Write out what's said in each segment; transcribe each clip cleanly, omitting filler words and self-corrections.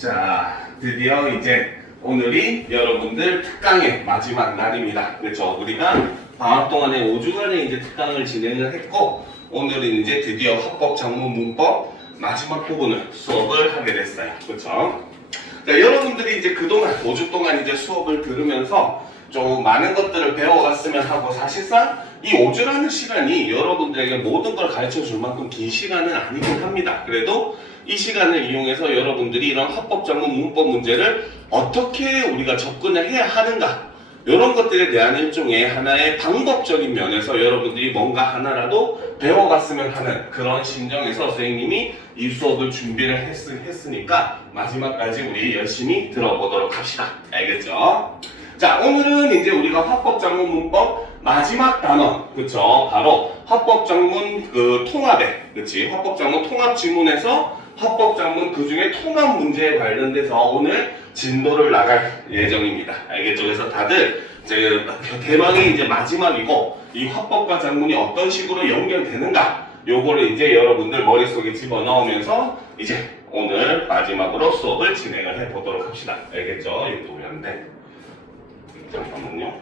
자, 드디어 이제 오늘이 여러분들 특강의 마지막 날입니다. 그렇죠? 우리가 방학 동안에 5주간의 이제 특강을 진행을 했고, 오늘은 이제 드디어 합법 작문 문법 마지막 부분을 수업을 하게 됐어요. 그렇죠? 자, 여러분들이 이제 그동안 5주 동안 이제 수업을 들으면서 좀 많은 것들을 배워갔으면 하고, 사실상 이 5주라는 시간이 여러분들에게 모든 걸 가르쳐 줄 만큼 긴 시간은 아니긴 합니다. 그래도 이 시간을 이용해서 여러분들이 이런 합법 작문 문법 문제를 어떻게 우리가 접근을 해야 하는가, 이런 것들에 대한 일종의 하나의 방법적인 면에서 여러분들이 뭔가 하나라도 배워갔으면 하는 그런 심정에서 선생님이 이 수업을 준비를 했으니까 마지막까지 우리 열심히 들어보도록 합시다. 알겠죠? 자, 오늘은 이제 우리가 합법 작문 문법 마지막 단원, 그쵸? 바로 합법 작문 통합에, 그치? 합법 작문 통합 지문에서 합법 작문 그 중에 통합 문제에 관련돼서 오늘 진도를 나갈 예정입니다. 알겠죠? 그래서 다들 이제 대망의 이제 마지막이고, 이 합법과 작문이 어떤 식으로 연결되는가, 요거를 이제 여러분들 머릿속에 집어넣으면서 이제 오늘 마지막으로 수업을 진행을 해보도록 합시다. 알겠죠? 이것도 오는데 잠깐만요.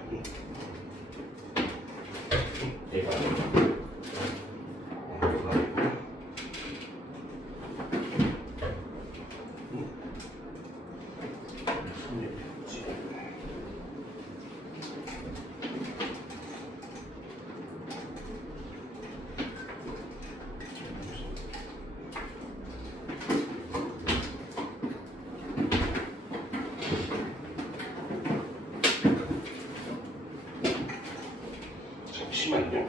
잠시만요.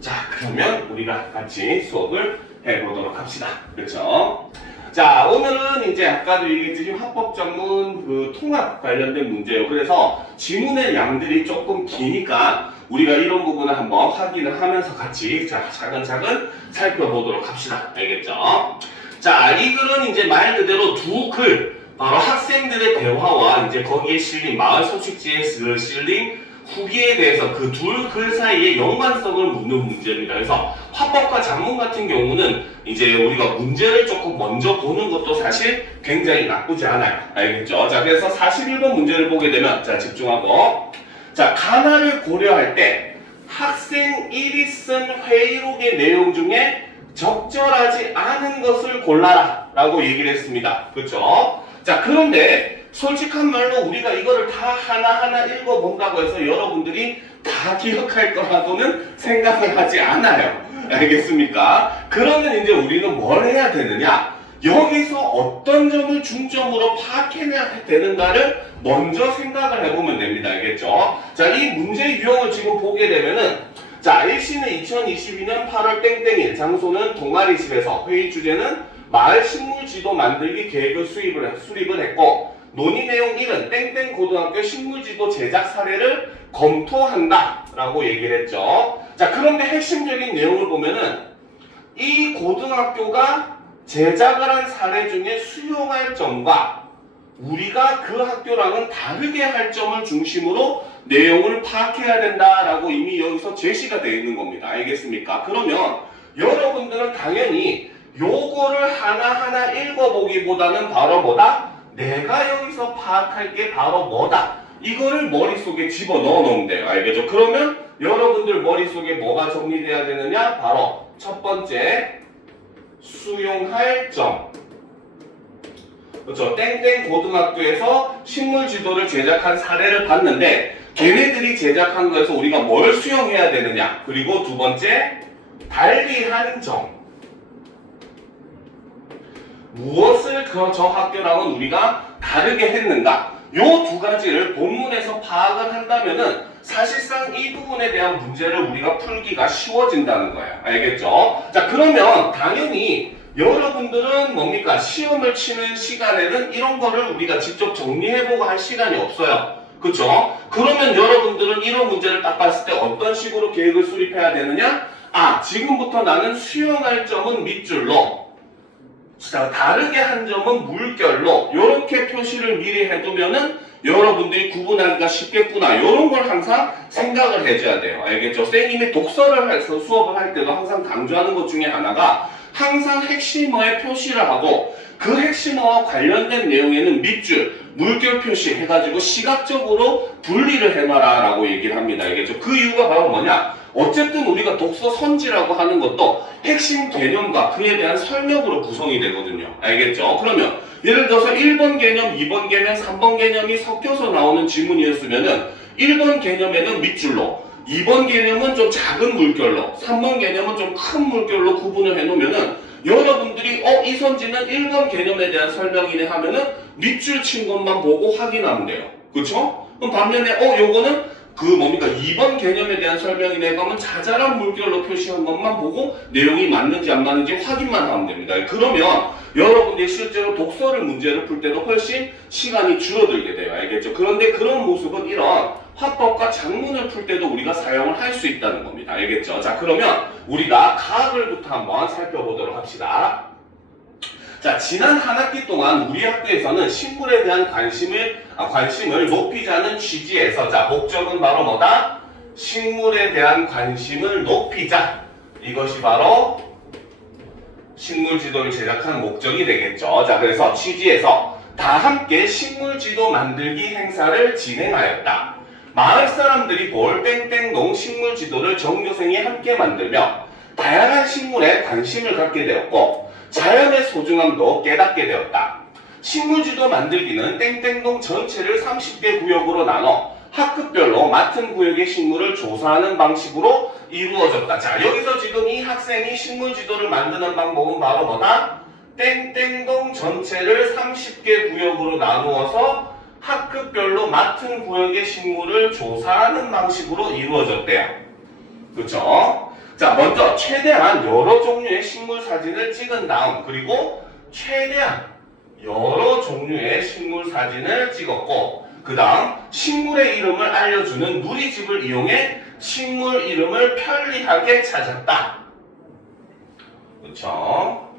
자, 그러면 우리가 같이 수업을 해보도록 합시다. 그렇죠? 자, 오늘은 이제 아까도 얘기했듯이 합법 작문 통합 관련된 문제예요. 그래서 지문의 양들이 조금 기니까 우리가 이런 부분을 한번 확인을 하면서 같이 차근차근 살펴보도록 합시다. 알겠죠? 자, 이 글은 이제 말 그대로 두 글, 바로 학생들의 대화와 이제 거기에 실린 마을 소식지에 실린 후기에 대해서 그 둘 글 사이의 연관성을 묻는 문제입니다. 그래서 합법과 작문 같은 경우는 이제 우리가 문제를 조금 먼저 보는 것도 사실 굉장히 나쁘지 않아요. 알겠죠? 자, 그래서 41번 문제를 보게 되면, 자, 집중하고, 자, 가나를 고려할 때 학생 1이 쓴 회의록의 내용 중에 적절하지 않은 것을 골라라 라고 얘기를 했습니다. 그렇죠? 자, 그런데 솔직한 말로 우리가 이거를 다 하나하나 읽어본다고 해서 여러분들이 다 기억할 거라고는 생각을 하지 않아요. 알겠습니까? 그러면 이제 우리는 뭘 해야 되느냐? 여기서 어떤 점을 중점으로 파악해내야 되는가를 먼저 생각을 해보면 됩니다. 알겠죠? 자, 이 문제 유형을 지금 보게 되면은, 자, 일시는 2022년 8월 땡땡일, 장소는 동아리실에서, 회의 주제는 마을 식물지도 만들기 계획을 수립을 했고, 논의 내용 1은 땡땡 고등학교 식물지도 제작 사례를 검토한다 라고 얘기를 했죠. 자, 그런데 핵심적인 내용을 보면은 이 고등학교가 제작을 한 사례 중에 수용할 점과 우리가 그 학교랑은 다르게 할 점을 중심으로 내용을 파악해야 된다라고 이미 여기서 제시가 되어 있는 겁니다. 알겠습니까? 그러면 여러분들은 당연히 요거를 하나하나 읽어보기보다는 바로 뭐다? 내가 여기서 파악할 게 바로 뭐다? 이거를 머릿속에 집어넣어 놓으면 돼요. 알겠죠? 그러면 여러분들 머릿속에 뭐가 정리돼야 되느냐? 바로 첫 번째, 수용할 점. 그렇죠? 땡땡 고등학교에서 식물 지도를 제작한 사례를 봤는데 걔네들이 제작한 거에서 우리가 뭘 수용해야 되느냐? 그리고 두 번째, 달리한 점. 무엇을 저 학교랑은 우리가 다르게 했는가? 요 두 가지를 본문에서 파악을 한다면은 사실상 이 부분에 대한 문제를 우리가 풀기가 쉬워진다는 거예요. 알겠죠? 자, 그러면 당연히 여러분들은 뭡니까? 시험을 치는 시간에는 이런 거를 우리가 직접 정리해보고 할 시간이 없어요. 그쵸? 그러면 여러분들은 이런 문제를 딱 봤을 때 어떤 식으로 계획을 수립해야 되느냐? 아, 지금부터 나는 수용할 점은 밑줄로, 자, 다르게 한 점은 물결로 이렇게 표시를 미리 해두면은 여러분들이 구분하기가 쉽겠구나. 이런 걸 항상 생각을 해줘야 돼요. 알겠죠? 선생님이 독서를 해서 수업을 할 때도 항상 강조하는 것 중에 하나가 항상 핵심어에 표시를 하고 그 핵심어와 관련된 내용에는 밑줄, 물결 표시 해가지고 시각적으로 분리를 해놔라 라고 얘기를 합니다. 알겠죠? 그 이유가 바로 뭐냐? 어쨌든 우리가 독서 선지라고 하는 것도 핵심 개념과 그에 대한 설명으로 구성이 되거든요. 알겠죠? 그러면 예를 들어서 1번 개념, 2번 개념, 3번 개념이 섞여서 나오는 지문이었으면은 1번 개념에는 밑줄로 2번 개념은 좀 작은 물결로 3번 개념은 좀 큰 물결로 구분을 해놓으면은 여러분들이 이 선지는 1번 개념에 대한 설명이네 하면은 밑줄 친 것만 보고 확인하면 돼요. 그쵸? 그럼 반면에 요거는 그 뭡니까 2번 개념에 대한 설명이네 하면 자잘한 물결로 표시한 것만 보고 내용이 맞는지 안 맞는지 확인만 하면 됩니다. 그러면 여러분들이 실제로 독서를 문제를 풀 때도 훨씬 시간이 줄어들게 돼요. 알겠죠? 그런데 그런 모습은 이런 화법과 작문을 풀 때도 우리가 사용을 할 수 있다는 겁니다. 알겠죠? 자, 그러면 우리가 가을부터 한번 살펴보도록 합시다. 자, 지난 한 학기 동안 우리 학교에서는 식물에 대한 관심을 높이자는 취지에서, 자, 목적은 바로 뭐다? 식물에 대한 관심을 높이자. 이것이 바로 식물 지도를 제작한 목적이 되겠죠. 자, 그래서 취지에서 다 함께 식물 지도 만들기 행사를 진행하였다. 마을 사람들이 볼 땡땡동 식물 지도를 전교생이 함께 만들며 다양한 식물에 관심을 갖게 되었고 자연의 소중함도 깨닫게 되었다. 식물지도 만들기는 땡땡동 전체를 30개 구역으로 나눠 학급별로 맡은 구역의 식물을 조사하는 방식으로 이루어졌다. 자, 여기서 지금 이 학생이 식물지도를 만드는 방법은 바로 뭐다? 땡땡동 전체를 30개 구역으로 나누어서 학급별로 맡은 구역의 식물을 조사하는 방식으로 이루어졌대요. 그렇죠? 자, 먼저 최대한 여러 종류의 식물 사진을 찍은 다음, 그리고 최대한 여러 종류의 식물 사진을 찍었고, 그 다음 식물의 이름을 알려주는 누리집을 이용해 식물 이름을 편리하게 찾았다. 그렇죠?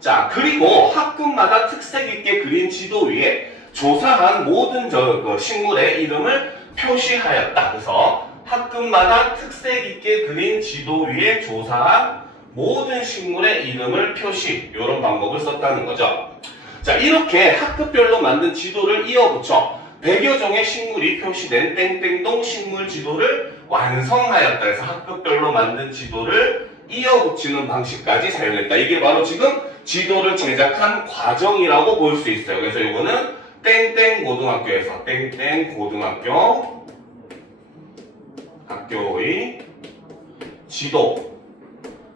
자, 그리고 학급마다 특색 있게 그린 지도 위에 조사한 모든 식물의 이름을 표시하였다. 그래서 학급마다 특색 있게 그린 지도 위에 조사한 모든 식물의 이름을 표시, 이런 방법을 썼다는 거죠. 자, 이렇게 학급별로 만든 지도를 이어붙여 100여 종의 식물이 표시된 땡땡동 식물 지도를 완성하였다. 그래서 학급별로 만든 지도를 이어붙이는 방식까지 사용했다. 이게 바로 지금 지도를 제작한 과정이라고 볼 수 있어요. 그래서 이거는 땡땡고등학교에서 학교의 지도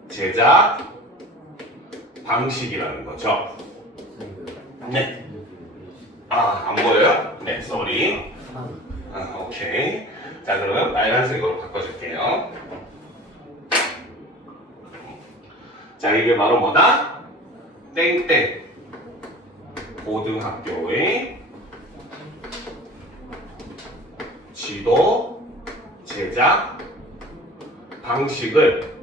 제작 방식이라는 거죠. 네. 안 보여요? 네, 쏘리. 오케이. 자, 그러면 빨간색으로 바꿔줄게요. 자, 이게 바로 뭐다? 땡땡 고등학교의 지도 제작 방식을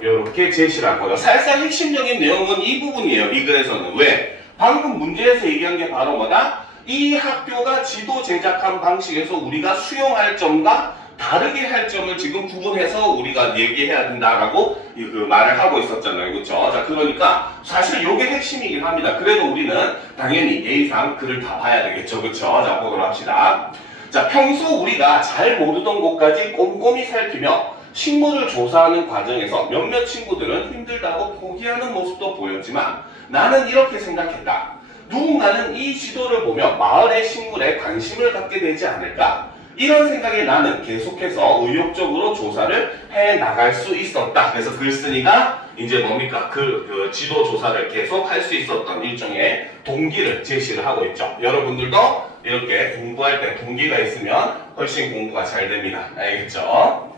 이렇게 제시를 한 거죠. 살짝 핵심적인 내용은 이 부분이에요. 이 글에서는. 왜? 방금 문제에서 얘기한 게 바로 뭐다? 이 학교가 지도 제작한 방식에서 우리가 수용할 점과 다르게 할 점을 지금 구분해서 우리가 얘기해야 된다라고 그 말을 하고 있었잖아요. 그렇죠? 자, 그러니까 사실 이게 핵심이긴 합니다. 그래도 우리는 당연히 예의상 글을 다 봐야 되겠죠. 그렇죠? 자, 보도록 합시다. 자, 평소 우리가 잘 모르던 곳까지 꼼꼼히 살피며 식물을 조사하는 과정에서 몇몇 친구들은 힘들다고 포기하는 모습도 보였지만 나는 이렇게 생각했다. 누군가는 이 지도를 보며 마을의 식물에 관심을 갖게 되지 않을까? 이런 생각에 나는 계속해서 의욕적으로 조사를 해 나갈 수 있었다. 그래서 글쓴이가 이제 뭡니까? 그 지도 조사를 계속 할 수 있었던 일종의 동기를 제시를 하고 있죠. 여러분들도 이렇게 공부할 때 동기가 있으면 훨씬 공부가 잘 됩니다. 알겠죠?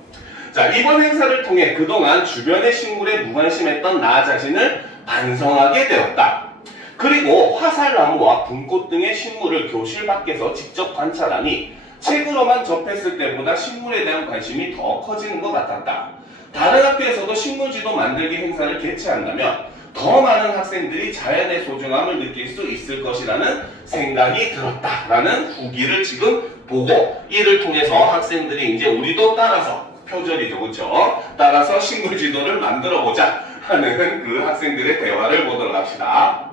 자, 이번 행사를 통해 그동안 주변의 식물에 무관심했던 나 자신을 반성하게 되었다. 그리고 화살나무와 분꽃 등의 식물을 교실 밖에서 직접 관찰하니 책으로만 접했을 때보다 식물에 대한 관심이 더 커지는 것 같았다. 다른 학교에서도 식물지도 만들기 행사를 개최한다면 더 더 많은 학생들이 자연의 소중함을 느낄 수 있을 것이라는 생각이 들었다라는 후기를 지금 보고, 이를 통해서 학생들이 이제 우리도 따라서, 표절이죠, 그렇죠? 따라서 식물 지도를 만들어 보자 하는 그 학생들의 대화를 보도록 합시다.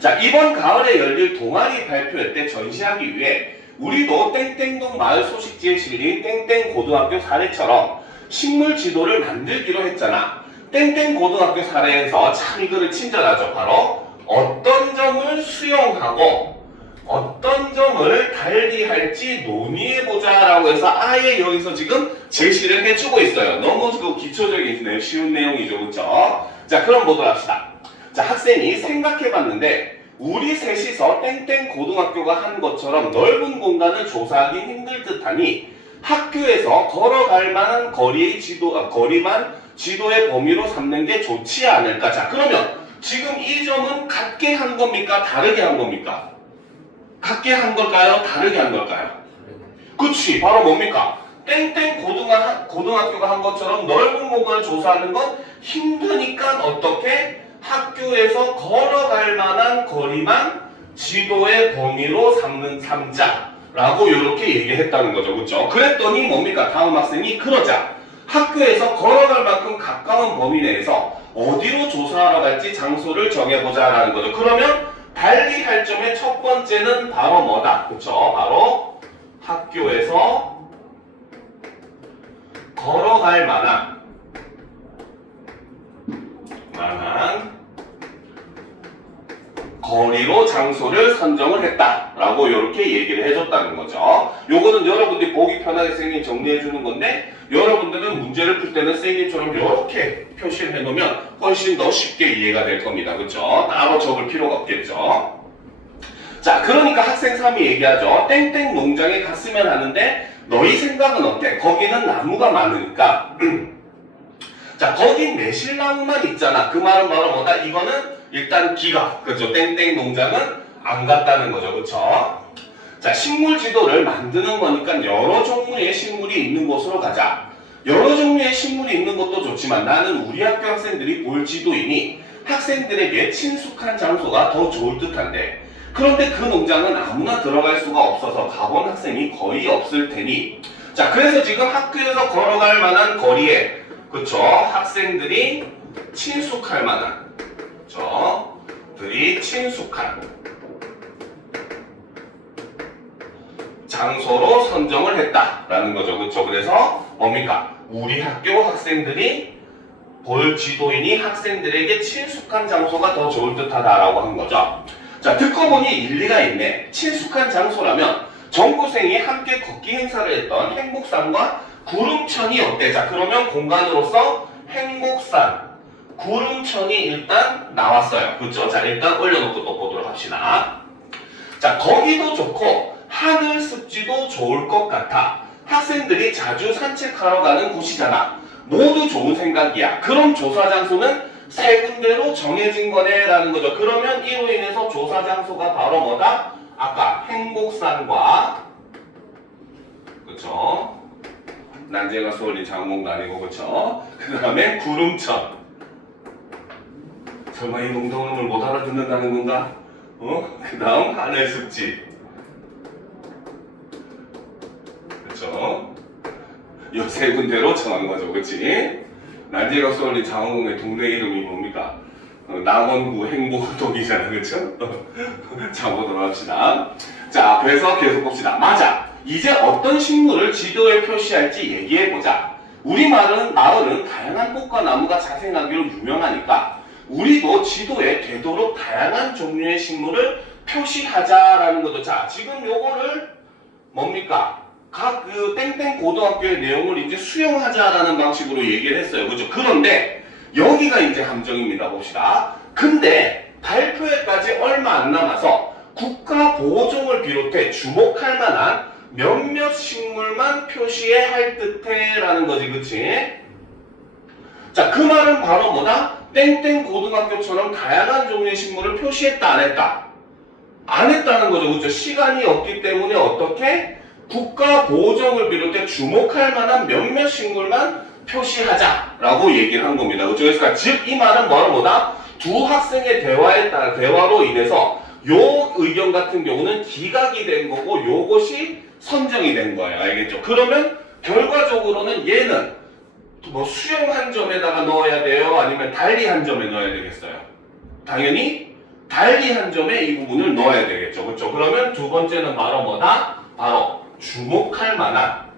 자, 이번 가을에 열릴 동아리 발표회 때 전시하기 위해 우리도 땡땡동 마을 소식지에 실린 땡땡 고등학교 사례처럼 식물 지도를 만들기로 했잖아. 땡땡 고등학교 사례에서 참 이거를 친절하죠. 바로 어떤 점을 수용하고 어떤 점을 달리 할지 논의해보자 라고 해서 아예 여기서 지금 제시를 해주고 있어요. 너무 기초적인 쉬운 내용이죠, 그렇죠? 자, 그럼 보도록 합시다. 자, 학생이 생각해봤는데 우리 셋이서 땡땡 고등학교가 한 것처럼 넓은 공간을 조사하기 힘들 듯하니 학교에서 걸어갈 만한 거리만 지도의 범위로 삼는 게 좋지 않을까. 자, 그러면 지금 이 점은 같게 한 겁니까? 다르게 한 겁니까? 같게 한 걸까요? 다르게 한 걸까요? 그치, 바로 뭡니까? 땡땡 고등학교가 한 것처럼 넓은 공간을 조사하는 건 힘드니까 어떻게? 학교에서 걸어갈 만한 거리만 지도의 범위로 삼자 라고 이렇게 얘기했다는 거죠, 그렇죠? 그랬더니 뭡니까? 다음 학생이 그러자 학교에서 걸어갈 만큼 가까운 범위 내에서 어디로 조사하러 갈지 장소를 정해보자 라는 거죠. 그러면 달리 할 점의 첫 번째는 바로 뭐다? 그렇죠? 바로 학교에서 걸어갈 만한 거리로 장소를 선정을 했다라고 이렇게 얘기를 해줬다는 거죠. 요거는 여러분들이 보기 편하게 선생님이 정리해주는 건데, 여러분들은 문제를 풀 때는 선생님처럼 이렇게 표시를 해놓으면 훨씬 더 쉽게 이해가 될 겁니다. 그렇죠? 따로 적을 필요가 없겠죠. 자, 그러니까 학생 3이 얘기하죠. 땡땡 농장에 갔으면 하는데 너희 생각은 어때? 거기는 나무가 많으니까 자, 거긴 매실나무만 있잖아. 그 말은 바로 뭐다? 이거는 일단 기가, 그렇죠? 땡땡 농장은 안 갔다는 거죠, 그렇죠? 자, 식물 지도를 만드는 거니까 여러 종류의 식물이 있는 곳으로 가자. 여러 종류의 식물이 있는 것도 좋지만 나는 우리 학교 학생들이 볼 지도이니 학생들에게 친숙한 장소가 더 좋을 듯한데, 그런데 그 농장은 아무나 들어갈 수가 없어서 가본 학생이 거의 없을 테니, 자, 그래서 지금 학교에서 걸어갈 만한 거리에, 그렇죠? 학생들이 친숙할 만한, 그렇죠? 들이 친숙한 장소로 선정을 했다라는 거죠, 그렇죠? 그래서 뭡니까? 우리 학교 학생들이 볼 지도이니 학생들에게 친숙한 장소가 더 좋을 듯하다라고 한 거죠. 자, 듣고 보니 일리가 있네. 친숙한 장소라면 전교생이 함께 걷기 행사를 했던 행복산과 구름천이 어때? 자, 그러면 공간으로서 행복산, 구름천이 일단 나왔어요. 그렇죠? 자, 일단 올려놓고 또 보도록 합시다. 자, 거기도 좋고 하늘 습지도 좋을 것 같아. 학생들이 자주 산책하러 가는 곳이잖아. 모두 좋은 생각이야. 그럼 조사 장소는 세 군데로 정해진 거네 라는 거죠. 그러면 이로 인해서 조사 장소가 바로 뭐다? 아까 행복산과, 그쵸? 난제가 수월인 장봉도 아니고, 그쵸? 그 다음에 구름천. 설마 이 농담을 못 알아듣는다는 건가? 그 다음 하늘습지. 그쵸? 이 세 군데로 정한 거죠, 그치? 난제가 수월인 장원공의 동네 이름이 뭡니까? 남원구 행복동이잖아, 그쵸? 자, 보도록 합시다. 자, 그래서 계속 봅시다. 맞아. 이제 어떤 식물을 지도에 표시할지 얘기해보자. 우리 마을은 다양한 꽃과 나무가 자생하기로 유명하니까 우리도 지도에 되도록 다양한 종류의 식물을 표시하자라는 거죠. 자, 지금 요거를 뭡니까? 각 그 땡땡 고등학교의 내용을 이제 수용하자라는 방식으로 얘기를 했어요. 그죠? 그런데 여기가 이제 함정입니다. 봅시다. 근데 발표회까지 얼마 안 남아서 국가 보호종을 비롯해 주목할 만한 몇몇 식물만 표시해야 할 듯해 라는 거지, 그치? 자, 그 말은 바로 뭐다? 땡땡 고등학교처럼 다양한 종류의 식물을 표시했다, 안 했다? 안 했다는 거죠, 그쵸? 시간이 없기 때문에 어떻게? 국가 보호종을 비롯해 주목할 만한 몇몇 식물만 표시하자라고 얘기를 한 겁니다. 그쵸? 그러니까 즉 이 말은 뭐다? 두 학생의 대화로 인해서 요 의견 같은 경우는 기각이 된 거고 요것이 선정이 된 거예요. 알겠죠? 그러면 결과적으로는 얘는 뭐 수영 한 점에다가 넣어야 돼요? 아니면 달리 한 점에 넣어야 되겠어요? 당연히 달리 한 점에 이 부분을 넣어야 되겠죠. 그렇죠? 그러면 두 번째는 바로 뭐다? 바로 주목할 만한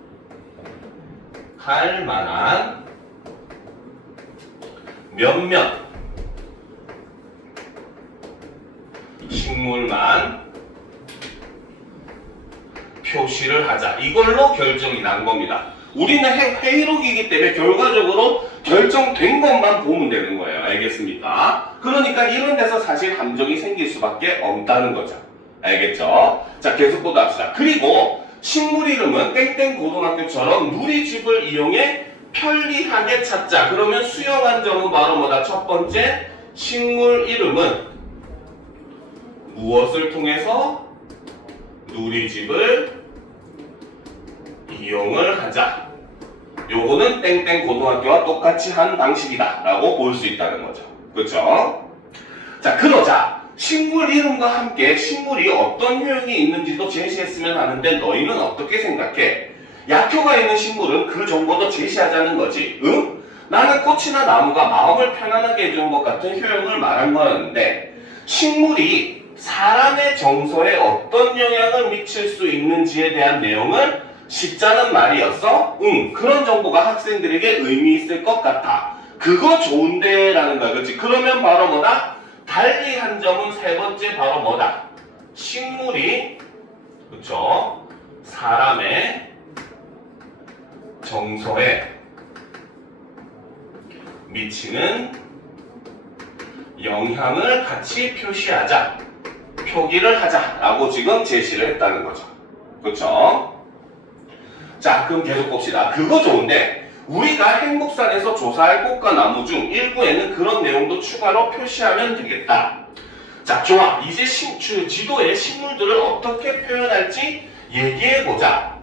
몇몇 식물만 표시를 하자. 이걸로 결정이 난 겁니다. 우리는 회의록이기 때문에 결과적으로 결정된 것만 보면 되는 거예요. 알겠습니까? 그러니까 이런 데서 사실 함정이 생길 수밖에 없다는 거죠. 알겠죠? 자, 계속 보도록 합시다. 그리고 식물 이름은 땡땡 고등학교처럼 누리집을 이용해 편리하게 찾자. 그러면 수용한 점은 바로 뭐다? 첫 번째, 식물 이름은 무엇을 통해서 누리집을 이용을 하자. 요거는 땡땡 고등학교와 똑같이 한 방식이다 라고 볼 수 있다는 거죠. 그렇죠? 자, 그러자 식물 이름과 함께 식물이 어떤 효용이 있는지도 제시했으면 하는데 너희는 어떻게 생각해? 약효가 있는 식물은 그 정보도 제시하자는 거지. 응? 나는 꽃이나 나무가 마음을 편안하게 해주는 것 같은 효용을 말한 거였는데 식물이 사람의 정서에 어떤 영향을 미칠 수 있는지에 대한 내용을 쉽자는 말이었어? 응, 그런 정보가 학생들에게 의미 있을 것 같아. 그거 좋은데 라는 거야. 그렇지? 그러면 바로 뭐다? 달리 한 점은 세 번째 바로 뭐다? 식물이 그쵸? 사람의 정서에 미치는 영향을 같이 표시하자. 표기를 하자라고 지금 제시를 했다는 거죠. 그쵸? 자, 그럼 계속 봅시다. 그거 좋은데 우리가 행복산에서 조사할 꽃과 나무 중 일부에는 그런 내용도 추가로 표시하면 되겠다. 자, 좋아. 이제 지도에 식물들을 어떻게 표현할지 얘기해보자.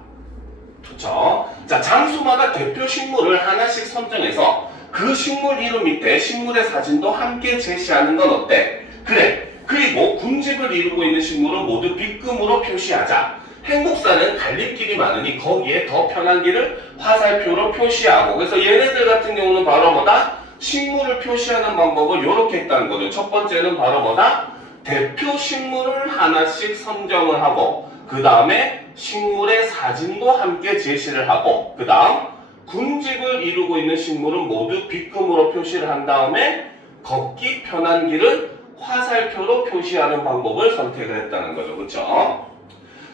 그쵸? 자, 장소마다 대표 식물을 하나씩 선정해서 그 식물 이름 밑에 식물의 사진도 함께 제시하는 건 어때? 그래. 그리고 군집을 이루고 있는 식물은 모두 빗금으로 표시하자. 행복산은 갈림길이 많으니 거기에 더 편한 길을 화살표로 표시하고, 그래서 얘네들 같은 경우는 바로 뭐다? 식물을 표시하는 방법을 이렇게 했다는 거죠. 첫 번째는 바로 뭐다? 대표 식물을 하나씩 선정을 하고, 그 다음에 식물의 사진도 함께 제시를 하고, 그 다음 군집을 이루고 있는 식물은 모두 빗금으로 표시를 한 다음에 걷기 편한 길을 화살표로 표시하는 방법을 선택을 했다는 거죠. 그렇죠?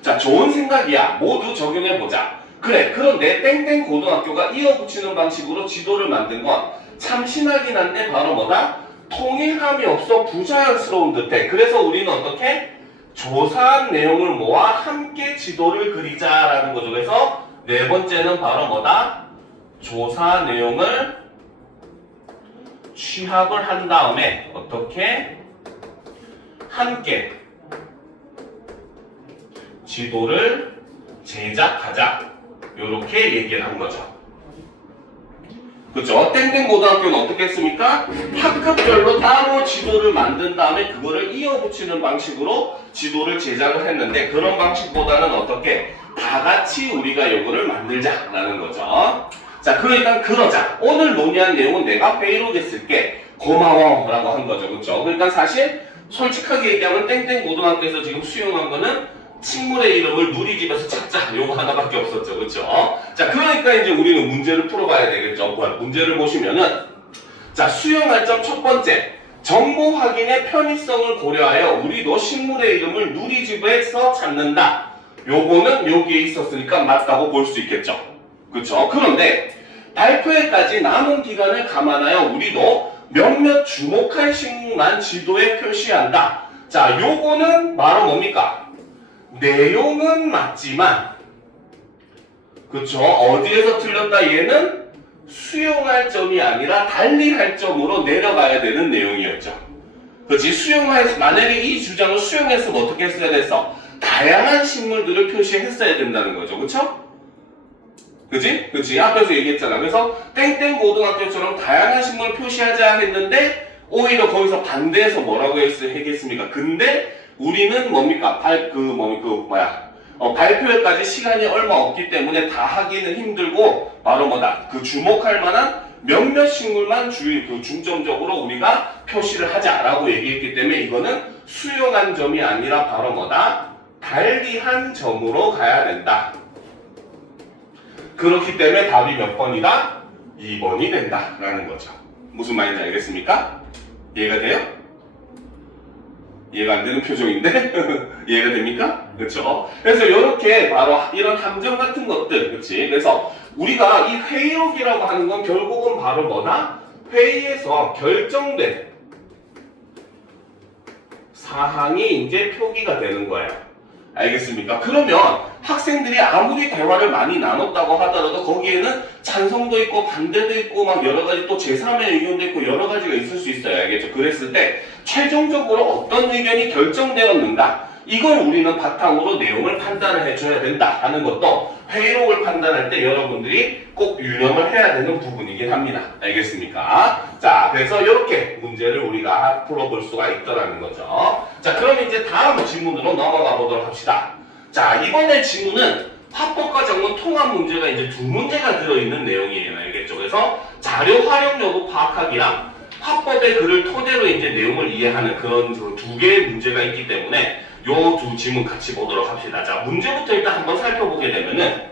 자, 좋은 생각이야. 모두 적용해보자. 그래, 그런데 땡땡 고등학교가 이어붙이는 방식으로 지도를 만든 건 참신하긴 한데 바로 뭐다? 통일함이 없어 부자연스러운 듯해. 그래서 우리는 어떻게? 조사한 내용을 모아 함께 지도를 그리자라는 거죠. 그래서 네 번째는 바로 뭐다? 조사 내용을 취합을 한 다음에 어떻게? 함께 지도를 제작하자. 요렇게 얘기를 한 거죠. 그쵸? 땡땡 고등학교는 어떻게 했습니까? 학급별로 따로 지도를 만든 다음에 그거를 이어붙이는 방식으로 지도를 제작을 했는데, 그런 방식보다는 어떻게? 다 같이 우리가 요거를 만들자라는 거죠. 자, 그러니까 그러자. 오늘 논의한 내용은 내가 회의록에 쓸게. 고마워 라고 한 거죠. 그쵸? 그러니까 사실 솔직하게 얘기하면 땡땡 고등학교에서 지금 수용한 거는 식물의 이름을 누리집에서 찾자, 요거 하나밖에 없었죠. 그쵸? 자, 그러니까 이제 우리는 문제를 풀어봐야 되겠죠. 문제를 보시면은, 자, 수용할 점 첫 번째, 정보 확인의 편의성을 고려하여 우리도 식물의 이름을 누리집에서 찾는다. 요거는 여기에 있었으니까 맞다고 볼 수 있겠죠. 그쵸? 그런데 발표회까지 남은 기간을 감안하여 우리도 몇몇 주목할 식물만 지도에 표시한다. 자, 요거는 바로 뭡니까? 내용은 맞지만, 그쵸? 어디에서 틀렸다? 얘는 수용할 점이 아니라 달리 할 점으로 내려가야 되는 내용이었죠. 그렇지? 만약에 이 주장을 수용했으면 어떻게 했어야 됐어? 다양한 식물들을 표시했어야 된다는 거죠. 그쵸? 그치? 그치? 앞에서 얘기했잖아. 그래서 땡땡 고등학교처럼 다양한 식물을 표시하자 했는데 오히려 거기서 반대해서 뭐라고 했겠습니까? 근데 우리는 뭡니까? 발표회까지 시간이 얼마 없기 때문에 다 하기는 힘들고 바로 뭐다? 그 주목할 만한 몇몇 식물만 중점적으로 우리가 표시를 하자라고 얘기했기 때문에 이거는 수용한 점이 아니라 바로 뭐다? 달리한 점으로 가야 된다. 그렇기 때문에 답이 몇 번이다? 2번이 된다라는 거죠. 무슨 말인지 알겠습니까? 이해가 돼요? 이해가 안 되는 표정인데 이해가 됩니까? 그렇죠? 그래서 이렇게 바로 이런 함정 같은 것들, 그렇지? 그래서 우리가 이 회의록이라고 하는 건 결국은 바로 뭐다? 회의에서 결정된 사항이 이제 표기가 되는 거예요. 알겠습니까? 그러면 학생들이 아무리 대화를 많이 나눴다고 하더라도 거기에는 찬성도 있고 반대도 있고 막 여러 가지 또 제3의 의견도 있고 여러 가지가 있을 수 있어요. 알겠죠? 그랬을 때 최종적으로 어떤 의견이 결정되었는가? 이걸 우리는 바탕으로 내용을 판단을 해줘야 된다 하는 것도 회의록을 판단할 때 여러분들이 꼭 유념을 해야 되는 부분이긴 합니다. 알겠습니까? 자, 그래서 이렇게 문제를 우리가 풀어볼 수가 있더라는 거죠. 자, 그럼 이제 다음 지문으로 넘어가 보도록 합시다. 자, 이번에 지문은 화법과 정문 통합 문제가 이제 두 문제가 들어있는 내용이에요. 알겠죠? 그래서 자료 활용 여부 파악하기랑 화법의 글을 토대로 이제 내용을 이해하는 그런 두 개의 문제가 있기 때문에 요 두 지문 같이 보도록 합시다. 자, 문제부터 일단 한번 살펴보게 되면은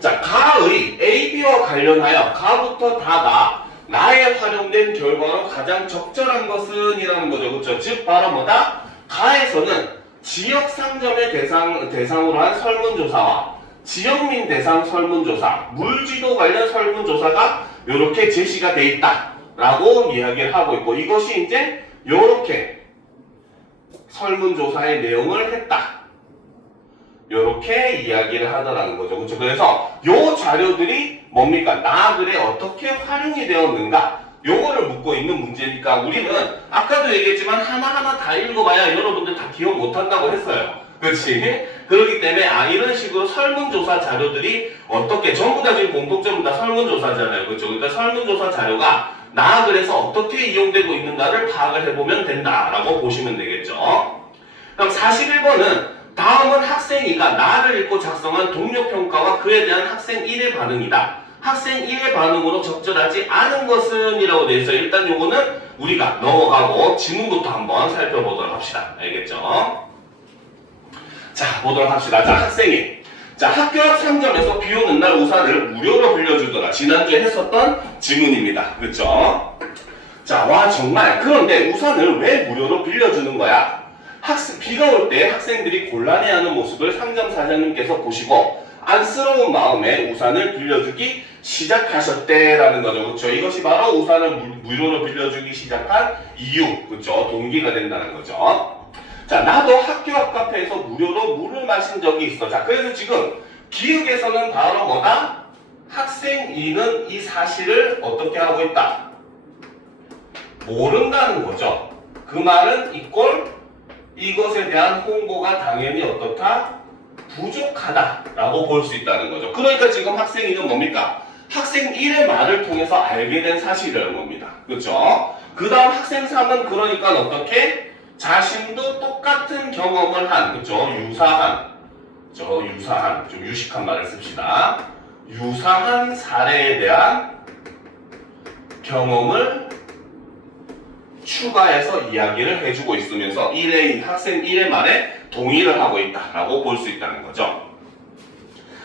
자, 가의 A, B와 관련하여 가부터 다가 나에 활용된 결과로 가장 적절한 것은 이라는 거죠. 그렇죠? 즉 바로 뭐다? 가에서는 지역 상점의 대상으로 한 설문조사와 지역민 대상 설문조사, 물지도 관련 설문조사가 이렇게 제시가 돼 있다라고 이야기를 하고 있고 이것이 이제 이렇게 설문조사의 내용을 했다. 이렇게 이야기를 하더라는 거죠. 그렇죠? 그래서 요 자료들이 뭡니까? 나 글에 어떻게 활용이 되었는가? 요거를 묻고 있는 문제니까 우리는 아까도 얘기했지만 하나하나 다 읽어봐야 여러분들 다 기억 못한다고 했어요. 그렇지? 그렇기 때문에 이런 식으로 설문조사 자료들이 어떻게 전부 다 지금 공통점은 다 설문조사잖아요. 그렇죠? 그러니까 설문조사 자료가 나 글에서 어떻게 이용되고 있는가를 파악을 해보면 된다라고 보시면 되겠죠. 그럼 41번은 다음은 학생이가 나를 읽고 작성한 동료평가와 그에 대한 학생 1의 반응이다. 학생 1의 반응으로 적절하지 않은 것은 이라고 되어 있어요. 일단 요거는 우리가 넘어가고 지문부터 한번 살펴보도록 합시다. 알겠죠? 자, 보도록 합시다. 자, 학생이. 자, 학교 앞 상점에서 비 오는 날 우산을 무료로 빌려주더라. 지난주에 했었던 지문입니다. 그렇죠? 자, 와 정말 그런데 우산을 왜 무료로 빌려주는 거야? 비가 올 때 학생들이 곤란해하는 모습을 상점 사장님께서 보시고 안쓰러운 마음에 우산을 빌려주기 시작하셨대라는 거죠. 그렇죠? 이것이 바로 우산을 무료로 빌려주기 시작한 이유, 그렇죠? 동기가 된다는 거죠. 자, 나도 학교 앞 카페에서 무료로 물을 마신 적이 있어. 자, 그래서 지금 기억에서는 바로 뭐다? 학생 2는 이 사실을 어떻게 하고 있다? 모른다는 거죠. 그 말은 이것에 대한 홍보가 당연히 어떻다? 부족하다라고 볼 수 있다는 거죠. 그러니까 지금 학생 2는 뭡니까? 학생 1의 말을 통해서 알게 된 사실이라는 겁니다. 그렇죠? 그 다음 학생 3은 그러니까 어떻게? 자신도 똑같은 경험을 한, 그렇죠? 유사한, 좀 유식한 말을 씁시다. 유사한 사례에 대한 경험을 추가해서 이야기를 해주고 있으면서 학생 1의 말에 동의를 하고 있다라고 볼 수 있다는 거죠.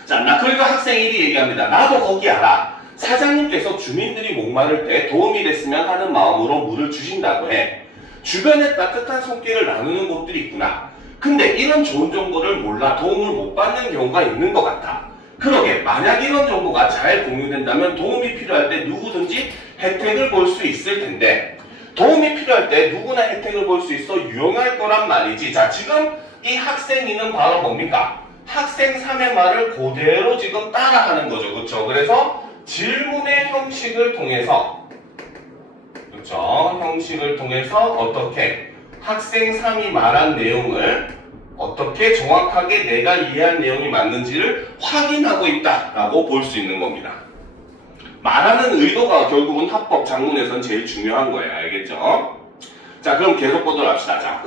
자, 그러니까 학생 1이 얘기합니다. 나도 거기 알아. 사장님께서 주민들이 목마를 때 도움이 됐으면 하는 마음으로 물을 주신다고 해. 주변에 따뜻한 손길을 나누는 곳들이 있구나. 근데 이런 좋은 정보를 몰라 도움을 못 받는 경우가 있는 것 같아. 그러게 만약 이런 정보가 잘 공유된다면 도움이 필요할 때 누구든지 혜택을 볼 수 있을 텐데 도움이 필요할 때 누구나 혜택을 볼 수 있어 유용할 거란 말이지. 자, 지금 이 학생 2는 바로 뭡니까? 학생 3의 말을 그대로 지금 따라하는 거죠. 그렇죠? 그래서 질문의 형식을 통해서 형식을 통해서 어떻게 학생 3이 말한 내용을 어떻게 정확하게 내가 이해한 내용이 맞는지를 확인하고 있다라고 볼 수 있는 겁니다. 말하는 의도가 결국은 합법 작문에선 제일 중요한 거예요. 알겠죠? 자, 그럼 계속 보도록 합시다. 자,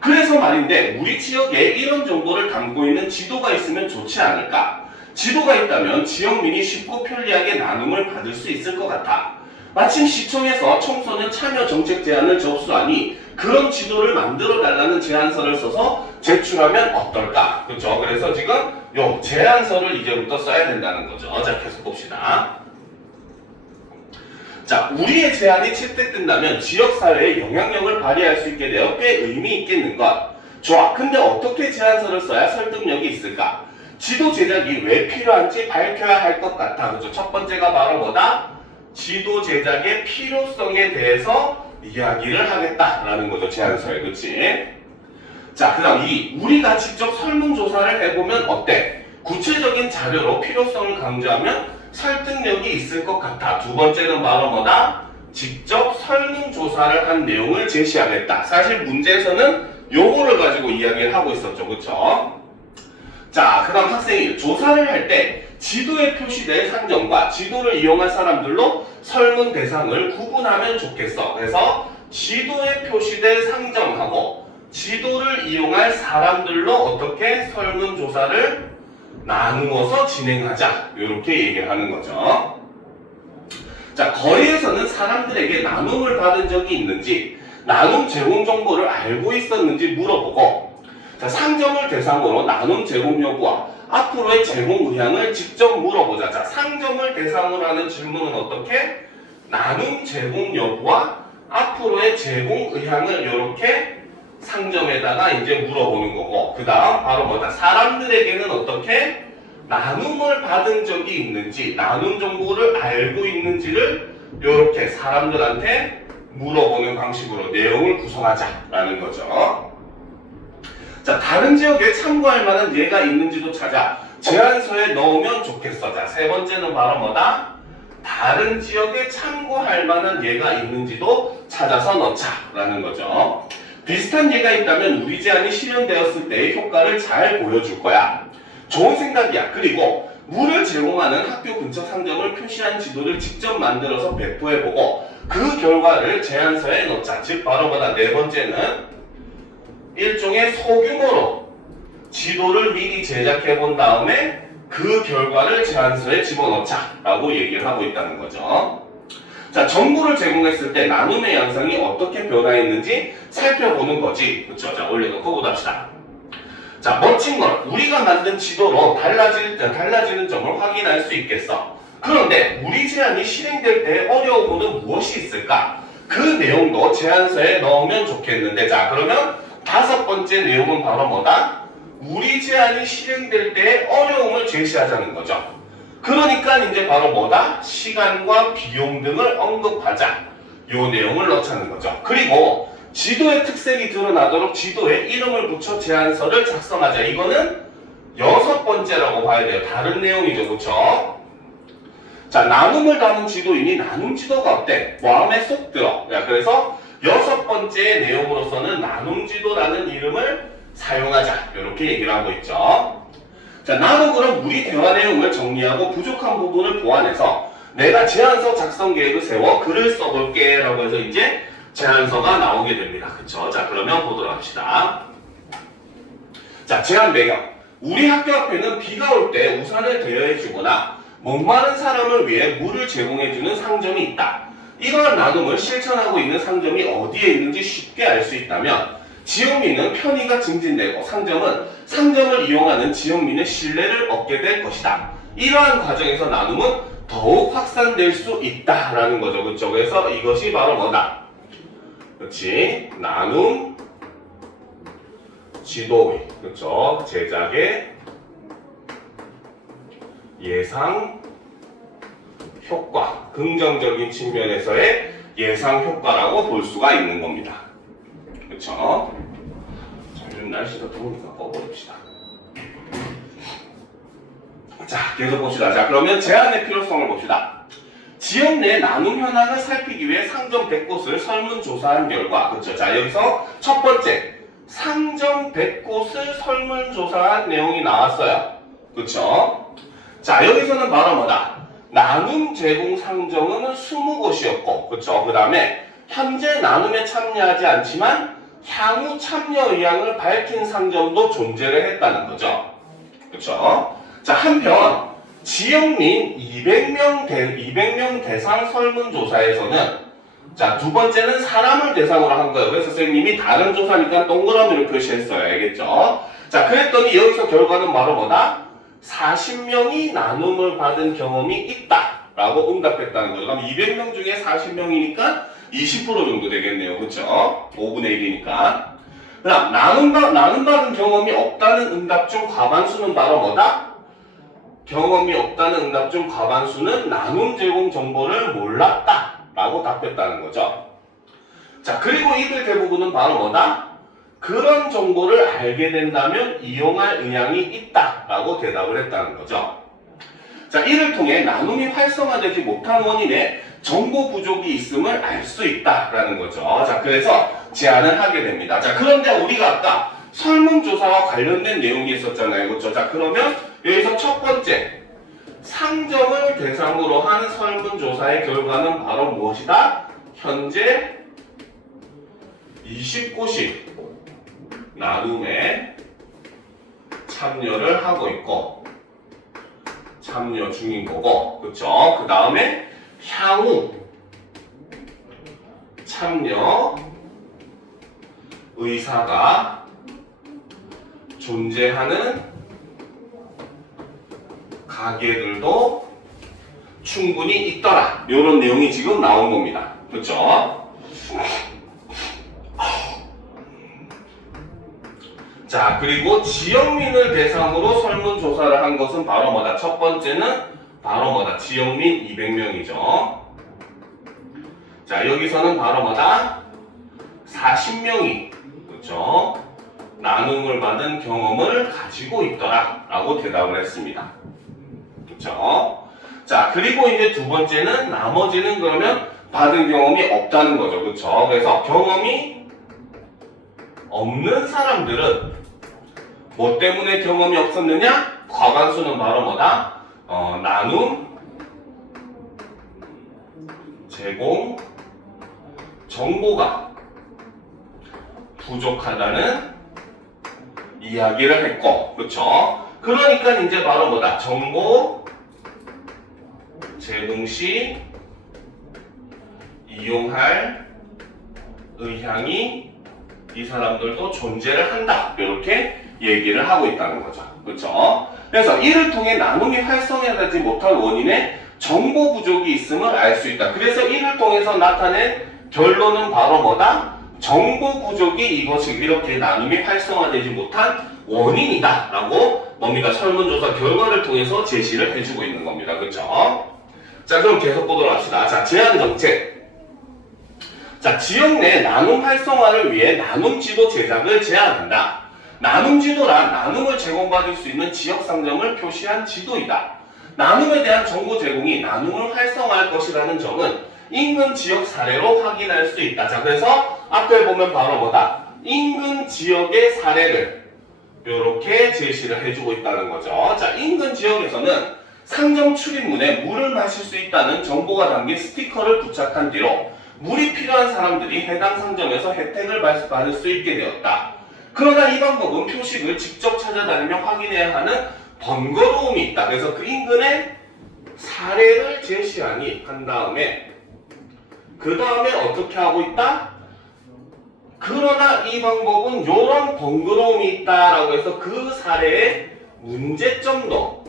그래서 말인데 우리 지역에 이런 정보를 담고 있는 지도가 있으면 좋지 않을까? 지도가 있다면 지역민이 쉽고 편리하게 나눔을 받을 수 있을 것 같아. 마침 시청에서 청소년 참여 정책 제안을 접수하니 그런 지도를 만들어 달라는 제안서를 써서 제출하면 어떨까? 그렇죠? 그래서 지금 요 제안서를 이제부터 써야 된다는 거죠. 자, 계속 봅시다. 자, 우리의 제안이 채택된다면 지역사회에 영향력을 발휘할 수 있게 되어 꽤 의미 있겠는 것. 좋아. 근데 어떻게 제안서를 써야 설득력이 있을까? 지도 제작이 왜 필요한지 밝혀야 할 것 같아. 그렇죠? 첫 번째가 바로 뭐다? 지도 제작의 필요성에 대해서 이야기를 하겠다라는 거죠. 제안서에. 그렇지? 자, 그 다음 2. 우리가 직접 설문조사를 해보면 어때? 구체적인 자료로 필요성을 강조하면 설득력이 있을 것 같아. 두 번째는 바로 뭐다? 직접 설문조사를 한 내용을 제시하겠다. 사실 문제에서는 요거를 가지고 이야기를 하고 있었죠. 그쵸? 자, 그 다음 학생이 조사를 할 때 지도에 표시된 상점과 지도를 이용한 사람들로 설문 대상을 구분하면 좋겠어. 그래서 지도에 표시된 상점하고 지도를 이용할 사람들로 어떻게 설문조사를 나누어서 진행하자. 이렇게 얘기를 하는 거죠. 자, 거리에서는 사람들에게 나눔을 받은 적이 있는지, 나눔 제공 정보를 알고 있었는지 물어보고, 자, 상점을 대상으로 나눔 제공 여부와 앞으로의 제공 의향을 직접 물어보자. 자, 상점을 대상으로 하는 질문은 어떻게? 나눔 제공 여부와 앞으로의 제공 의향을 이렇게 상점에다가 이제 물어보는 거고, 그 다음 바로 뭐다? 사람들에게는 어떻게 나눔을 받은 적이 있는지, 나눔 정보를 알고 있는지를 이렇게 사람들한테 물어보는 방식으로 내용을 구성하자라는 거죠. 자, 다른 지역에 참고할 만한 예가 있는지도 찾아 제안서에 넣으면 좋겠어. 자, 세 번째는 바로 뭐다? 다른 지역에 참고할 만한 예가 있는지도 찾아서 넣자라는 거죠. 비슷한 예가 있다면 우리 제안이 실현되었을 때의 효과를 잘 보여줄 거야. 좋은 생각이야. 그리고 물을 제공하는 학교 근처 상점을 표시한 지도를 직접 만들어서 배포해보고 그 결과를 제안서에 넣자. 즉 바로 뭐다? 네 번째는 일종의 소규모로 지도를 미리 제작해본 다음에 그 결과를 제안서에 집어넣자 라고 얘기를 하고 있다는 거죠. 자, 정보를 제공했을 때 나눔의 양상이 어떻게 변화했는지 살펴보는 거지. 그쵸? 자, 올려놓고 봅시다. 자, 멋진 걸 우리가 만든 지도로 달라지는 점을 확인할 수 있겠어. 그런데 우리 제안이 실행될 때 어려움은 무엇이 있을까? 그 내용도 제안서에 넣으면 좋겠는데, 자, 그러면 다섯 번째 내용은 바로 뭐다? 우리 제안이 실행될 때 어려움을 제시하자는 거죠. 그러니까 이제 바로 뭐다? 시간과 비용 등을 언급하자. 요 내용을 넣자는 거죠. 그리고 지도의 특색이 드러나도록 지도에 이름을 붙여 제안서를 작성하자. 이거는 여섯 번째라고 봐야 돼요. 다른 내용이죠. 그쵸? 자, 나눔을 담은 지도이니 나눔 지도가 어때? 마음에 쏙 들어. 야, 그래서 여섯 번째 내용으로서는 나눔 지도라는 이름을 사용하자. 이렇게 얘기를 하고 있죠. 자, 나도 그럼 우리 대화 내용을 정리하고 부족한 부분을 보완해서 내가 제안서 작성 계획을 세워 글을 써볼게 라고 해서 이제 제안서가 나오게 됩니다. 그쵸? 자, 그러면 보도록 합시다. 자, 제안 배경. 우리 학교 앞에는 비가 올 때 우산을 대여해주거나 목마른 사람을 위해 물을 제공해주는 상점이 있다. 이러한 나눔을 실천하고 있는 상점이 어디에 있는지 쉽게 알 수 있다면 지역민은 편의가 증진되고 상점은 상점을 이용하는 지역민의 신뢰를 얻게 될 것이다. 이러한 과정에서 나눔은 더욱 확산될 수 있다라는 거죠. 그렇죠? 그래서 이것이 바로 뭐다? 그렇지? 나눔 지도의, 그렇죠? 제작의 예상 효과, 긍정적인 측면에서의 예상 효과라고 볼 수가 있는 겁니다. 그렇죠? 자, 요즘 날씨가 더우니까 꺼버립시다. 자, 계속 봅시다. 자, 그러면 제안의 필요성을 봅시다. 지역 내 나눔 현황을 살피기 위해 상점 100곳을 설문조사한 결과, 그렇죠? 자, 여기서 첫 번째, 상점 100곳을 설문조사한 내용이 나왔어요. 그렇죠? 자, 여기서는 바로 뭐다? 나눔 제공 상정은 20곳이었고, 그쵸? 그 다음에 현재 나눔에 참여하지 않지만 향후 참여 의향을 밝힌 상점도 존재를 했다는 거죠. 그쵸? 자, 한편 지역민 200명 대상 설문조사에서는 자, 두 번째는 사람을 대상으로 한 거예요. 그래서 선생님이 다른 조사니까 동그라미로 표시했어요. 알겠죠? 자, 그랬더니 여기서 결과는 바로 뭐다? 40명이 나눔을 받은 경험이 있다 라고 응답했다는 거죠. 그럼 200명 중에 40명이니까 20% 정도 되겠네요. 그쵸? 5분의 1이니까. 그 다음 나눔 받은 경험이 없다는 응답 중 과반수는 바로 뭐다? 경험이 없다는 응답 중 과반수는 나눔 제공 정보를 몰랐다 라고 답했다는 거죠. 자, 그리고 이들 대부분은 바로 뭐다? 그런 정보를 알게 된다면 이용할 의향이 있다 라고 대답을 했다는 거죠. 자, 이를 통해 나눔이 활성화되지 못한 원인에 정보 부족이 있음을 알 수 있다라는 거죠. 자, 그래서 제안을 하게 됩니다. 자, 그런데 우리가 아까 설문조사와 관련된 내용이 있었잖아요. 그렇죠? 자, 그러면 여기서 첫 번째 상점을 대상으로 한 설문조사의 결과는 바로 무엇이다? 현재 20곳이 나눔에 참여를 하고 있고 참여 중인 거고, 그쵸? 그 다음에 향후 참여 의사가 존재하는 가게들도 충분히 있더라. 이런 내용이 지금 나온 겁니다. 그쵸? 자, 그리고 지역민을 대상으로 설문조사를 한 것은 바로 뭐다? 첫 번째는 바로 뭐다? 지역민 200명이죠. 자, 여기서는 바로 뭐다? 40명이, 그렇죠? 나눔을 받은 경험을 가지고 있더라 라고 대답을 했습니다. 그렇죠? 자, 그리고 이제 두 번째는 나머지는 그러면 받은 경험이 없다는 거죠. 그렇죠? 그래서 경험이 없는 사람들은 뭐 때문에 경험이 없었느냐? 과반수는 바로 뭐다? 나눔 제공 정보가 부족하다는 이야기를 했고, 그렇죠? 그러니까 이제 바로 뭐다? 정보 제공 시 이용할 의향이 이 사람들도 존재를 한다. 이렇게 얘기를 하고 있다는 거죠. 그렇죠? 그래서 이를 통해 나눔이 활성화되지 못한 원인에 정보 부족이 있음을 알 수 있다. 그래서 이를 통해서 나타낸 결론은 바로 뭐다? 정보 부족이 이것이 이렇게 나눔이 활성화되지 못한 원인이다 라고 뭡니까? 설문조사 결과를 통해서 제시를 해주고 있는 겁니다. 그렇죠? 자, 그럼 계속 보도록 합시다. 자, 제안 정책. 자, 지역 내 나눔 활성화를 위해 나눔 지도 제작을 제안한다. 나눔 지도란 나눔을 제공받을 수 있는 지역 상점을 표시한 지도이다. 나눔에 대한 정보 제공이 나눔을 활성화할 것이라는 점은 인근 지역 사례로 확인할 수 있다. 자, 그래서 앞에 보면 바로 뭐다? 인근 지역의 사례를 이렇게 제시를 해주고 있다는 거죠. 자, 인근 지역에서는 상점 출입문에 물을 마실 수 있다는 정보가 담긴 스티커를 부착한 뒤로 물이 필요한 사람들이 해당 상점에서 혜택을 받을 수 있게 되었다. 그러나 이 방법은 표식을 직접 찾아다니며 확인해야 하는 번거로움이 있다. 그래서 그 인근에 사례를 제시하니 한 다음에 그 다음에 어떻게 하고 있다? 그러나 이 방법은 이런 번거로움이 있다라고 해서 그 사례의 문제점도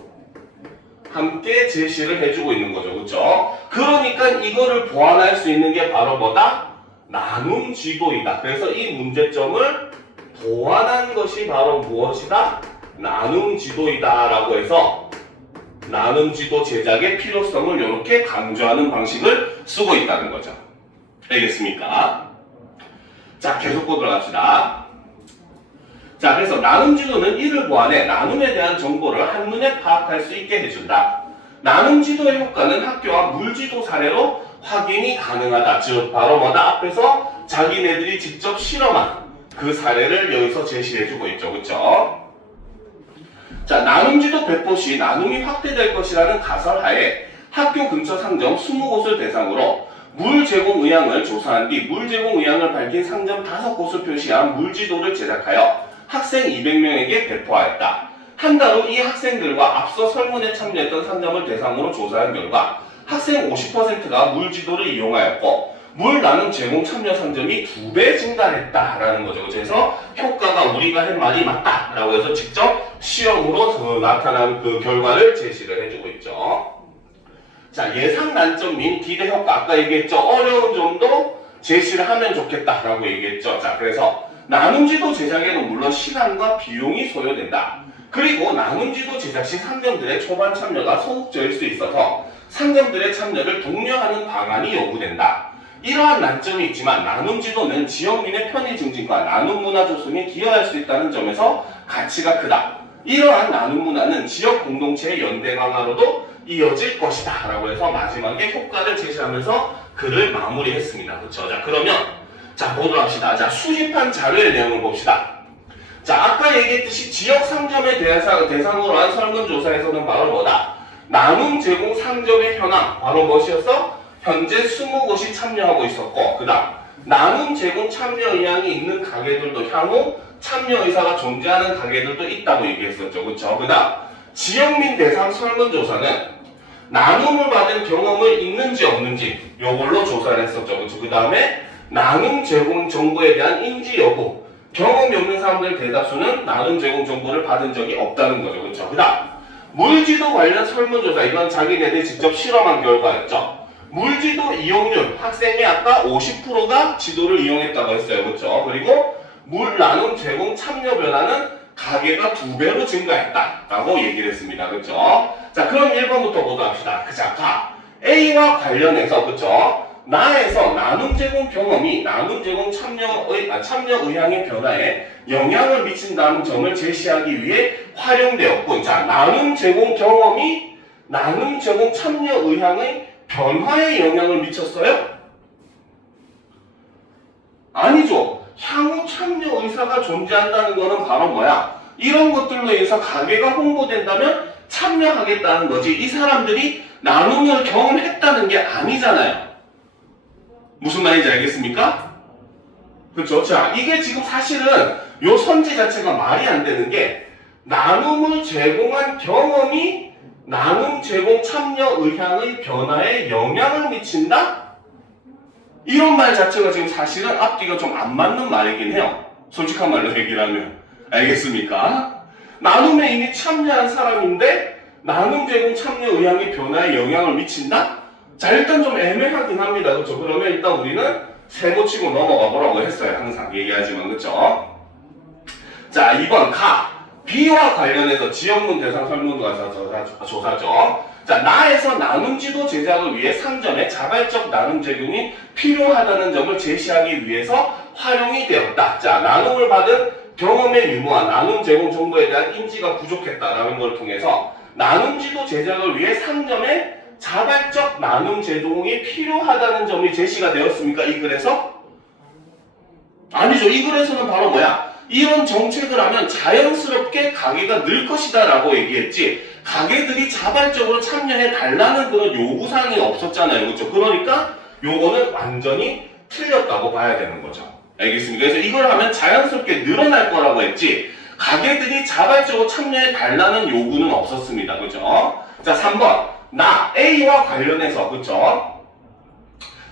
함께 제시를 해주고 있는 거죠. 그렇죠? 그러니까 이거를 보완할 수 있는 게 바로 뭐다? 나눔 지도이다. 그래서 이 문제점을 보완한 것이 바로 무엇이다? 나눔 지도이다 라고 해서 나눔 지도 제작의 필요성을 이렇게 강조하는 방식을 쓰고 있다는 거죠. 알겠습니까? 자, 계속 보도록 합시다. 자, 그래서 나눔 지도는 이를 보완해 나눔에 대한 정보를 한눈에 파악할 수 있게 해준다. 나눔 지도의 효과는 학교와 물지도 사례로 확인이 가능하다. 즉, 바로 뭐다? 앞에서 자기네들이 직접 실험한 그 사례를 여기서 제시해주고 있죠. 그쵸? 자, 나눔지도 배포 시 나눔이 확대될 것이라는 가설하에 학교 근처 상점 20곳을 대상으로 물 제공 의향을 조사한 뒤 물 제공 의향을 밝힌 상점 5곳을 표시한 물지도를 제작하여 학생 200명에게 배포하였다. 한 달 후 이 학생들과 앞서 설문에 참여했던 상점을 대상으로 조사한 결과 학생 50%가 물지도를 이용하였고 물 나눔 제공 참여 상점이 2배 증가했다라는 거죠. 그래서 효과가 우리가 한 말이 맞다라고 해서 직접 시험으로 나타난 그 결과를 제시를 해주고 있죠. 자, 예상 난점 및 기대 효과 아까 얘기했죠. 어려운 점도 제시를 하면 좋겠다라고 얘기했죠. 자, 그래서 나눔지도 제작에는 물론 시간과 비용이 소요된다. 그리고 나눔지도 제작 시 상점들의 초반 참여가 소극적일 수 있어서 상점들의 참여를 독려하는 방안이 요구된다. 이러한 난점이 있지만 나눔지도는 지역민의 편의 증진과 나눔 문화 조성에 기여할 수 있다는 점에서 가치가 크다. 이러한 나눔 문화는 지역 공동체의 연대 강화로도 이어질 것이다 라고 해서 마지막에 효과를 제시하면서 글을 마무리했습니다. 그렇죠? 자, 그러면 자 보도록 합시다. 자, 수집한 자료의 내용을 봅시다. 자, 아까 얘기했듯이 지역 상점의 대상으로 한 설문조사에서는 바로 뭐다? 나눔 제공 상점의 현황, 바로 무엇이었어? 현재 20곳이 참여하고 있었고, 그 다음 나눔 제공 참여 의향이 있는 가게들도 향후 참여 의사가 존재하는 가게들도 있다고 얘기했었죠. 그렇죠? 그 다음 지역민 대상 설문조사는 나눔을 받은 경험을 있는지 없는지 요걸로 조사를 했었죠. 그렇죠? 그 다음에 나눔 제공 정보에 대한 인지 여부, 경험이 없는 사람들 대다수는 나눔 제공 정보를 받은 적이 없다는 거죠. 그렇죠? 그 다음 물지도 관련 설문조사, 이건 자기네들이 직접 실험한 결과였죠. 물지도 이용률, 학생이 아까 50%가 지도를 이용했다고 했어요. 그렇죠? 그리고 물 나눔 제공 참여 변화는 가게가 2배로 증가했다라고 얘기를 했습니다. 그렇죠? 자, 그럼 1번부터 보도록 합시다. 자, A와 관련해서, 그렇죠? 나에서 나눔 제공 경험이 나눔 제공 참여 의향의 변화에 영향을 미친다는 점을 제시하기 위해 활용되었고, 자, 나눔 제공 경험이 나눔 제공 참여 의향의 변화에 영향을 미쳤어요? 아니죠. 향후 참여 의사가 존재한다는 것은 바로 뭐야? 이런 것들로 인해서 가게가 홍보된다면 참여하겠다는 거지. 이 사람들이 나눔을 경험했다는 게 아니잖아요. 무슨 말인지 알겠습니까? 그렇죠? 자, 이게 지금 사실은 요 선지 자체가 말이 안 되는 게 나눔을 제공한 경험이 나눔 제공 참여 의향의 변화에 영향을 미친다? 이런 말 자체가 지금 사실은 앞뒤가 좀 안 맞는 말이긴 해요. 솔직한 말로 얘기를 하면. 알겠습니까? 나눔에 이미 참여한 사람인데 나눔 제공 참여 의향의 변화에 영향을 미친다? 자, 일단 좀 애매하긴 합니다. 그렇죠? 그러면 일단 우리는 세모치고 넘어가 보라고 했어요. 항상 얘기하지만. 그렇죠? 자, 2번 B와 관련해서 지역문 대상 설문조사죠. 자, 나에서 나눔지도 제작을 위해 상점에 자발적 나눔 제공이 필요하다는 점을 제시하기 위해서 활용이 되었다. 자, 나눔을 받은 경험의 유무와 나눔 제공 정보에 대한 인지가 부족했다라는 걸 통해서 나눔지도 제작을 위해 상점에 자발적 나눔 제공이 필요하다는 점이 제시가 되었습니까? 이 글에서? 아니죠. 이 글에서는 바로 뭐야? 이런 정책을 하면 자연스럽게 가게가 늘 것이다 라고 얘기했지, 가게들이 자발적으로 참여해 달라는 그런 요구사항이 없었잖아요. 그렇죠? 그러니까 요거는 완전히 틀렸다고 봐야 되는 거죠. 알겠습니까? 그래서 이걸 하면 자연스럽게 늘어날 거라고 했지 가게들이 자발적으로 참여해 달라는 요구는 없었습니다. 그렇죠? 자, 3번 A와 관련해서, 그렇죠?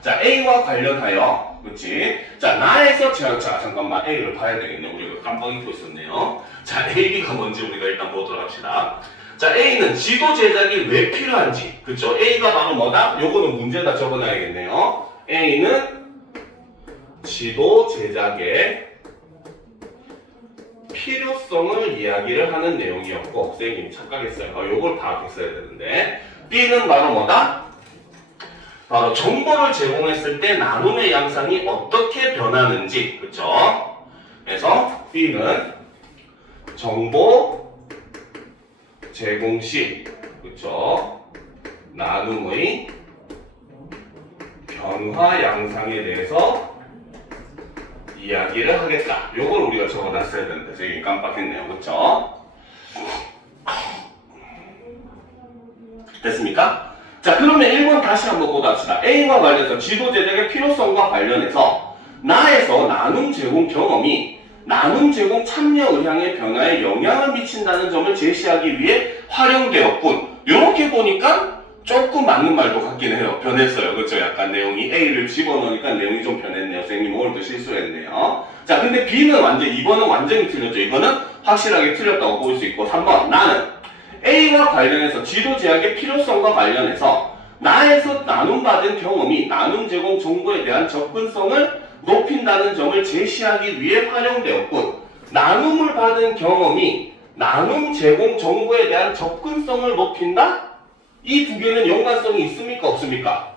자, A와 관련하여, 그렇지? 자, 나에서 자, 잠깐만 A를 봐야 되겠네. 우리가 깜빡 잊고 있었네요. 자, A가 뭔지 우리가 일단 보도록 합시다. 자, A는 지도 제작이 왜 필요한지, 그렇죠? A가 바로 뭐다? 요거는 문제다 적어놔야겠네요. A는 지도 제작의 필요성을 이야기를 하는 내용이었고, 선생님이 착각했어요. 요걸 파악했어야 되는데, B는 바로 뭐다? 바로 정보를 제공했을 때 나눔의 양상이 어떻게 변하는지, 그쵸? 그래서 B는 정보 제공 시, 그쵸? 나눔의 변화 양상에 대해서 이야기를 하겠다. 요걸 우리가 적어놨어야 되는데 저기 깜빡했네요. 그쵸? 됐습니까? 자, 그러면 1번 다시 한번 보도록 합시다. A와 관련해서 지도 제작의 필요성과 관련해서 나에서 나눔 제공 경험이 나눔 제공 참여 의향의 변화에 영향을 미친다는 점을 제시하기 위해 활용되었군. 이렇게 보니까 조금 맞는 말도 같긴 해요. 변했어요. 그렇죠? 약간 내용이 A를 집어넣으니까 내용이 좀 변했네요. 선생님 오늘도 실수했네요. 자, 근데 B는 2번은 완전히 틀렸죠. 이거는 확실하게 틀렸다고 볼 수 있고 3번 나는 A와 관련해서 지도 제약의 필요성과 관련해서 나에서 나눔받은 경험이 나눔 제공 정보에 대한 접근성을 높인다는 점을 제시하기 위해 활용되었군. 나눔을 받은 경험이 나눔 제공 정보에 대한 접근성을 높인다? 이 두 개는 연관성이 있습니까? 없습니까?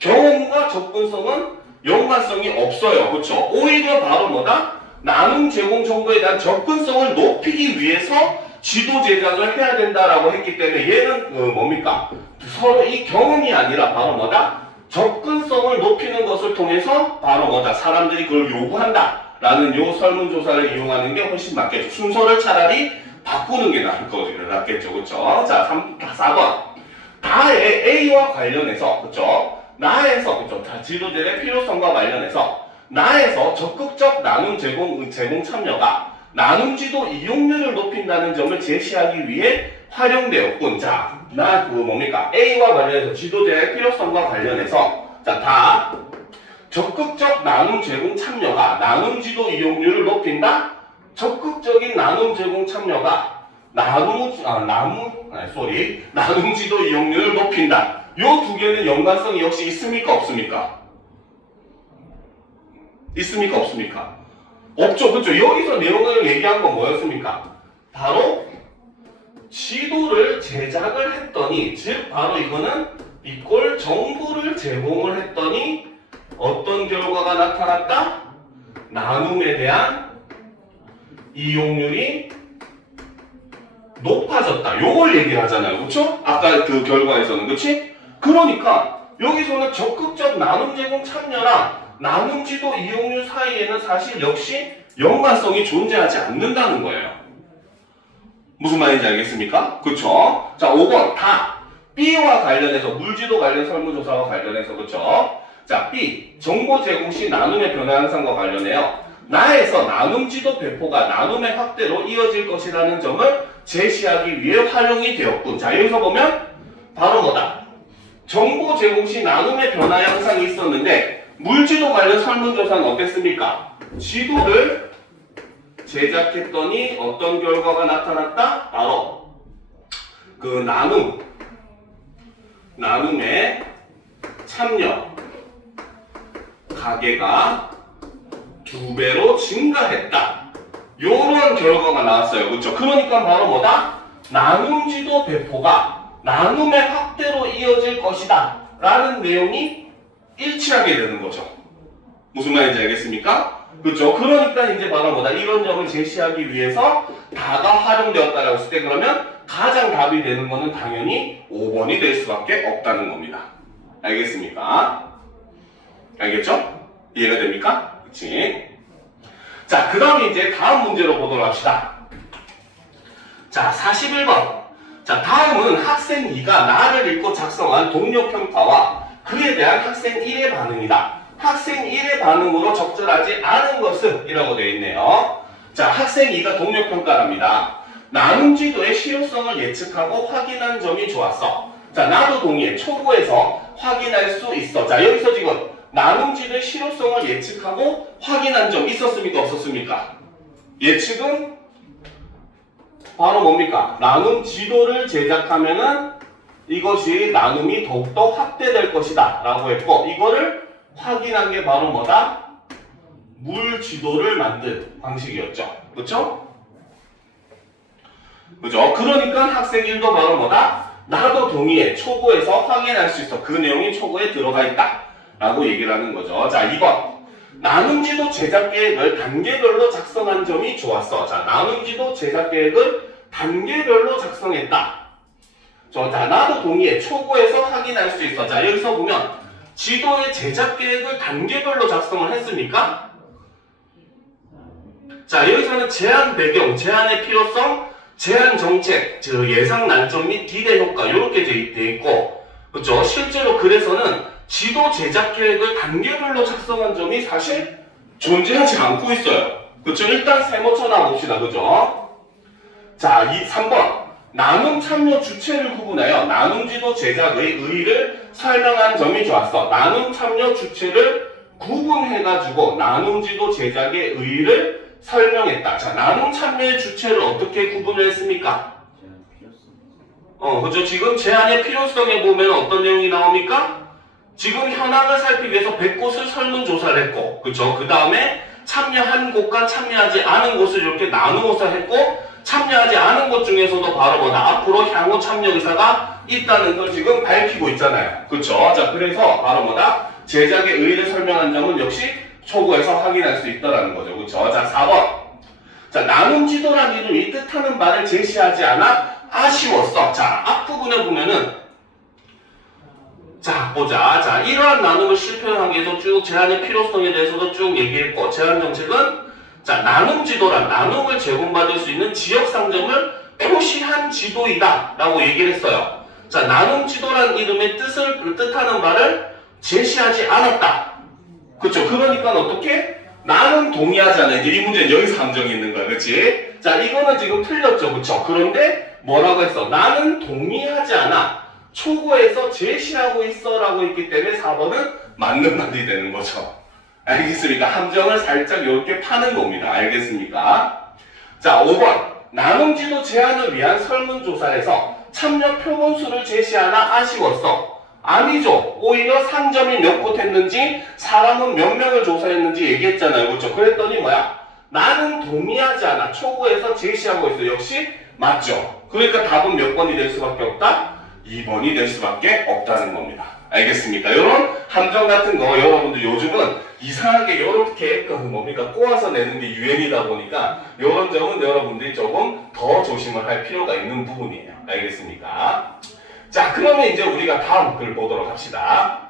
경험과 접근성은 연관성이 없어요. 그렇죠? 오히려 바로 뭐다? 나눔 제공 정보에 대한 접근성을 높이기 위해서 지도 제작을 해야 된다라고 했기 때문에 얘는 뭡니까? 서로 이 경험이 아니라 바로 뭐다? 접근성을 높이는 것을 통해서 바로 뭐다? 사람들이 그걸 요구한다 라는 요 설문조사를 이용하는 게 훨씬 맞겠죠. 순서를 차라리 바꾸는 게 낫겠죠. 그렇죠? 자, 4번 다의 A와 관련해서 그렇죠? 나에서 그렇죠? 지도제의 필요성과 관련해서 나에서 적극적 나눔 제공 참여가 나눔 지도 이용률을 높인다는 점을 제시하기 위해 활용되었군. 자, 뭡니까? A와 관련해서 지도제의 필요성과 관련해서 자, 다 적극적 나눔 제공 참여가 나눔 지도 이용률을 높인다? 적극적인 나눔 제공 참여가 나눔 지도 이용률을 높인다. 요 두 개는 연관성이 역시 있습니까? 없습니까? 있습니까? 없습니까? 없죠. 그렇죠? 여기서 내용을 얘기한 건 뭐였습니까? 바로 지도를 제작을 했더니 즉 바로 이거는 이꼴 정보를 제공을 했더니 어떤 결과가 나타났다? 나눔에 대한 이용률이 높아졌다. 요걸 얘기를 하잖아요. 그렇죠? 아까 그 결과에서는. 그렇지? 그러니까 여기서는 적극적 나눔 제공 참여랑 나눔 지도 이용률 사이에는 사실 역시 연관성이 존재하지 않는다는 거예요. 무슨 말인지 알겠습니까? 그렇죠? 자, 5번 다 B와 관련해서 물지도 관련 설문조사와 관련해서 그렇죠? 자, B 정보 제공 시 나눔의 변화 현상과 관련해요. 나에서 나눔 지도 배포가 나눔의 확대로 이어질 것이라는 점을 제시하기 위해 활용이 되었군. 자, 여기서 보면 바로 뭐다? 정보 제공 시 나눔의 변화 현상이 있었는데 물지도 관련 설문조사는 어땠습니까? 지도를 제작했더니 어떤 결과가 나타났다? 바로 그 나눔에 참여 가게가 2배로 증가했다. 요런 결과가 나왔어요. 그렇죠? 그러니까 바로 뭐다? 나눔 지도 배포가 나눔의 확대로 이어질 것이다 라는 내용이 일치하게 되는 거죠. 무슨 말인지 알겠습니까? 그렇죠? 그러니까 이제 바로 뭐다? 이런 점을 제시하기 위해서 다가 활용되었다라고 했을 때 그러면 가장 답이 되는 거는 당연히 5번이 될 수밖에 없다는 겁니다. 알겠습니까? 알겠죠? 이해가 됩니까? 그치? 자, 그 다음에 이제 다음 문제로 보도록 합시다. 자, 41번. 자, 다음은 학생 2가 나를 읽고 작성한 동료 평가와 그에 대한 학생 1의 반응이다. 학생 1의 반응으로 적절하지 않은 것은 이라고 되어 있네요. 자, 학생 2가 동료 평가랍니다. 나눔 지도의 실효성을 예측하고 확인한 점이 좋았어. 자, 나도 동의해. 초고에서 확인할 수 있어. 자, 여기서 지금 나눔 지도의 실효성을 예측하고 확인한 점 있었습니까? 없었습니까? 예측은 바로 뭡니까? 나눔 지도를 제작하면은 이것이 나눔이 더욱더 확대될 것이다 라고 했고 이거를 확인한 게 바로 뭐다? 물 지도를 만든 방식이었죠. 그렇죠? 그죠? 그러니까 학생 1도 바로 뭐다? 나도 동의해. 초고에서 확인할 수 있어. 그 내용이 초고에 들어가 있다 라고 얘기를 하는 거죠. 자, 2번 나눔지도 제작 계획을 단계별로 작성한 점이 좋았어. 자, 나눔지도 제작 계획을 단계별로 작성했다. 자, 나도 동의해. 초고에서 확인할 수 있어. 자, 여기서 보면 지도의 제작 계획을 단계별로 작성을 했습니까? 자, 여기서는 제한 배경, 제한의 필요성, 제한 정책, 즉 예상 난점 및 기대 효과 이렇게 되어 있고 그렇죠? 실제로 그래서는 지도 제작 계획을 단계별로 작성한 점이 사실 존재하지 않고 있어요. 그렇죠? 일단 세모쳐나 봅시다. 그죠? 자, 3번. 나눔 참여 주체를 구분하여 나눔 지도 제작의 의의를 설명한 점이 좋았어. 나눔 참여 주체를 구분해가지고 나눔 지도 제작의 의의를 설명했다. 자, 나눔 참여의 주체를 어떻게 구분을 했습니까? 그죠? 지금 제안의 필요성에 보면 어떤 내용이 나옵니까? 지금 현황을 살피기 위해서 100곳을 설문조사를 했고, 그죠? 그 다음에 참여한 곳과 참여하지 않은 곳을 이렇게 나누어서 했고, 참여하지 않은 곳 중에서도 바로 뭐다? 앞으로 향후 참여 의사가 있다는 걸 지금 밝히고 있잖아요. 그쵸? 자, 그래서 바로 뭐다? 제작의 의의를 설명한 점은 역시 초고에서 확인할 수 있다는 거죠. 그쵸? 자, 4번. 자, 나눔 지도란 이름이 뜻하는 바를 제시하지 않아 아쉬웠어. 자, 앞부분에 보면은 자, 보자. 자, 이러한 나눔을 실현하기 위해서 쭉 제안의 필요성에 대해서도 쭉 얘기했고, 제안 정책은 자, 나눔 지도란 나눔을 제공받을 수 있는 지역 상점을 표시한 지도이다 라고 얘기를 했어요. 자, 나눔 지도란 이름의 뜻하는 바를 제시하지 않았다. 그쵸? 그러니까 어떻게? 나는 동의하잖아. 이제 이 문제는 여기서 함정이 있는 거야. 그치? 자, 이거는 지금 틀렸죠. 그쵸? 그런데 뭐라고 했어? 나는 동의하지 않아. 초고에서 제시하고 있어 라고 했기 때문에 4번은 맞는 말이 되는 거죠. 알겠습니까? 함정을 살짝 이렇게 파는 겁니다. 알겠습니까? 자, 5번. 나눔 지도 제안을 위한 설문조사에서 참여 표본수를 제시하나 아쉬웠어. 아니죠. 오히려 상점이 몇 곳 했는지, 사람은 몇 명을 조사했는지 얘기했잖아요. 그렇죠? 그랬더니 뭐야? 나는 동의하지 않아. 초고에서 제시하고 있어. 역시 맞죠. 그러니까 답은 몇 번이 될 수밖에 없다? 2번이 될 수밖에 없다는 겁니다. 알겠습니까? 이런 함정 같은 거 여러분들 요즘은 이상하게 이렇게 뭡니까? 꼬아서 내는 게 유행이다 보니까 이런 점은 여러분들이 조금 더 조심을 할 필요가 있는 부분이에요. 알겠습니까? 자, 그러면 이제 우리가 다음 글 보도록 합시다.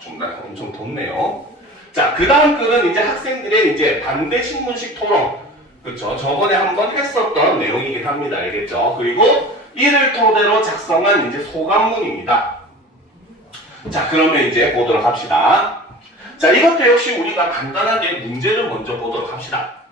좀 엄청 덥네요. 자, 그 다음 글은 이제 학생들의 이제 반대 신문식 토론. 그쵸? 저번에 한번 했었던 내용이긴 합니다. 알겠죠? 그리고 이를 토대로 작성한 이제 소감문입니다. 자, 그러면 이제 보도록 합시다. 자, 이것도 역시 우리가 간단하게 문제를 먼저 보도록 합시다.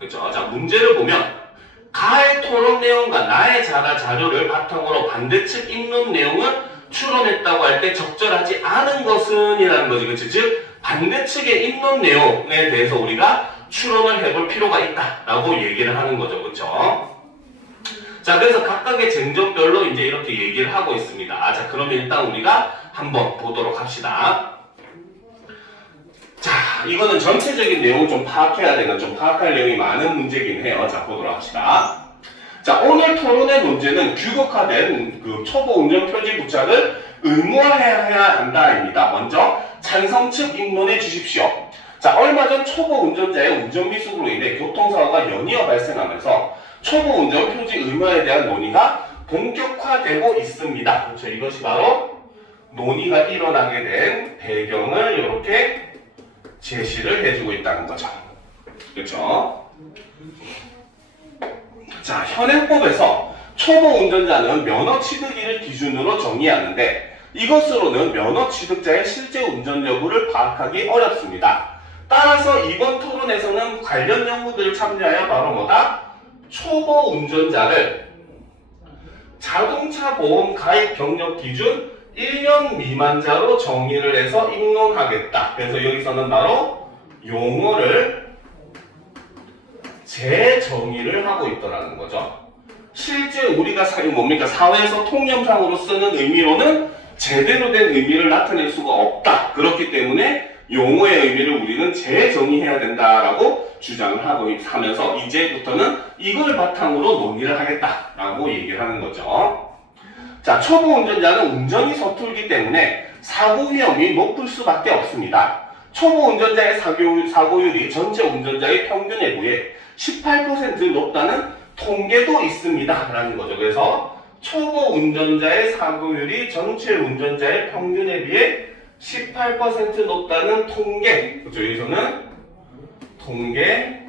그쵸? 자, 문제를 보면 가의 토론 내용과 나의 자료를 바탕으로 반대측 입론 내용을 추론했다고 할 때 적절하지 않은 것은 이라는 거지. 그치? 즉, 반대측의 입론 내용에 대해서 우리가 추론을 해볼 필요가 있다라고 얘기를 하는 거죠. 그쵸? 자, 그래서 각각의 쟁점별로 이제 이렇게 얘기를 하고 있습니다. 자, 그러면 일단 우리가 한번 보도록 합시다. 자, 이거는 전체적인 내용을 좀 파악해야 되는, 좀 파악할 내용이 많은 문제긴 해요. 자, 보도록 합시다. 자, 오늘 토론의 문제는 규격화된 그 초보 운전 표지 부착을 의무화해야 한다입니다. 먼저 찬성 측 입론해 주십시오. 자, 얼마 전 초보 운전자의 운전 미숙으로 인해 교통사고가 연이어 발생하면서 초보 운전 표지 의무화에 대한 논의가 본격화되고 있습니다. 그렇죠? 이것이 바로 논의가 일어나게 된 배경을 이렇게 제시를 해주고 있다는 거죠. 그렇죠? 자, 현행법에서 초보 운전자는 면허 취득일을 기준으로 정의하는데 이것으로는 면허 취득자의 실제 운전 여부를 파악하기 어렵습니다. 따라서 이번 토론에서는 관련 연구들을 참조하여 바로 뭐다? 초보 운전자를 자동차 보험 가입 경력 기준 1년 미만자로 정의를 해서 입론하겠다. 그래서 여기서는 바로 용어를 재정의를 하고 있더라는 거죠. 실제 우리가 뭡니까? 사회에서 통념상으로 쓰는 의미로는 제대로 된 의미를 나타낼 수가 없다. 그렇기 때문에 용어의 의미를 우리는 재정의해야 된다라고 주장을 하면서 이제부터는 이걸 바탕으로 논의를 하겠다라고 얘기를 하는 거죠. 자, 초보 운전자는 운전이 서툴기 때문에 사고 위험이 높을 수밖에 없습니다. 초보 운전자의 사고율이 전체 운전자의 평균에 비해 18% 높다는 통계도 있습니다. 라는 거죠. 그래서 초보 운전자의 사고율이 전체 운전자의 평균에 비해 18% 높다는 통계. 그렇죠? 여기서는 통계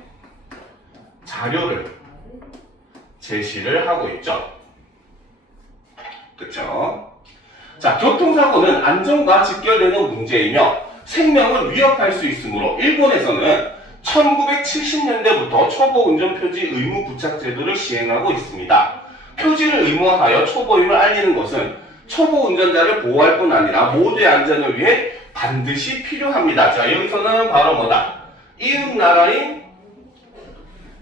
자료를 제시를 하고 있죠. 그쵸? 자, 교통사고는 안전과 직결되는 문제이며 생명을 위협할 수 있으므로 일본에서는 1970년대부터 초보 운전표지 의무 부착 제도를 시행하고 있습니다. 표지를 의무화하여 초보임을 알리는 것은 초보 운전자를 보호할 뿐 아니라 모두의 안전을 위해 반드시 필요합니다. 자, 여기서는 바로 뭐다? 이웃 나라인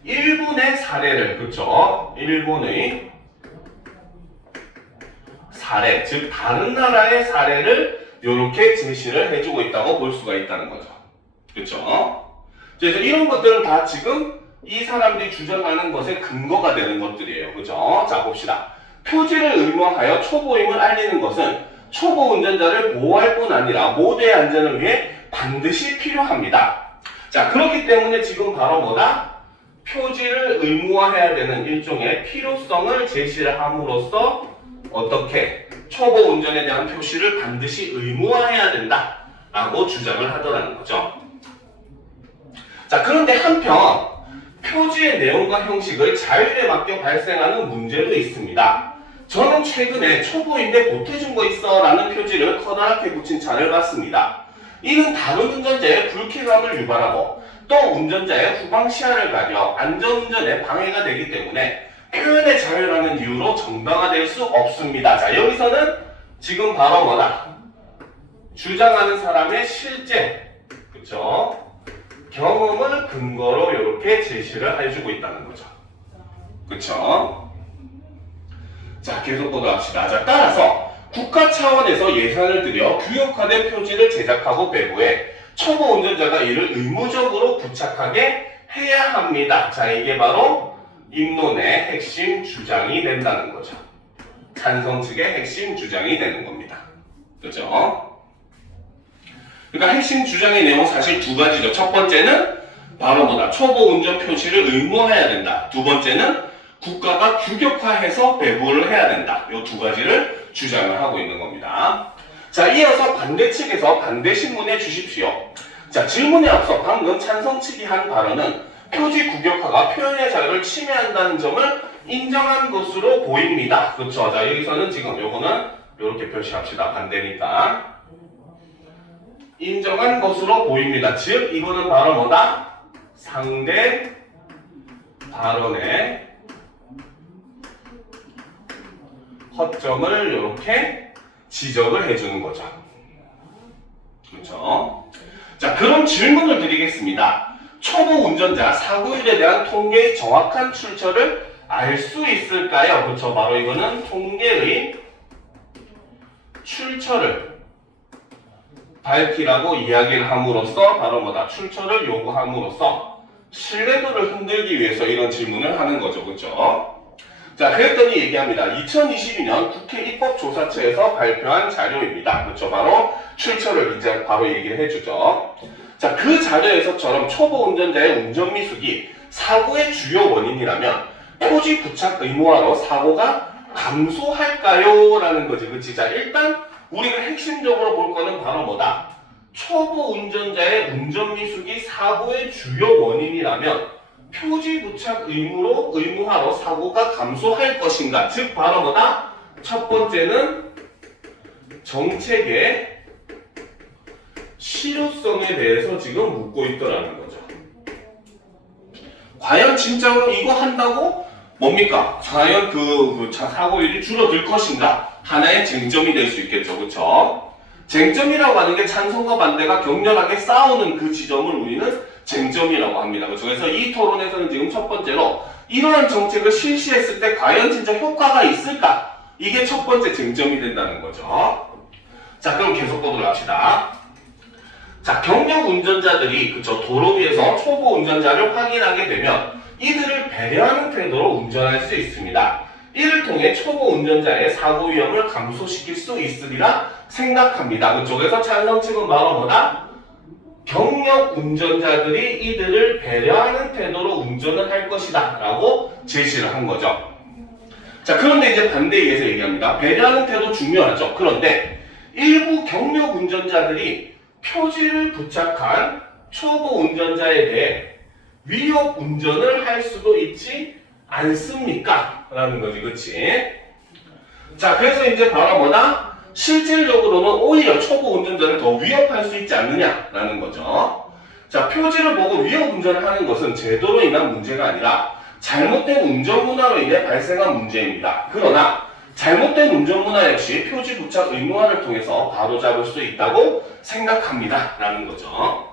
일본의 사례를, 그쵸? 일본의 사례, 즉 다른 나라의 사례를 이렇게 제시를 해주고 있다고 볼 수가 있다는 거죠. 그쵸? 그래서 이런 것들은 다 지금 이 사람들이 주장하는 것의 근거가 되는 것들이에요. 그죠? 자, 봅시다. 표지를 의무화하여 초보임을 알리는 것은 초보 운전자를 보호할 뿐 아니라 모두의 안전을 위해 반드시 필요합니다. 자, 그렇기 때문에 지금 바로 뭐다? 표지를 의무화해야 되는 일종의 필요성을 제시를 함으로써 어떻게 초보 운전에 대한 표시를 반드시 의무화해야 된다 라고 주장을 하더라는 거죠. 자, 그런데 한편 표지의 내용과 형식을 자율에 맡겨 발생하는 문제도 있습니다. 저는 최근에 초보인데 보태준 거 있어 라는 표지를 커다랗게 붙인 차를 봤습니다. 이는 다른 운전자의 불쾌감을 유발하고 또 운전자의 후방 시야를 가려 안전운전에 방해가 되기 때문에 표현의 자유라는 이유로 정당화될 수 없습니다. 자, 여기서는 지금 바로 뭐다? 주장하는 사람의 실제, 그쵸? 경험을 근거로 이렇게 제시를 해주고 있다는 거죠. 그쵸? 자, 계속 보도합시다. 자, 따라서 국가 차원에서 예산을 들여 규격화된 표지를 제작하고 배부해 초보 운전자가 이를 의무적으로 부착하게 해야 합니다. 자, 이게 바로 입론의 핵심 주장이 된다는 거죠. 찬성 측의 핵심 주장이 되는 겁니다. 그죠? 그러니까 핵심 주장의 내용 사실 두 가지죠. 첫 번째는 바로 뭐다? 초보 운전 표시를 의무화해야 된다. 두 번째는 국가가 규격화해서 배부를 해야 된다. 이 두 가지를 주장을 하고 있는 겁니다. 자, 이어서 반대 측에서 반대 신문해 주십시오. 자, 질문에 앞서 방금 찬성 측이 한 발언은 표지 규격화가 표현의 자유를 침해한다는 점을 인정한 것으로 보입니다. 그렇죠? 자, 여기서는 지금 요거는 이렇게 표시합시다. 반대니까. 인정한 것으로 보입니다. 즉, 이거는 바로 뭐다? 상대 발언의 허점을 이렇게 지적을 해주는 거죠. 그렇죠? 자, 그럼 질문을 드리겠습니다. 초보 운전자 사고율에 대한 통계의 정확한 출처를 알 수 있을까요? 그렇죠? 바로 이거는 통계의 출처를 밝히라고 이야기를 함으로써 바로 뭐다? 출처를 요구함으로써 신뢰도를 흔들기 위해서 이런 질문을 하는 거죠. 그렇죠? 자, 그랬더니 얘기합니다. 2022년 국회 입법조사처에서 발표한 자료입니다. 그렇죠? 바로 출처를 이제 바로 얘기를 해주죠. 자, 그 자료에서처럼 초보 운전자의 운전 미숙이 사고의 주요 원인이라면 표지 부착 의무화로 사고가 감소할까요? 라는 거지. 그치? 자, 일단 우리가 핵심적으로 볼 거는 바로 뭐다? 초보 운전자의 운전 미숙이 사고의 주요 원인이라면 표지 부착 의무화로 사고가 감소할 것인가? 즉 바로 뭐다? 첫 번째는 정책의 실효성에 대해서 지금 묻고 있더라는 거죠. 과연 진짜로 이거 한다고 뭡니까? 과연 그 사고율이 줄어들 것인가? 하나의 쟁점이 될 수 있겠죠. 그렇죠? 쟁점이라고 하는 게 찬성과 반대가 격렬하게 싸우는 그 지점을 우리는 쟁점이라고 합니다. 그렇죠? 그래서 이 토론에서는 지금 첫 번째로 이러한 정책을 실시했을 때 과연 진짜 효과가 있을까? 이게 첫 번째 쟁점이 된다는 거죠. 자, 그럼 계속 보도록 합시다. 자, 경력 운전자들이 그쵸 도로 위에서 초보 운전자를 확인하게 되면 이들을 배려하는 태도로 운전할 수 있습니다. 이를 통해 초보 운전자의 사고 위험을 감소시킬 수 있으리라 생각합니다. 그쪽에서 찬성 측은 바로 뭐다? 경력 운전자들이 이들을 배려하는 태도로 운전을 할 것이다 라고 제시를 한 거죠. 자, 그런데 이제 반대에 의해서 얘기합니다. 배려하는 태도 중요하죠. 그런데 일부 경력 운전자들이 표지를 부착한 초보 운전자에 대해 위협 운전을 할 수도 있지 않습니까? 라는 거지, 그치? 자, 그래서 이제 바로 뭐다? 실질적으로는 오히려 초보 운전자를 더 위협할 수 있지 않느냐라는 거죠. 자, 표지를 보고 위협 운전을 하는 것은 제도로 인한 문제가 아니라 잘못된 운전 문화로 인해 발생한 문제입니다. 그러나 잘못된 운전 문화 역시 표지 부착 의무화를 통해서 바로잡을 수 있다고 생각합니다. 라는 거죠.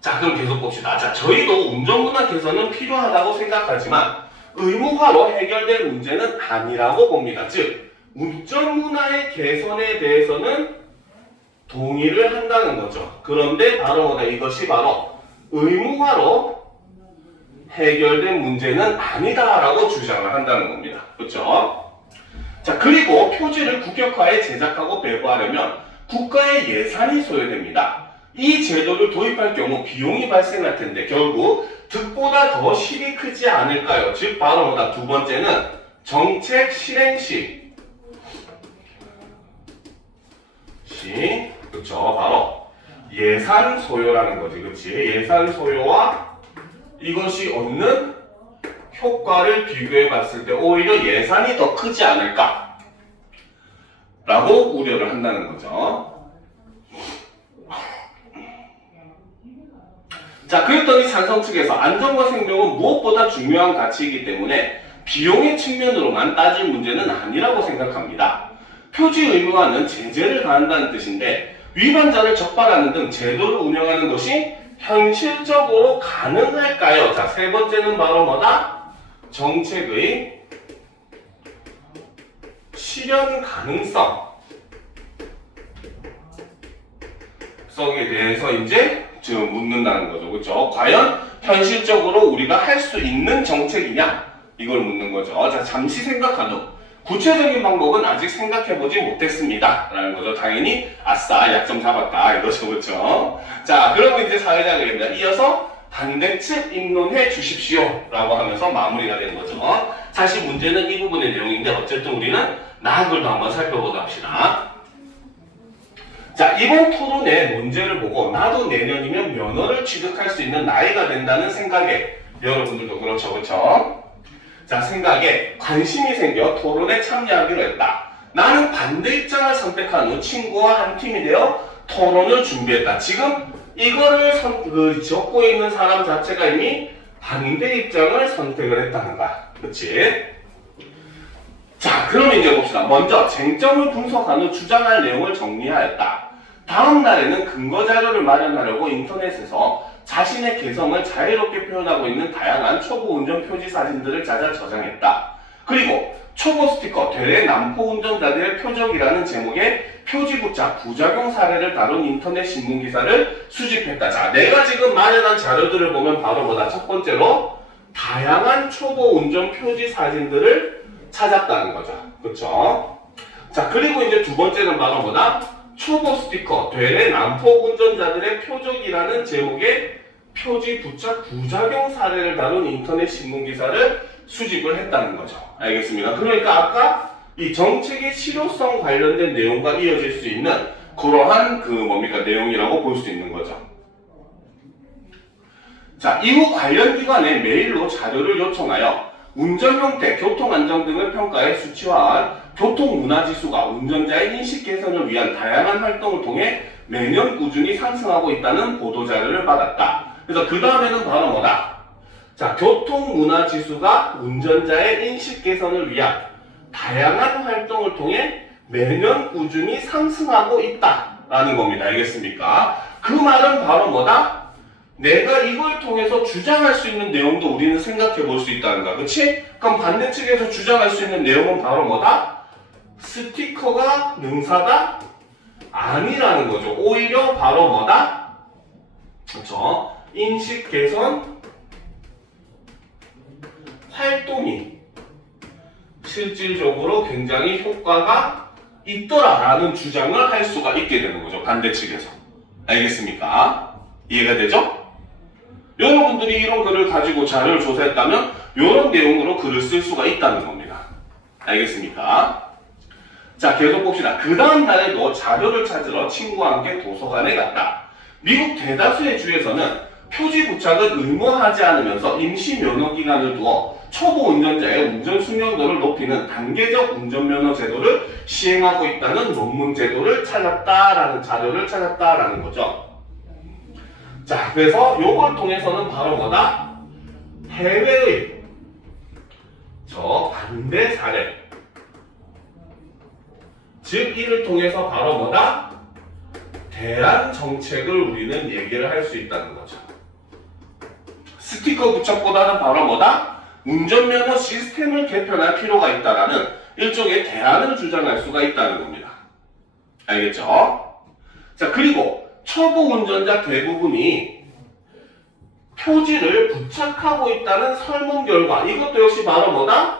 자, 그럼 계속 봅시다. 자, 저희도 운전 문화 개선은 필요하다고 생각하지만 의무화로 해결될 문제는 아니라고 봅니다. 즉, 운전 문화의 개선에 대해서는 동의를 한다는 거죠. 그런데 바로 이것이 바로 의무화로 해결된 문제는 아니다라고 주장을 한다는 겁니다. 그렇죠? 자, 그리고 표지를 국역화에 제작하고 배부하려면 국가의 예산이 소요됩니다. 이 제도를 도입할 경우 비용이 발생할 텐데 결국 득보다 더 실이 크지 않을까요? 즉 바로 뭐다? 두 번째는 정책 실행 시 그렇죠? 바로 예산 소요라는 거지, 그렇지? 예산 소요와 이것이 얻는 효과를 비교해 봤을 때 오히려 예산이 더 크지 않을까? 라고 우려를 한다는 거죠. 자, 그랬더니 찬성 측에서 안전과 생명은 무엇보다 중요한 가치이기 때문에 비용의 측면으로만 따질 문제는 아니라고 생각합니다. 표지 의무화는 제재를 가한다는 뜻인데 위반자를 적발하는 등 제도를 운영하는 것이 현실적으로 가능할까요? 자, 세 번째는 바로 뭐다? 정책의 실현 가능성에 대해서 이제 지금 묻는다는 거죠. 그렇죠? 과연 현실적으로 우리가 할 수 있는 정책이냐? 이걸 묻는 거죠. 자, 잠시 생각한 후 구체적인 방법은 아직 생각해보지 못했습니다. 라는 거죠. 당연히 아싸 약점 잡았다 이거죠. 그렇죠? 자, 그러면 이제 사회자가 얘기합니다. 이어서 반대측 입론해 주십시오 라고 하면서 마무리가 되는 거죠. 사실 문제는 이 부분의 내용인데 어쨌든 우리는 나학을도 한번 살펴보도록 합시다. 자, 이번 토론의 문제를 보고 나도 내년이면 면허를 취득할 수 있는 나이가 된다는 생각에 여러분들도 그렇죠. 그렇죠? 자, 생각에 관심이 생겨 토론에 참여하기로 했다. 나는 반대 입장을 선택한 후 친구와 한 팀이 되어 토론을 준비했다. 지금 이거를 적고 있는 사람 자체가 이미 반대 입장을 선택을 했다는 거야. 그치? 자, 그럼 이제 봅시다. 먼저 쟁점을 분석한 후 주장할 내용을 정리하였다. 다음 날에는 근거 자료를 마련하려고 인터넷에서 자신의 개성을 자유롭게 표현하고 있는 다양한 초보 운전 표지 사진들을 찾아 저장했다. 그리고 초보 스티커 되레 남포 운전자들의 표적이라는 제목의 표지 부착 부작용 사례를 다룬 인터넷 신문 기사를 수집했다. 자, 내가 지금 마련한 자료들을 보면 바로 뭐다? 첫 번째로 다양한 초보 운전 표지 사진들을 찾았다는 거죠. 그렇죠? 자, 그리고 이제 두 번째는 바로 뭐다? 초보 스티커 되레 남포 운전자들의 표적이라는 제목의 표지 부착 부작용 사례를 다룬 인터넷 신문 기사를 수집을 했다는 거죠. 알겠습니다. 그러니까 아까 이 정책의 실효성 관련된 내용과 이어질 수 있는 그러한 내용이라고 볼 수 있는 거죠. 자, 이후 관련 기관에 메일로 자료를 요청하여 운전 형태, 교통 안전 등을 평가해 수치화한 교통 문화 지수가 운전자의 인식 개선을 위한 다양한 활동을 통해 매년 꾸준히 상승하고 있다는 보도 자료를 받았다. 그래서 그 다음에는 바로 뭐다? 자, 교통 문화 지수가 운전자의 인식 개선을 위한 다양한 활동을 통해 매년 꾸준히 상승하고 있다라는 겁니다. 알겠습니까? 그 말은 바로 뭐다? 내가 이걸 통해서 주장할 수 있는 내용도 우리는 생각해 볼 수 있다는 거야. 그치? 그럼 반대측에서 주장할 수 있는 내용은 바로 뭐다? 스티커가 능사다? 아니라는 거죠. 오히려 바로 뭐다? 그렇죠? 인식 개선 활동이 실질적으로 굉장히 효과가 있더라라는 주장을 할 수가 있게 되는 거죠. 반대측에서. 알겠습니까? 이해가 되죠? 여러분들이 이런 글을 가지고 자료를 조사했다면 이런 내용으로 글을 쓸 수가 있다는 겁니다. 알겠습니까? 자, 계속 봅시다. 그 다음 날에도 자료를 찾으러 친구와 함께 도서관에 갔다. 미국 대다수의 주에서는 표지 부착은 의무화하지 않으면서 임시 면허 기간을 두어 초보 운전자의 운전 숙련도를 높이는 단계적 운전면허 제도를 시행하고 있다는 논문 제도를 찾았다라는 자료를 찾았다라는 거죠. 자, 그래서 요걸 통해서는 바로 뭐다? 해외의 저 반대 사례. 즉, 이를 통해서 바로 뭐다? 대안 정책을 우리는 얘기를 할 수 있다는 거죠. 스티커 부착보다는 바로 뭐다? 운전면허 시스템을 개편할 필요가 있다라는 일종의 대안을 주장할 수가 있다는 겁니다. 알겠죠? 자, 그리고 초보 운전자 대부분이 표지를 부착하고 있다는 설문 결과, 이것도 역시 바로 뭐다?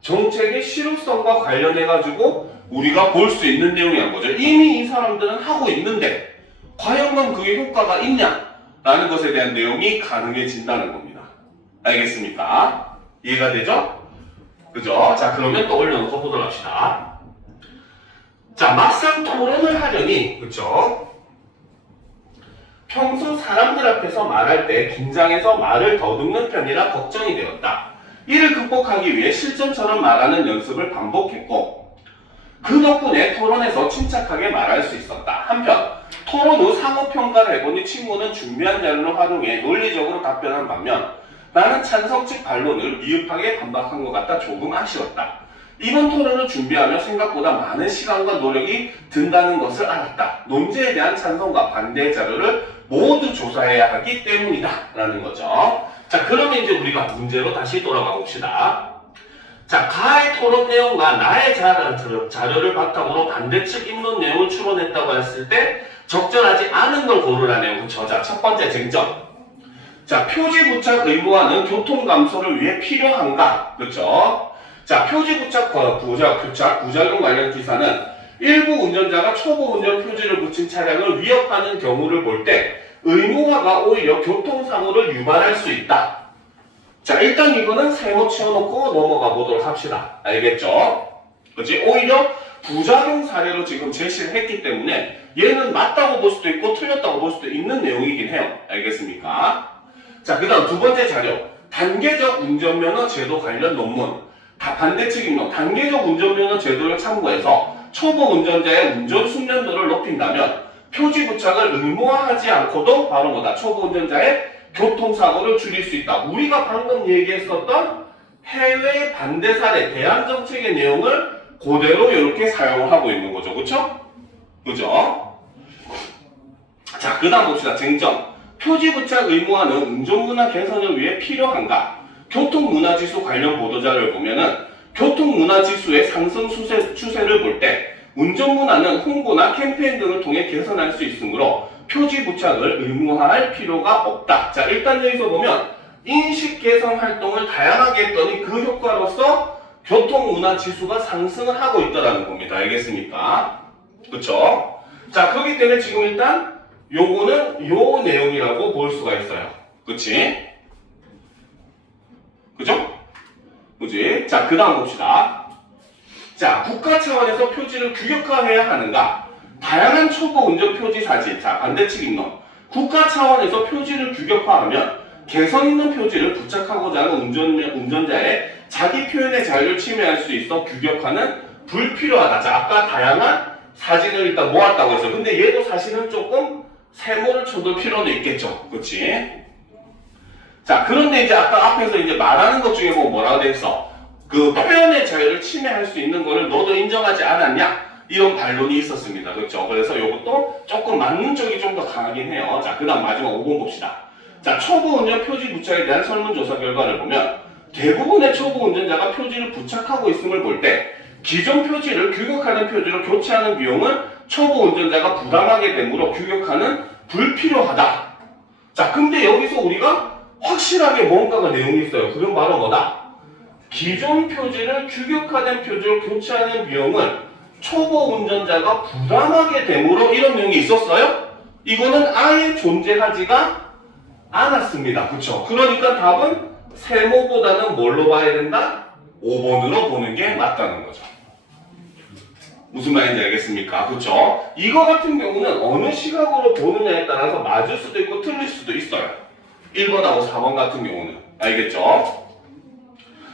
정책의 실효성과 관련해가지고 우리가 볼 수 있는 내용이란 거죠. 이미 이 사람들은 하고 있는데 과연 그게 효과가 있냐? 라는 것에 대한 내용이 가능해진다는 겁니다. 알겠습니까? 이해가 되죠? 그죠? 자, 그러면 또 올려놓고 보도록 합시다. 자, 막상 토론을 하려니, 그죠? 평소 사람들 앞에서 말할 때 긴장해서 말을 더듬는 편이라 걱정이 되었다. 이를 극복하기 위해 실전처럼 말하는 연습을 반복했고, 그 덕분에 토론에서 침착하게 말할 수 있었다. 한편 토론 후 상호평가를 해보니 친구는 준비한 자료를 활용해 논리적으로 답변한 반면 나는 찬성 측 반론을 미흡하게 반박한 것 같아 조금 아쉬웠다. 이번 토론을 준비하며 생각보다 많은 시간과 노력이 든다는 것을 알았다. 논제에 대한 찬성과 반대의 자료를 모두 조사해야 하기 때문이다 라는 거죠. 자, 그러면 이제 우리가 문제로 다시 돌아가 봅시다. 자, 가의 토론 내용과 나의 자료를 바탕으로 반대측 입론 내용을 추론했다고 했을 때 적절하지 않은 걸 고르라네요. 그쵸? 자, 첫 번째 쟁점. 자, 표지 부착 의무화는 교통 감소를 위해 필요한가? 그렇죠? 자, 표지 부착 부작용 관련 기사는 일부 운전자가 초보 운전 표지를 붙인 차량을 위협하는 경우를 볼 때 의무화가 오히려 교통사고를 유발할 수 있다. 자, 일단 이거는 세모 치워놓고 넘어가 보도록 합시다. 알겠죠? 그렇지? 오히려 부작용 사례로 지금 제시를 했기 때문에 얘는 맞다고 볼 수도 있고 틀렸다고 볼 수도 있는 내용이긴 해요. 알겠습니까? 자, 그 다음 두 번째 자료. 단계적 운전면허 제도 관련 논문. 반대측 입론. 단계적 운전면허 제도를 참고해서 초보 운전자의 운전 숙련도를 높인다면 표지 부착을 의무화하지 않고도 바로 뭐다? 초보 운전자의 교통사고를 줄일 수 있다. 우리가 방금 얘기했었던 해외 반대 사례, 대안 정책의 내용을 그대로 이렇게 사용을 하고 있는 거죠. 그쵸? 그죠? 자, 그 다음 봅시다. 쟁점. 표지 부착 의무화는 운전문화 개선을 위해 필요한가? 교통문화지수 관련 보도자료를 보면은 교통문화지수의 상승 추세를 볼 때 운전문화는 홍보나 캠페인 등을 통해 개선할 수 있으므로 표지 부착을 의무화할 필요가 없다. 자, 일단 여기서 보면 인식 개선 활동을 다양하게 했더니 그 효과로서 교통문화 지수가 상승을 하고 있다는 겁니다. 알겠습니까? 그쵸? 자, 그렇기 때문에 지금 일단 요거는 요 내용이라고 볼 수가 있어요. 그치? 그죠? 그치? 자, 그 다음 봅시다. 자, 국가 차원에서 표지를 규격화해야 하는가? 다양한 초보 운전 표지 사진. 자, 반대측 입론. 국가 차원에서 표지를 규격화하면 개성 있는 표지를 부착하고자 하는 운전자의 자기 표현의 자유를 침해할 수 있어 규격화는 불필요하다. 자, 아까 다양한 사진을 일단 모았다고 했어요. 근데 얘도 사실은 조금 세모를 쳐둘 필요는 있겠죠. 그치? 자, 그런데 이제 아까 앞에서 이제 말하는 것 중에 뭐라고 됐어? 그 표현의 자유를 침해할 수 있는 거를 너도 인정하지 않았냐? 이런 반론이 있었습니다. 그렇죠? 그래서 이것도 조금 맞는 쪽이 좀 더 강하긴 해요. 자, 그 다음 마지막 5번 봅시다. 자, 초보 운전 표지 부착에 대한 설문조사 결과를 보면 대부분의 초보 운전자가 표지를 부착하고 있음을 볼 때 기존 표지를 규격하는 표지로 교체하는 비용은 초보 운전자가 부담하게 되므로 규격화는 불필요하다. 자, 근데 여기서 우리가 확실하게 뭔가가 내용이 있어요. 그건 바로 뭐다? 기존 표지를 규격화된 표지로 교체하는 비용은 초보 운전자가 부담하게 되므로 이런 내용이 있었어요? 이거는 아예 존재하지가 않았습니다. 그쵸? 그러니까 답은 세모보다는 뭘로 봐야 된다? 5번으로 보는 게 맞다는 거죠. 무슨 말인지 알겠습니까? 그쵸? 이거 같은 경우는 어느 시각으로 보느냐에 따라서 맞을 수도 있고 틀릴 수도 있어요. 1번하고 4번 같은 경우는. 알겠죠?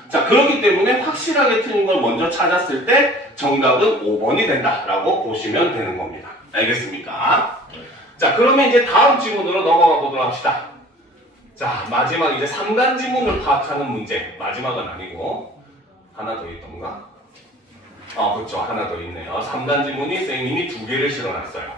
자, 그렇기 때문에 확실하게 틀린 걸 먼저 찾았을 때 정답은 5번이 된다라고 보시면 되는 겁니다. 알겠습니까? 자, 그러면 이제 다음 지문으로 넘어가 보도록 합시다. 자, 마지막 이제 3단 지문을 파악하는 문제. 마지막은 아니고 하나 더 있던가? 그렇죠. 하나 더 있네요. 3단 지문이 선생님이 2개를 실어놨어요.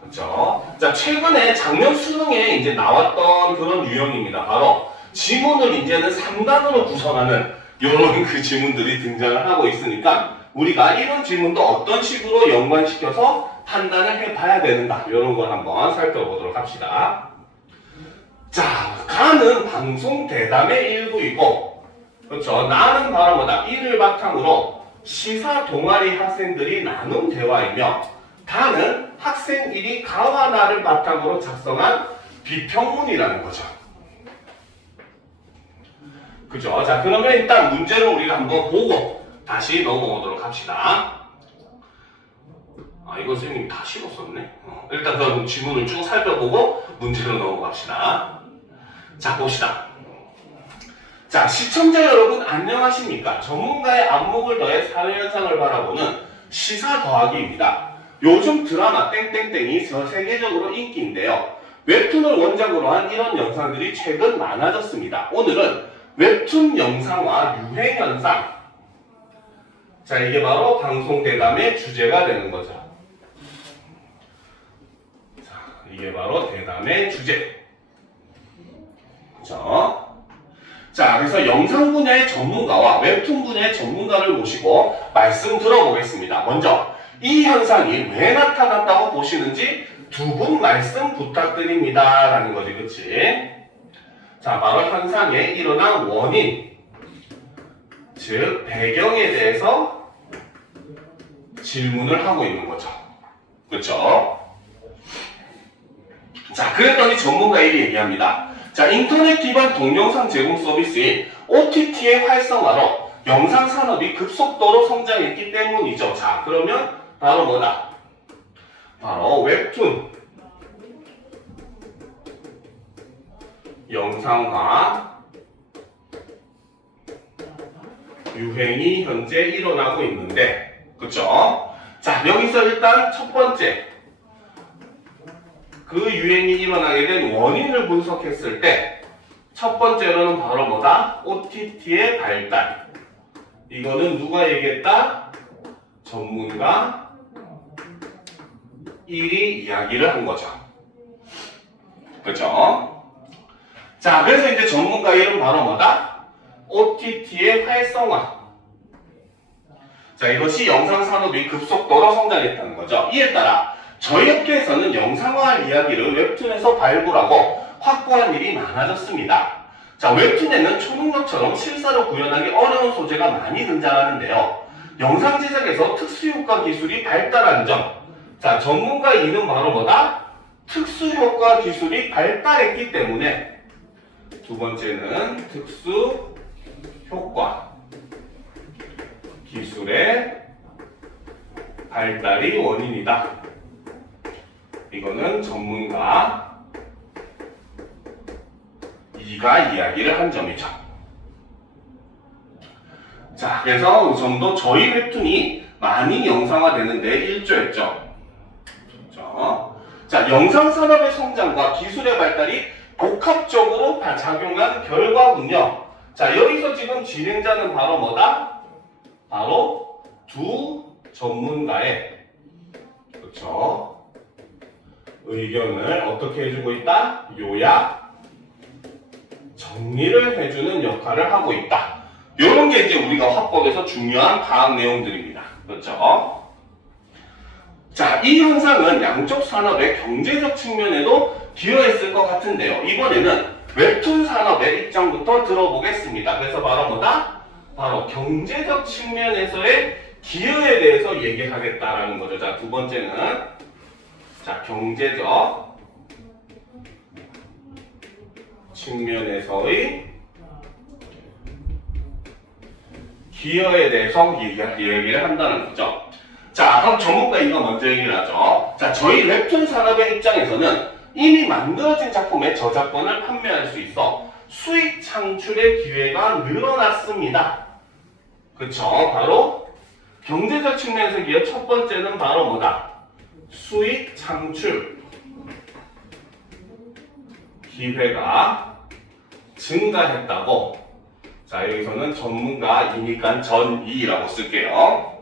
그렇죠. 자, 최근에 작년 수능에 이제 나왔던 그런 유형입니다. 바로 지문을 이제는 3단으로 구성하는 이런 그 지문들이 등장을 하고 있으니까 우리가 이런 지문도 어떤 식으로 연관시켜서 판단을 해봐야 되는가 이런 걸 한번 살펴보도록 합시다. 자, 가는 방송 대담의 일부이고, 그렇죠. 나는 바로 뭐다? 이를 바탕으로 시사 동아리 학생들이 나눈 대화이며, 다는 학생 1이 가와 나를 바탕으로 작성한 비평문이라는 거죠. 그죠? 자, 그러면 일단 문제를 우리가 한번 보고 다시 넘어오도록 합시다. 이거 선생님 다 실었었네. 일단 그럼 지문을 쭉 살펴보고 문제로 넘어갑시다. 자, 봅시다. 자, 시청자 여러분 안녕하십니까? 전문가의 안목을 더해 사회현상을 바라보는 시사 더하기입니다. 요즘 드라마 땡땡땡이 전 세계적으로 인기인데요. 웹툰을 원작으로 한 이런 영상들이 최근 많아졌습니다. 오늘은 웹툰 영상화 유행현상. 자, 이게 바로 방송대담의 주제가 되는 거죠. 자, 이게 바로 대담의 주제. 그렇죠? 자, 그래서 영상 분야의 전문가와 웹툰 분야의 전문가를 모시고 말씀 들어보겠습니다. 먼저 이 현상이 왜 나타났다고 보시는지 두 분 말씀 부탁드립니다. 라는 거지, 그치? 자, 바로 현상에 일어난 원인, 즉 배경에 대해서 질문을 하고 있는 거죠. 그렇죠? 자, 그랬더니 전문가 1이 얘기합니다. 자, 인터넷 기반 동영상 제공 서비스인 OTT의 활성화로 영상 산업이 급속도로 성장했기 때문이죠. 자, 그러면 바로 뭐다? 바로 웹툰 영상화 유행이 현재 일어나고 있는데, 그쵸? 자, 여기서 일단 첫 번째, 그 유행이 일어나게 된 원인을 분석했을 때 첫 번째로는 바로 뭐다? OTT의 발달. 이거는 누가 얘기했다? 전문가 1이 이야기를 한 거죠. 그쵸? 자, 그래서 이제 전문가 1은 바로 뭐다? OTT의 활성화. 자, 이것이 영상 산업이 급속도로 성장했다는 거죠. 이에 따라 저희 업계에서는 영상화 이야기를 웹툰에서 발굴하고 확보한 일이 많아졌습니다. 자, 웹툰에는 초능력처럼 실사로 구현하기 어려운 소재가 많이 등장하는데요. 영상 제작에서 특수효과 기술이 발달한 점. 자, 전문가 2는 바로 뭐다? 특수효과 기술이 발달했기 때문에 두 번째는 특수효과 기술의 발달이 원인이다. 이거는 전문가 2가 이야기를 한 점이죠. 자, 그래서 이 점도 저희 웹툰이 많이 영상화되는데 일조했죠. 자, 영상 산업의 성장과 기술의 발달이 복합적으로 작용한 결과군요. 자, 여기서 지금 진행자는 바로 뭐다? 바로 두 전문가의, 그렇죠? 의견을 어떻게 해주고 있다? 요약, 정리를 해주는 역할을 하고 있다. 이런 게 이제 우리가 화법에서 중요한 파악 내용들입니다. 그렇죠? 자, 이 현상은 양쪽 산업의 경제적 측면에도 기여했을 것 같은데요. 이번에는 웹툰 산업의 입장부터 들어보겠습니다. 그래서 바로 뭐다? 바로 경제적 측면에서의 기여에 대해서 얘기하겠다라는 거죠. 자, 두 번째는 자, 경제적 측면에서의 기여에 대해서 얘기를 한다는 거죠. 자, 그럼 전문가 이거 먼저 얘기를 하죠. 자, 저희 웹툰 산업의 입장에서는 이미 만들어진 작품의 저작권을 판매할 수 있어 수익 창출의 기회가 늘어났습니다. 그쵸? 바로 경제적 측면에서 기회 첫 번째는 바로 뭐다? 수익 창출 기회가 증가했다고. 자, 여기서는 전문가이니까 전이라고 쓸게요.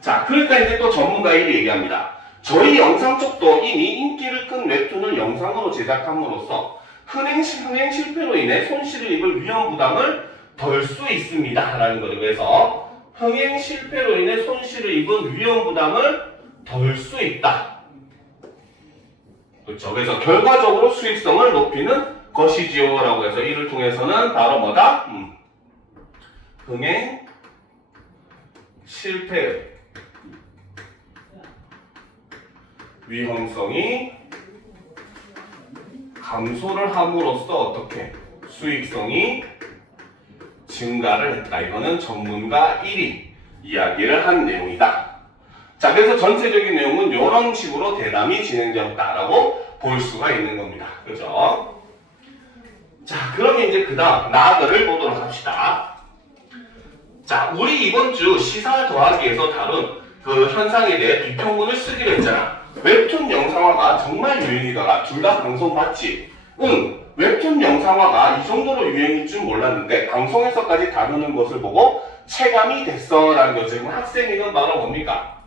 자, 그러니까 이제 또 전문가 1이 얘기합니다. 저희 영상 쪽도 이미 인기를 끈 웹툰을 영상으로 제작함으로써 흥행 실패로 인해 손실을 입을 위험 부담을 덜 수 있습니다. 라는 거죠. 그래서 흥행 실패로 인해 손실을 입은 위험 부담을 덜 수 있다. 그렇죠. 그래서 결과적으로 수익성을 높이는 것이지요. 라고 해서 이를 통해서는 바로 뭐다? 흥행 실패 위험성이 감소를 함으로써 어떻게 수익성이 증가를 했다. 이거는 전문가 1이 이야기를 한 내용이다. 자, 그래서 전체적인 내용은 이런 식으로 대담이 진행되었다라고 볼 수가 있는 겁니다. 그죠? 자, 그러면 이제 그 다음 나아가를 보도록 합시다. 자, 우리 이번 주 시사 더하기에서 다룬 그 현상에 대해 비평문을 쓰기로 했잖아. 웹툰 영상화가 정말 유행이더라. 둘 다 방송 봤지? 응, 웹툰 영상화가 이 정도로 유행일 줄 몰랐는데 방송에서까지 다루는 것을 보고 체감이 됐어 라는 거죠. 지금 학생이는 바로 뭡니까?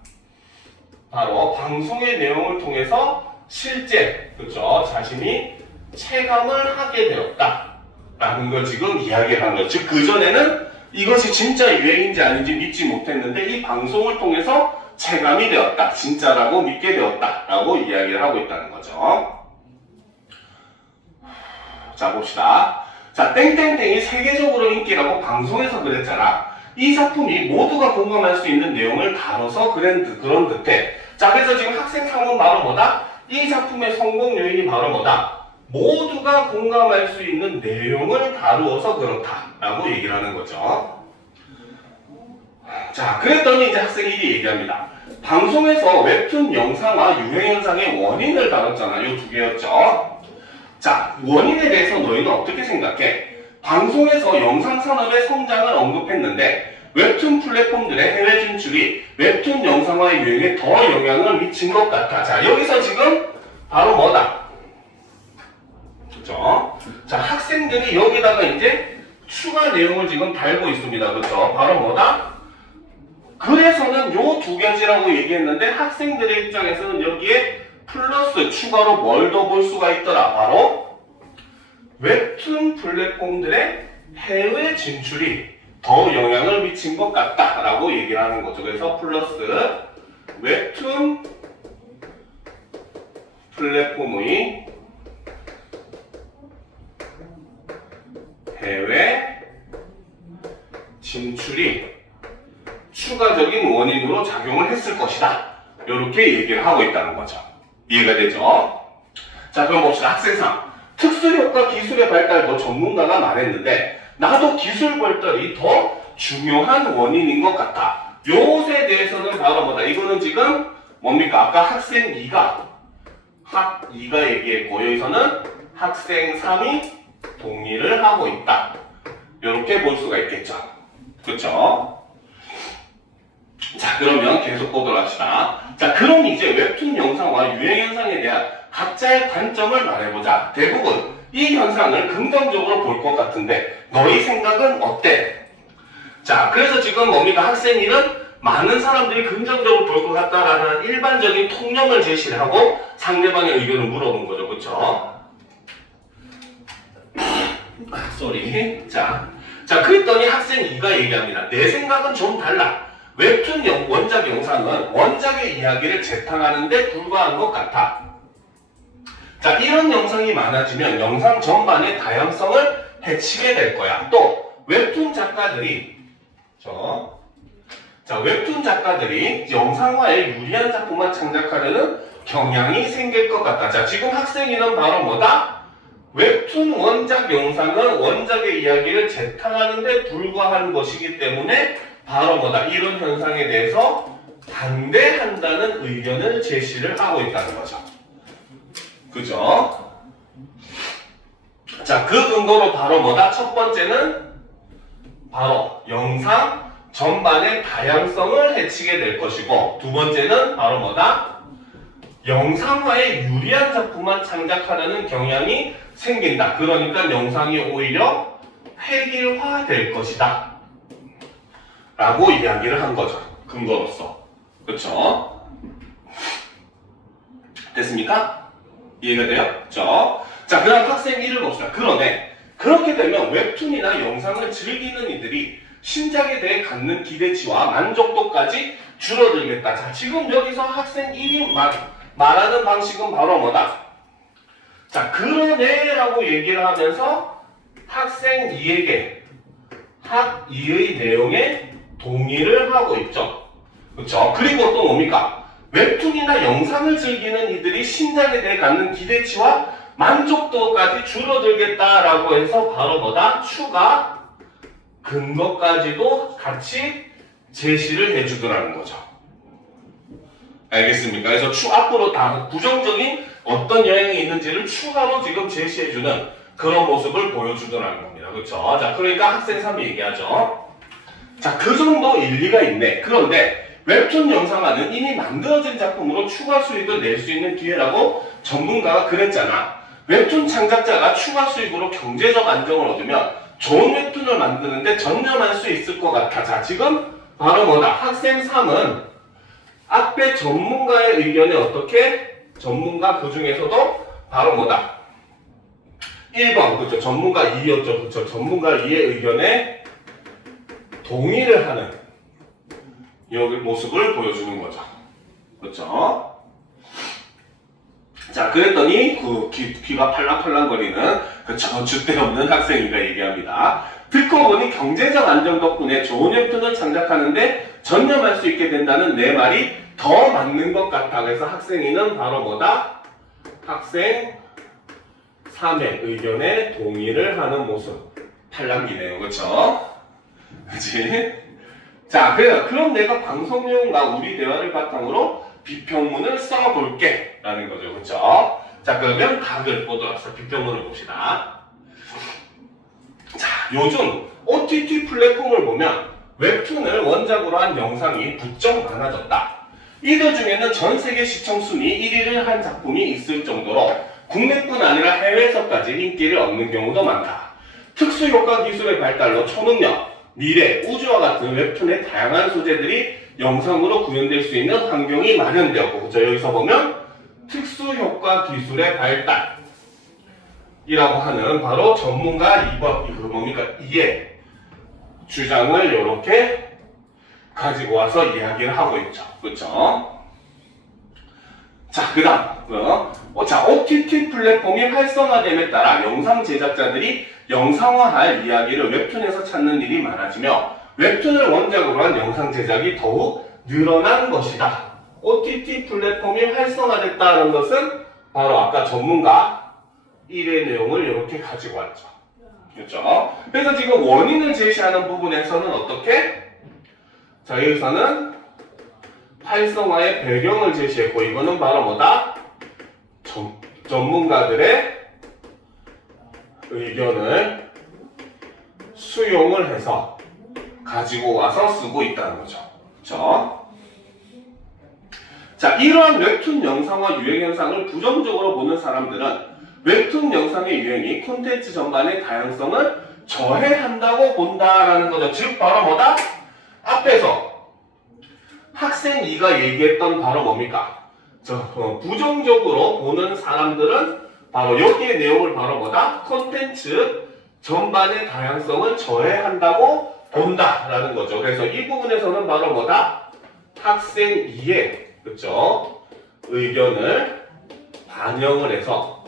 바로 방송의 내용을 통해서 실제, 그렇죠? 자신이 체감을 하게 되었다 라는 걸 지금 이야기를 하는 거죠. 즉, 그전에는 이것이 진짜 유행인지 아닌지 믿지 못했는데 이 방송을 통해서 체감이 되었다. 진짜라고 믿게 되었다. 라고 이야기를 하고 있다는 거죠. 자, 봅시다. 자, 땡땡땡이 세계적으로 인기라고 방송에서 그랬잖아. 이 작품이 모두가 공감할 수 있는 내용을 다뤄서 그런 듯해. 자, 그래서 지금 학생 상은 바로 뭐다? 이 작품의 성공 요인이 바로 뭐다? 모두가 공감할 수 있는 내용을 다루어서 그렇다라고 얘기를 하는 거죠. 자, 그랬더니 이제 학생이 얘기합니다. 방송에서 웹툰 영상화 유행 현상의 원인을 다뤘잖아. 요 두 개였죠. 자, 원인에 대해서 너희는 어떻게 생각해? 방송에서 영상 산업의 성장을 언급했는데 웹툰 플랫폼들의 해외 진출이 웹툰 영상화의 유행에 더 영향을 미친 것 같아. 자, 여기서 지금 바로 뭐다? 그렇죠? 자, 학생들이 여기다가 이제 추가 내용을 지금 달고 있습니다. 그렇죠? 바로 뭐다? 그래서는 요 두 가지라고 얘기했는데 학생들의 입장에서는 여기에 플러스 추가로 뭘 더 볼 수가 있더라. 바로 웹툰 플랫폼들의 해외 진출이 더 영향을 미친 것 같다라고 얘기를 하는 거죠. 그래서 플러스 웹툰 플랫폼의 해외 진출이 추가적인 원인으로 작용을 했을 것이다. 이렇게 얘기를 하고 있다는 거죠. 이해가 되죠? 자, 그럼 봅시다. 학생상. 특수효과 기술의 발달도 전문가가 말했는데 나도 기술 발달이 더 중요한 원인인 것 같아. 요것에 대해서는 바로 뭐다? 이거는 지금 뭡니까? 아까 학생 2가 얘기했고 여기서는 학생 3이 동의를 하고 있다. 이렇게 볼 수가 있겠죠. 그렇죠? 자, 그러면 계속 보도록 합시다. 자, 그럼 이제 웹툰 영상과 유행 현상에 대한 각자의 관점을 말해보자. 대부분 이 현상을 긍정적으로 볼 것 같은데 너희 생각은 어때? 자, 그래서 지금 뭡니까? 학생 1은 많은 사람들이 긍정적으로 볼 것 같다라는 일반적인 통념을 제시를 하고 상대방의 의견을 물어본 거죠. 그쵸? 쏘리. 자, 그랬더니 학생 2가 얘기합니다. 내 생각은 좀 달라. 웹툰 원작 영상은 원작의 이야기를 재탕하는 데 불과한 것 같아. 자, 이런 영상이 많아지면 영상 전반의 다양성을 해치게 될 거야. 또 웹툰 작가들이 웹툰 작가들이 영상화에 유리한 작품만 창작하려는 경향이 생길 것 같다. 자, 지금 학생이는 바로 뭐다? 웹툰 원작 영상은 원작의 이야기를 재탕하는 데 불과한 것이기 때문에 바로 뭐다? 이런 현상에 대해서 반대한다는 의견을 제시를 하고 있다는 거죠. 그죠? 자, 그 근거로 바로 뭐다? 첫 번째는 바로 영상 전반의 다양성을 해치게 될 것이고, 두 번째는 바로 뭐다? 영상화에 유리한 작품만 창작하려는 경향이 생긴다. 그러니까 영상이 오히려 획일화될 것이다 라고 이야기를 한 거죠. 근거로서. 그쵸? 됐습니까? 이해가 돼요? 그쵸? 자, 그 다음 학생 1을 봅시다. 그런데 그렇게 되면 웹툰이나 영상을 즐기는 이들이 신작에 대해 갖는 기대치와 만족도까지 줄어들겠다. 자, 지금 여기서 학생 1이 말하는 방식은 바로 뭐다? 자, 그러네 라고 얘기를 하면서 학생 2에게 학 2의 내용에 동의를 하고 있죠. 그렇죠? 그리고 또 뭡니까? 웹툰이나 영상을 즐기는 이들이 신작에 대해 갖는 기대치와 만족도까지 줄어들겠다라고 해서 바로 뭐다? 추가 근거까지도 같이 제시를 해주더라는 거죠. 알겠습니까? 그래서 앞으로 다 부정적인 어떤 영향이 있는지를 추가로 지금 제시해주는 그런 모습을 보여주더라는 겁니다. 그렇죠? 자, 그러니까 학생 3이 얘기하죠. 자, 그 정도 일리가 있네. 그런데 웹툰 영상화는 이미 만들어진 작품으로 추가 수익을 낼 수 있는 기회라고 전문가가 그랬잖아. 웹툰 창작자가 추가 수익으로 경제적 안정을 얻으면 좋은 웹툰을 만드는데 전념할 수 있을 것 같아. 자, 지금 바로 뭐다? 학생 3은 앞에 전문가의 의견에 어떻게? 전문가 그 중에서도 바로 뭐다? 1번, 그렇죠. 전문가 2였죠. 그렇죠. 전문가 2의 의견에 동의를 하는 여기 모습을 보여주는 거죠. 그렇죠? 자, 그랬더니 그 귀가 팔랑팔랑거리는 그 주대없는 학생이가 얘기합니다. 듣고 보니 경제적 안정 덕분에 좋은 웹툰을 창작하는데 전념할 수 있게 된다는 내 말이 더 맞는 것 같아. 그래서 학생이는 바로 뭐다? 학생 3의 의견에 동의를 하는 모습. 팔랑기네요. 그쵸? 그치? 자, 그럼 내가 방송 내용과 우리 대화를 바탕으로 비평문을 써볼게. 라는 거죠. 그쵸? 자, 그러면 답을 보도록 합시다. 비평문을 봅시다. 자, 요즘 OTT 플랫폼을 보면 웹툰을 원작으로 한 영상이 부쩍 많아졌다. 이들 중에는 전 세계 시청 순위 1위를 한 작품이 있을 정도로 국내뿐 아니라 해외에서까지 인기를 얻는 경우도 많다. 특수효과 기술의 발달로 초능력, 미래, 우주와 같은 웹툰의 다양한 소재들이 영상으로 구현될 수 있는 환경이 마련되었고, 그렇죠? 여기서 보면 특수효과 기술의 발달이라고 하는 바로 전문가 2번, 이거 뭡니까? 2의 주장을 이렇게 가지고 와서 이야기를 하고 있죠. 그렇죠? 자, 그 다음 자, OTT 플랫폼이 활성화됨에 따라 영상 제작자들이 영상화할 이야기를 웹툰에서 찾는 일이 많아지며 웹툰을 원작으로 한 영상 제작이 더욱 늘어난 것이다. OTT 플랫폼이 활성화됐다는 것은 바로 아까 전문가 1의 내용을 이렇게 가지고 왔죠. 그렇죠? 그래서 지금 원인을 제시하는 부분에서는 어떻게? 자, 여기서는 활성화의 배경을 제시했고, 이거는 바로 뭐다? 전문가들의 의견을 수용을 해서 가지고 와서 쓰고 있다는 거죠. 그렇죠? 자, 이러한 웹툰 영상화 유행 현상을 부정적으로 보는 사람들은 웹툰 영상의 유행이 콘텐츠 전반의 다양성을 저해한다고 본다라는 거죠. 즉 바로 뭐다? 앞에서 학생 2가 얘기했던 바로 뭡니까? 부정적으로 보는 사람들은 바로 여기의 내용을 바로 뭐다? 콘텐츠 전반의 다양성을 저해한다고 본다라는 거죠. 그래서 이 부분에서는 바로 뭐다? 학생 2의 그렇죠? 의견을 반영을 해서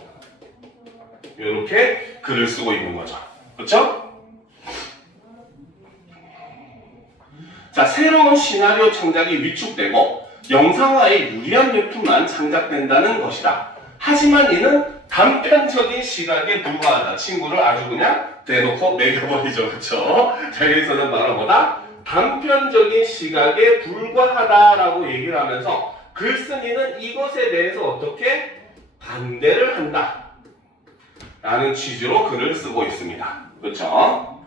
이렇게 글을 쓰고 있는 거죠. 그렇죠? 자, 새로운 시나리오 창작이 위축되고 영상화에 유리한 웹툰만 창작된다는 것이다. 하지만 이는 단편적인 시각에 불과하다. 친구를 아주 그냥 대놓고 매겨버리죠. 그쵸? 자, 여기서는 바로 뭐다? 단편적인 시각에 불과하다라고 얘기를 하면서 글쓴이는 이것에 대해서 어떻게 반대를 한다 라는 취지로 글을 쓰고 있습니다. 그렇죠?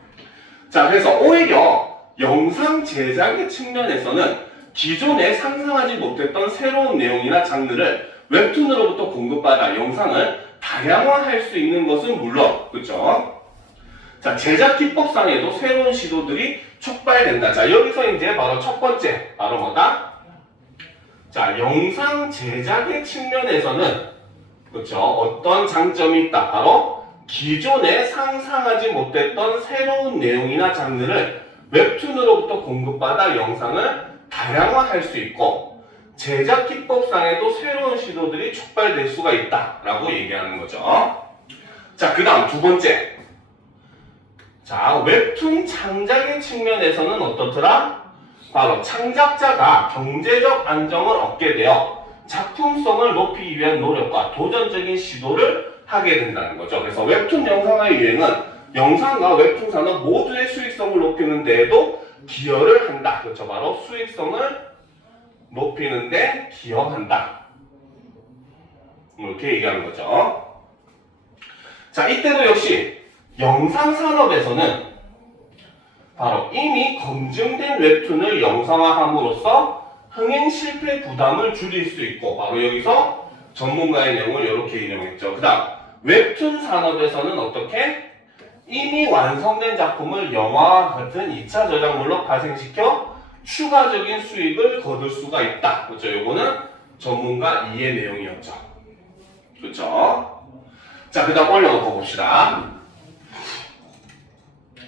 자, 그래서 오히려 영상 제작의 측면에서는 기존에 상상하지 못했던 새로운 내용이나 장르를 웹툰으로부터 공급받아 영상을 다양화할 수 있는 것은 물론, 그렇죠? 자, 제작 기법상에도 새로운 시도들이 촉발된다. 자, 여기서 이제 바로 첫 번째, 바로 뭐다? 자, 영상 제작의 측면에서는, 그렇죠? 어떤 장점이 있다? 바로 기존에 상상하지 못했던 새로운 내용이나 장르를 웹툰으로부터 공급받아 영상을 다양화할 수 있고, 제작 기법상에도 새로운 시도들이 촉발될 수가 있다라고 얘기하는 거죠. 자, 그 다음 두 번째. 자, 웹툰 창작의 측면에서는 어떻더라? 바로 창작자가 경제적 안정을 얻게 되어 작품성을 높이기 위한 노력과 도전적인 시도를 하게 된다는 거죠. 그래서 웹툰 영상화의 유행은 영상과 웹툰 산업 모두의 수익성을 높이는 데에도 기여를 한다. 그렇죠. 바로 수익성을 높이는 데 기여한다. 이렇게 얘기하는 거죠. 자, 이때도 역시 영상 산업에서는 바로 이미 검증된 웹툰을 영상화함으로써 흥행 실패 부담을 줄일 수 있고, 바로 여기서 전문가의 내용을 이렇게 인용했죠. 그 다음 웹툰 산업에서는 어떻게? 이미 완성된 작품을 영화와 같은 2차 저작물로 파생시켜 추가적인 수익을 거둘 수가 있다. 그렇죠? 요거는 전문가 2의 내용이었죠. 그렇죠? 자, 그 다음 올려놓고 봅시다.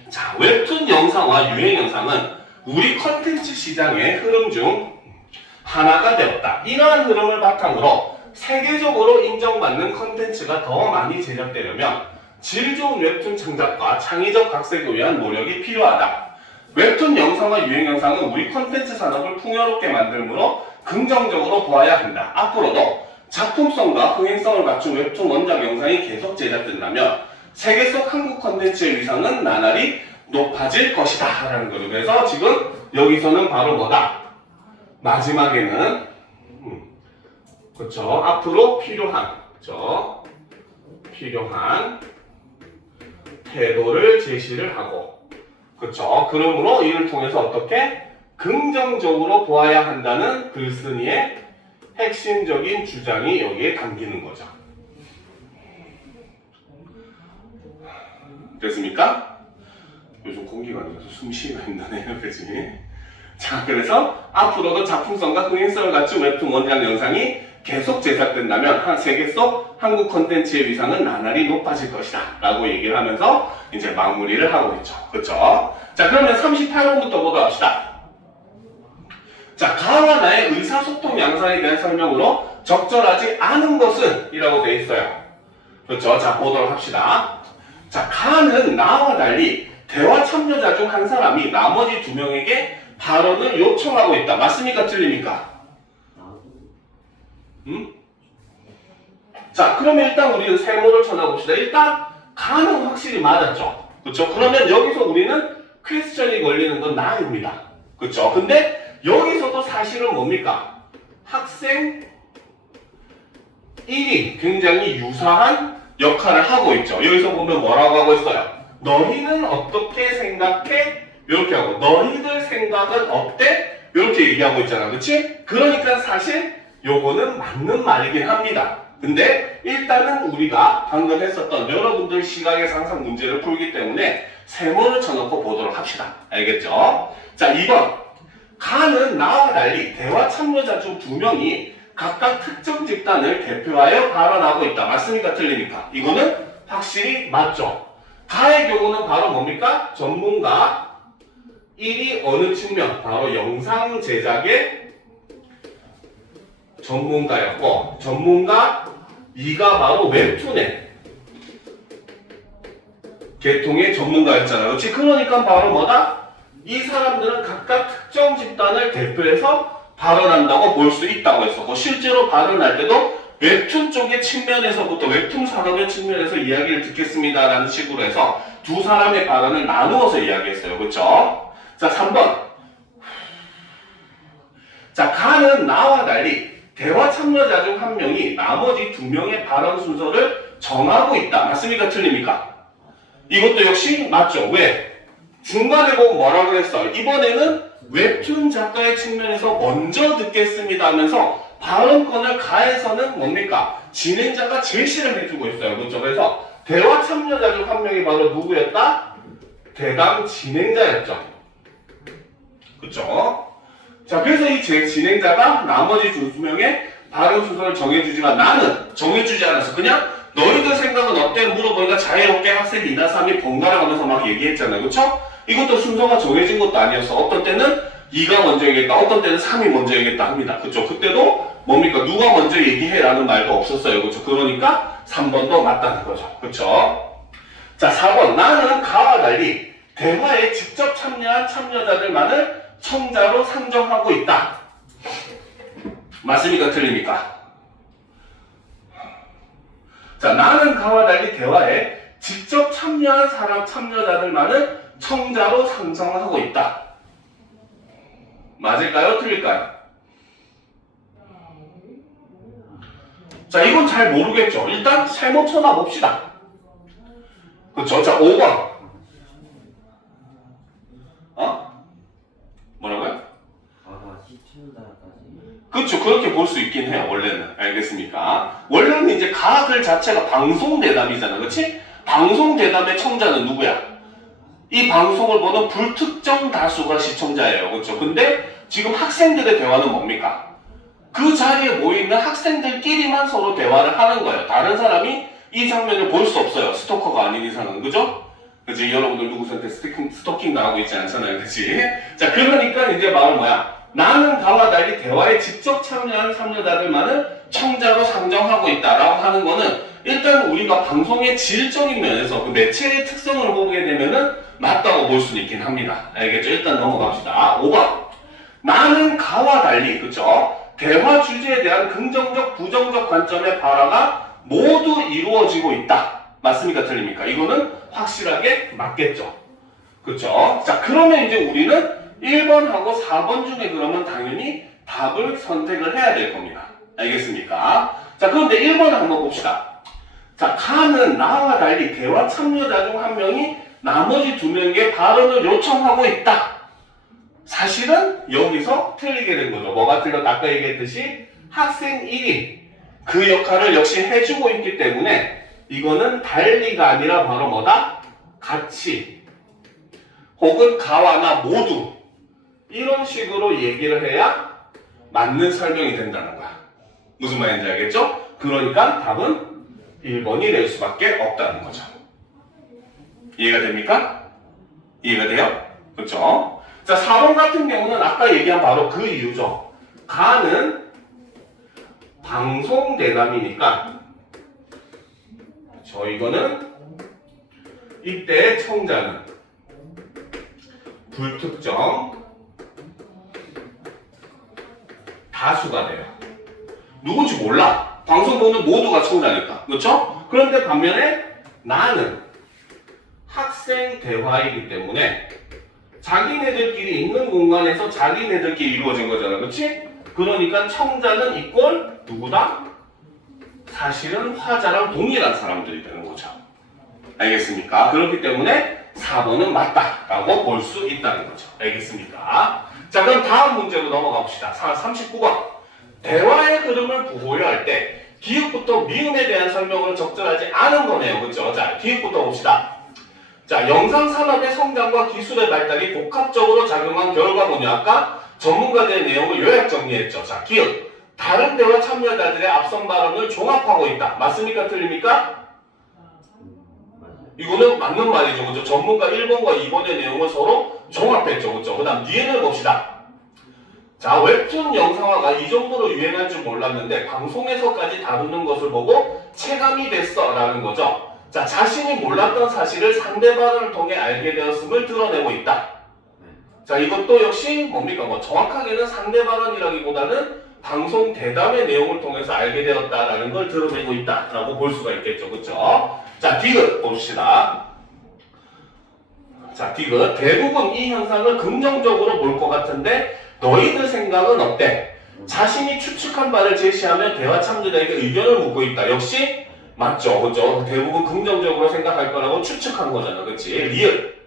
자, 웹툰 영상과 유행 영상은 우리 컨텐츠 시장의 흐름 중 하나가 되었다. 이러한 흐름을 바탕으로 세계적으로 인정받는 컨텐츠가 더 많이 제작되려면 질 좋은 웹툰 창작과 창의적 각색을 위한 노력이 필요하다. 웹툰 영상과 유행 영상은 우리 컨텐츠 산업을 풍요롭게 만들므로 긍정적으로 보아야 한다. 앞으로도 작품성과 흥행성을 갖춘 웹툰 원작 영상이 계속 제작된다면 세계 속 한국 컨텐츠의 위상은 나날이 높아질 것이다 라는 거죠. 그래서 지금 여기서는 바로 뭐다? 마지막에는 그렇죠. 앞으로 필요한, 그렇죠? 필요한 태도를 제시를 하고, 그렇죠. 그러므로 이를 통해서 어떻게 긍정적으로 보아야 한다는 글쓴이의 핵심적인 주장이 여기에 담기는 거죠. 됐습니까? 요즘 공기가 안 좋아서 숨쉬기가 힘드네요. 그치? 자, 그래서 앞으로도 작품성과 흥행성을 갖춘 웹툰 원작 영상이 계속 제작된다면 세계 속 한국 콘텐츠의 위상은 나날이 높아질 것이다 라고 얘기를 하면서 이제 마무리를 하고 있죠. 그렇죠? 자, 그러면 38호부터 보도록 합시다. 자, 가와 나의 의사소통 양상에 대한 설명으로 적절하지 않은 것은 이라고 되어 있어요. 그렇죠? 자, 보도록 합시다. 자, 가는 나와 달리 대화 참여자 중 한 사람이 나머지 두 명에게 발언을 요청하고 있다. 맞습니까? 틀립니까? 자, 그러면 일단 우리는 세모를 찾아봅시다. 일단 가는 확실히 맞았죠. 그렇죠? 그러면 여기서 우리는 퀘스천이 걸리는 건 나입니다. 그렇죠? 근데 여기서도 사실은 뭡니까? 학생 1이 굉장히 유사한 역할을 하고 있죠. 여기서 보면 뭐라고 하고 있어요? 너희는 어떻게 생각해? 이렇게 하고, 너희들 생각은 어때? 이렇게 얘기하고 있잖아. 그치? 그러니까 사실 요거는 맞는 말이긴 합니다. 근데 일단은 우리가 방금 했었던 여러분들 시각에서 항상 문제를 풀기 때문에 세모를 쳐놓고 보도록 합시다. 알겠죠? 자, 2번. 가는 나와 달리 대화 참여자 중 2명이 각각 특정 집단을 대표하여 발언하고 있다. 맞습니까? 틀립니까? 이거는 확실히 맞죠. 가의 경우는 바로 뭡니까? 전문가 1이 어느 측면? 바로 영상 제작의 전문가였고, 전문가 2가 바로 웹툰의 계통의 전문가였잖아요. 그렇지? 그러니까 바로 뭐다? 이 사람들은 각각 특정 집단을 대표해서 발언한다고 볼 수 있다고 했었고, 실제로 발언할 때도 웹툰 쪽의 측면에서부터 웹툰 산업의 측면에서 이야기를 듣겠습니다 라는 식으로 해서 두 사람의 발언을 나누어서 이야기했어요. 그렇죠? 자, 3번. 자, 가는 나와 달리 대화 참여자 중 한 명이 나머지 두 명의 발언 순서를 정하고 있다. 맞습니까? 틀립니까? 이것도 역시 맞죠. 왜? 중간에 보면 뭐라 그랬어? 이번에는 웹툰 작가의 측면에서 먼저 듣겠습니다 하면서 발언권을 가해서는 뭡니까? 진행자가 제시를 해주고 있어요. 그렇죠? 그래서 대화 참여자 중 한 명이 바로 누구였다? 대담 진행자였죠. 그렇죠? 자, 그래서 이 진행자가 나머지 두 명의 발언 순서를 정해주지만 나는 정해주지 않았어. 그냥 너희들 생각은 어때? 물어보니까 자유롭게 학생이 2나 3이 번갈아 가면서 막 얘기했잖아요. 그렇죠? 이것도 순서가 정해진 것도 아니었어. 어떤 때는 2가 먼저 얘기했다. 어떤 때는 3이 먼저 얘기했다 합니다. 그렇죠? 그때도 뭡니까? 누가 먼저 얘기해 라는 말도 없었어요. 그렇죠? 그러니까 3번도 맞다는 거죠. 그렇죠? 자, 4번. 나는 가와 달리 대화에 직접 참여한 참여자들만을 청자로 상정하고 있다. 맞습니까? 틀립니까? 자, 나는 가와 달리 대화에 직접 참여한 참여자들만을 청자로 상정하고 있다. 맞을까요? 틀릴까요? 자, 이건 잘 모르겠죠. 일단 세모 쳐다봅시다. 그렇죠? 자, 5번. 뭐라고요? 그렇죠. 그렇게 볼 수 있긴 해요. 원래는. 알겠습니까? 원래는 이제 가글 자체가 방송대담이잖아. 그렇지? 방송대담의 청자는 누구야? 이 방송을 보는 불특정 다수가 시청자예요. 그렇죠? 근데 지금 학생들의 대화는 뭡니까? 그 자리에 모이는 학생들끼리만 서로 대화를 하는 거예요. 다른 사람이 이 장면을 볼 수 없어요. 스토커가 아닌 이상은. 그죠? 그치? 여러분들 누구한테 스토킹 당하고 있지 않잖아요. 그치? 자, 그러니까 이제 말은 뭐야? 나는 가와 달리 대화에 직접 참여한 참여자들만은 청자로 상정하고 있다라고 하는 거는 일단 우리가 방송의 질적인 면에서 그 매체의 특성을 보게 되면은 맞다고 볼 수는 있긴 합니다. 알겠죠? 일단 넘어갑시다. 5번. 나는 가와 달리, 그쵸? 대화 주제에 대한 긍정적, 부정적 관점의 발화가 모두 이루어지고 있다. 맞습니까? 틀립니까? 이거는 확실하게 맞겠죠. 그쵸? 자, 그러면 이제 우리는 1번하고 4번 중에 그러면 당연히 답을 선택을 해야 될 겁니다. 알겠습니까? 자, 그런데 1번을 한번 봅시다. 자, 가는 나와 달리 대화 참여자 중 한 명이 나머지 두 명에게 발언을 요청하고 있다. 사실은 여기서 틀리게 된 거죠. 뭐가 틀렸다? 아까 얘기했듯이 학생 1이 그 역할을 역시 해주고 있기 때문에 이거는 달리가 아니라 바로 뭐다? 같이 혹은 가와나 모두 이런 식으로 얘기를 해야 맞는 설명이 된다는 거야. 무슨 말인지 알겠죠? 그러니까 답은 1번이 될 수밖에 없다는 거죠. 이해가 됩니까? 이해가 돼요? 그렇죠? 자, 4번 같은 경우는 아까 얘기한 바로 그 이유죠. 가는 방송 대담이니까 이거는 이때 청자는 불특정 다수가 돼요. 누군지 몰라. 방송 보는 모두가 청자니까. 그렇죠? 그런데 반면에 나는 학생 대화이기 때문에 자기네들끼리 있는 공간에서 자기네들끼리 이루어진 거잖아. 그렇지? 그러니까 청자는 이꼴 누구다? 사실은 화자랑 동일한 사람들이 되는 거죠. 알겠습니까? 그렇기 때문에 4번은 맞다라고 볼 수 있다는 거죠. 알겠습니까? 자, 그럼 다음 문제로 넘어가 봅시다. 39번. 대화의 흐름을 부호할 때 기읍부터 미음에 대한 설명을 적절하지 않은 거네요. 그렇죠? 자, 기읍부터 봅시다. 자, 영상산업의 성장과 기술의 발달이 복합적으로 작용한 결과군요. 아까 전문가들의 내용을 요약 정리했죠. 자, 기읍. 다른 대화 참여자들의 앞선 발언을 종합하고 있다. 맞습니까? 틀립니까? 이거는 맞는 말이죠. 그죠? 전문가 1번과 2번의 내용을 서로 종합했죠. 그죠? 그 다음 뒤에를 봅시다. 자, 웹툰 영상화가 이 정도로 유행할 줄 몰랐는데 방송에서까지 다루는 것을 보고 체감이 됐어 라는 거죠. 자, 자신이 몰랐던 사실을 상대 발언을 통해 알게 되었음을 드러내고 있다. 자, 이것도 역시 뭡니까? 뭐 정확하게는 상대 발언이라기보다는 방송 대담의 내용을 통해서 알게 되었다라는 걸 드러내고 있다라고 볼 수가 있겠죠. 그렇죠? 자, 디귿 봅시다. 자, 디귿. 대부분 이 현상을 긍정적으로 볼 것 같은데 너희들 생각은 어때? 자신이 추측한 바를 제시하면 대화 참가자에게 의견을 묻고 있다. 역시 맞죠, 그죠? 대부분 긍정적으로 생각할 거라고 추측한 거잖아, 그치? 리을.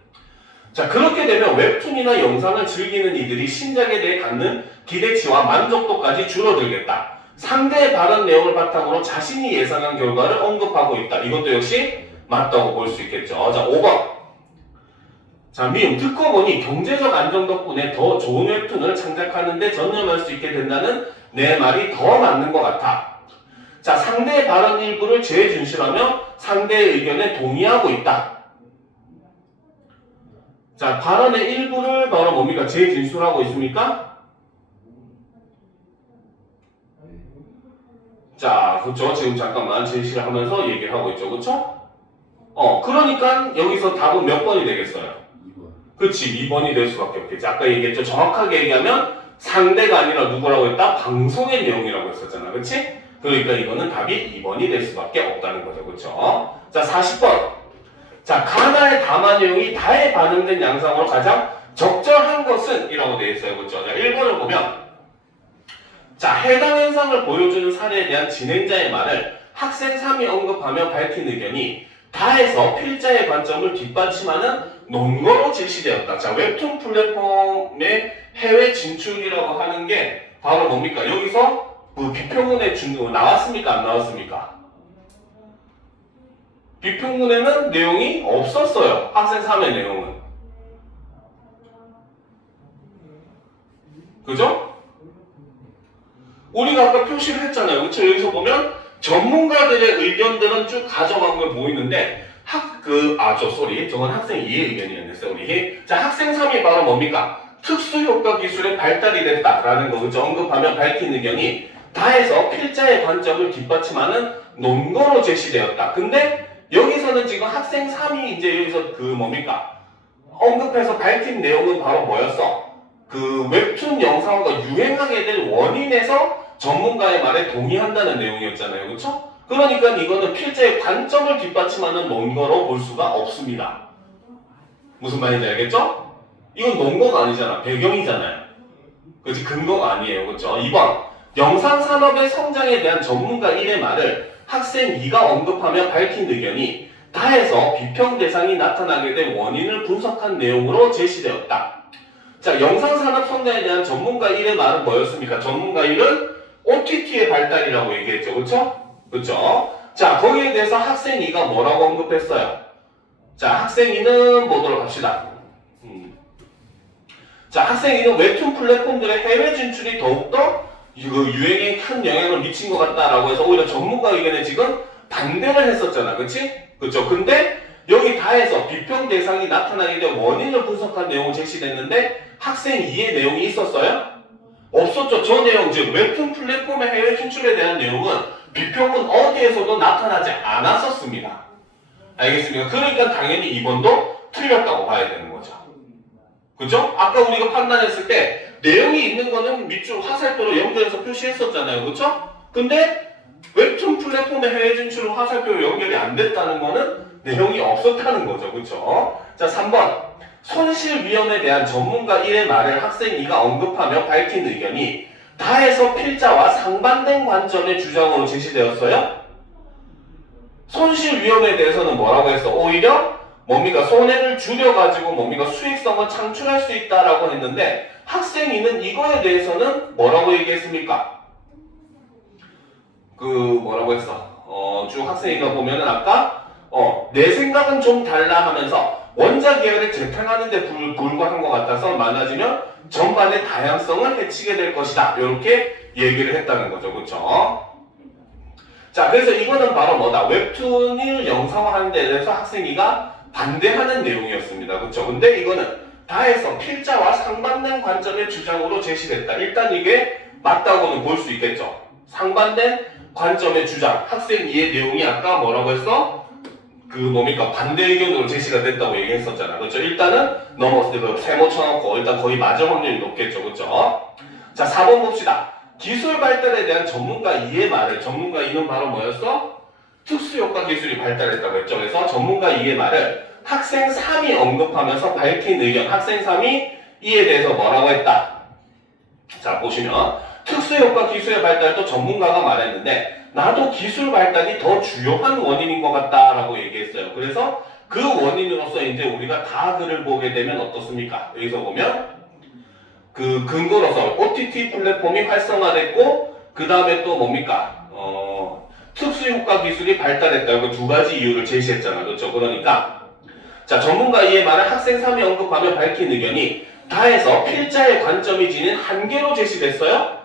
자, 그렇게 되면 웹툰이나 영상을 즐기는 이들이 신작에 대해 갖는 기대치와 만족도까지 줄어들겠다. 상대의 발언 내용을 바탕으로 자신이 예상한 결과를 언급하고 있다. 이것도 역시 맞다고 볼 수 있겠죠. 자, 5번. 자, 미음. 듣고 보니 경제적 안정 덕분에 더 좋은 웹툰을 창작하는 데 전념할 수 있게 된다는 내 말이 더 맞는 것 같아. 자, 상대의 발언 일부를 재준실하며 상대의 의견에 동의하고 있다. 자, 발언의 일부를 바로 뭡니까? 재진술하고 있습니까? 자, 그쵸. 지금 잠깐만 제시를 하면서 얘기를 하고 있죠. 그쵸? 그러니까 여기서 답은 몇 번이 되겠어요? 2번. 그치, 2번이 될 수밖에 없겠지. 아까 얘기했죠. 정확하게 얘기하면 상대가 아니라 누구라고 했다? 방송의 내용이라고 했었잖아. 그치? 그러니까 이거는 답이 2번이 될 수밖에 없다는 거죠. 그쵸? 자, 40번. 자, 가나의 담화 내용이 다에 반영된 양상으로 가장 적절한 것은? 이라고 되어 있어요. 그쵸? 자, 1번을 보면 자, 해당 현상을 보여주는 사례에 대한 진행자의 말을 학생 3이 언급하며 밝힌 의견이 다에서 필자의 관점을 뒷받침하는 논거로 제시되었다. 자, 웹툰 플랫폼의 해외 진출이라고 하는 게 바로 뭡니까? 여기서 그 비평문에 나왔습니까? 안 나왔습니까? 비평문에는 내용이 없었어요. 학생 3의 내용은. 그죠? 우리가 아까 표시를 했잖아요. 그쵸? 여기서 보면 전문가들의 의견들은 쭉 가져간 걸 보이는데 저건 학생 2의 의견이었어요. 우리. 자, 학생 3이 바로 뭡니까? 특수효과 기술의 발달이 됐다라는 거, 그죠? 언급하며 밝힌 의견이 다해서 필자의 관점을 뒷받침하는 논거로 제시되었다. 근데 여기서는 지금 학생 3이 이제 여기서 언급해서 밝힌 내용은 바로 뭐였어? 그 웹툰 영상화가 유행하게 될 원인에서 전문가의 말에 동의한다는 내용이었잖아요. 그렇죠? 그러니까 이거는 필자의 관점을 뒷받침하는 논거로 볼 수가 없습니다. 무슨 말인지 알겠죠? 이건 논거가 아니잖아. 배경이잖아요. 그렇지? 근거가 아니에요. 그렇죠? 2번. 영상산업의 성장에 대한 전문가 1의 말을 학생 2가 언급하며 밝힌 의견이 다해서 비평 대상이 나타나게 된 원인을 분석한 내용으로 제시되었다. 자, 영상산업 성장에 대한 전문가 1의 말은 뭐였습니까? 전문가 1은 OTT의 발달이라고 얘기했죠. 그쵸? 그쵸? 자, 거기에 대해서 학생 2가 뭐라고 언급했어요? 자, 학생 2는 보도록 합시다. 자, 학생 2는 웹툰 플랫폼들의 해외 진출이 더욱더 유행에 큰 영향을 미친 것 같다라고 해서 오히려 전문가 의견에 지금 반대를 했었잖아. 그치? 그쵸? 근데 여기 다해서 비평 대상이 나타나게 된 원인을 분석한 내용을 제시됐는데 학생 2의 내용이 있었어요? 없었죠. 저 내용, 즉 웹툰 플랫폼의 해외 진출에 대한 내용은 비평은 어디에서도 나타나지 않았었습니다. 알겠습니까? 그러니까 당연히 2번도 틀렸다고 봐야 되는 거죠. 그죠? 아까 우리가 판단했을 때 내용이 있는 거는 밑줄 화살표로 연결해서 표시했었잖아요. 그죠? 근데 웹툰 플랫폼의 해외 진출은 화살표로 연결이 안 됐다는 거는 내용이 없었다는 거죠. 그쵸? 자, 3번. 손실 위험에 대한 전문가 1의 말을 학생 2가 언급하며 밝힌 의견이 다해서 필자와 상반된 관점의 주장으로 제시되었어요. 손실 위험에 대해서는 뭐라고 했어? 오히려 손해를 줄여가지고 수익성을 창출할 수 있다라고 했는데 학생 2는 이거에 대해서는 뭐라고 얘기했습니까? 뭐라고 했어? 쭉 학생 2가 보면은 아까 내 생각은 좀 달라 하면서 원작 계열에 재탕하는 데 불과한 것 같아서 많아지면 전반의 다양성을 해치게 될 것이다. 이렇게 얘기를 했다는 거죠. 그쵸? 자, 그래서 이거는 바로 뭐다? 웹툰을 영상화하는 데 대해서 학생 2가 반대하는 내용이었습니다. 그쵸? 근데 이거는 다해서 필자와 상반된 관점의 주장으로 제시됐다. 일단 이게 맞다고는 볼 수 있겠죠. 상반된 관점의 주장. 학생 2의 내용이 아까 뭐라고 했어? 반대 의견으로 제시가 됐다고 얘기했었잖아. 그렇죠? 일단은 넘어갔을 때 세모 쳐놓고 일단 거의 맞을 확률이 높겠죠. 그렇죠? 자, 4번 봅시다. 기술 발달에 대한 전문가 2의 말을, 전문가 2는 바로 뭐였어? 특수효과 기술이 발달했다고 했죠. 그래서 전문가 2의 말을 학생 3이 언급하면서 밝힌 의견, 학생 3이 이에 대해서 뭐라고 했다? 자, 보시면 특수효과 기술의 발달도 전문가가 말했는데 나도 기술 발달이 더 주요한 원인인 것 같다라고 얘기했어요. 그래서 그 원인으로서 이제 우리가 다 글을 보게 되면 어떻습니까? 여기서 보면 그 근거로서 OTT 플랫폼이 활성화됐고 그 다음에 또 뭡니까? 특수효과 기술이 발달했다. 이거 두 가지 이유를 제시했잖아. 그렇죠? 그러니까 자, 전문가 이의 말을 학생 3이 언급하며 밝힌 의견이 다해서 필자의 관점이 지닌 한계로 제시됐어요?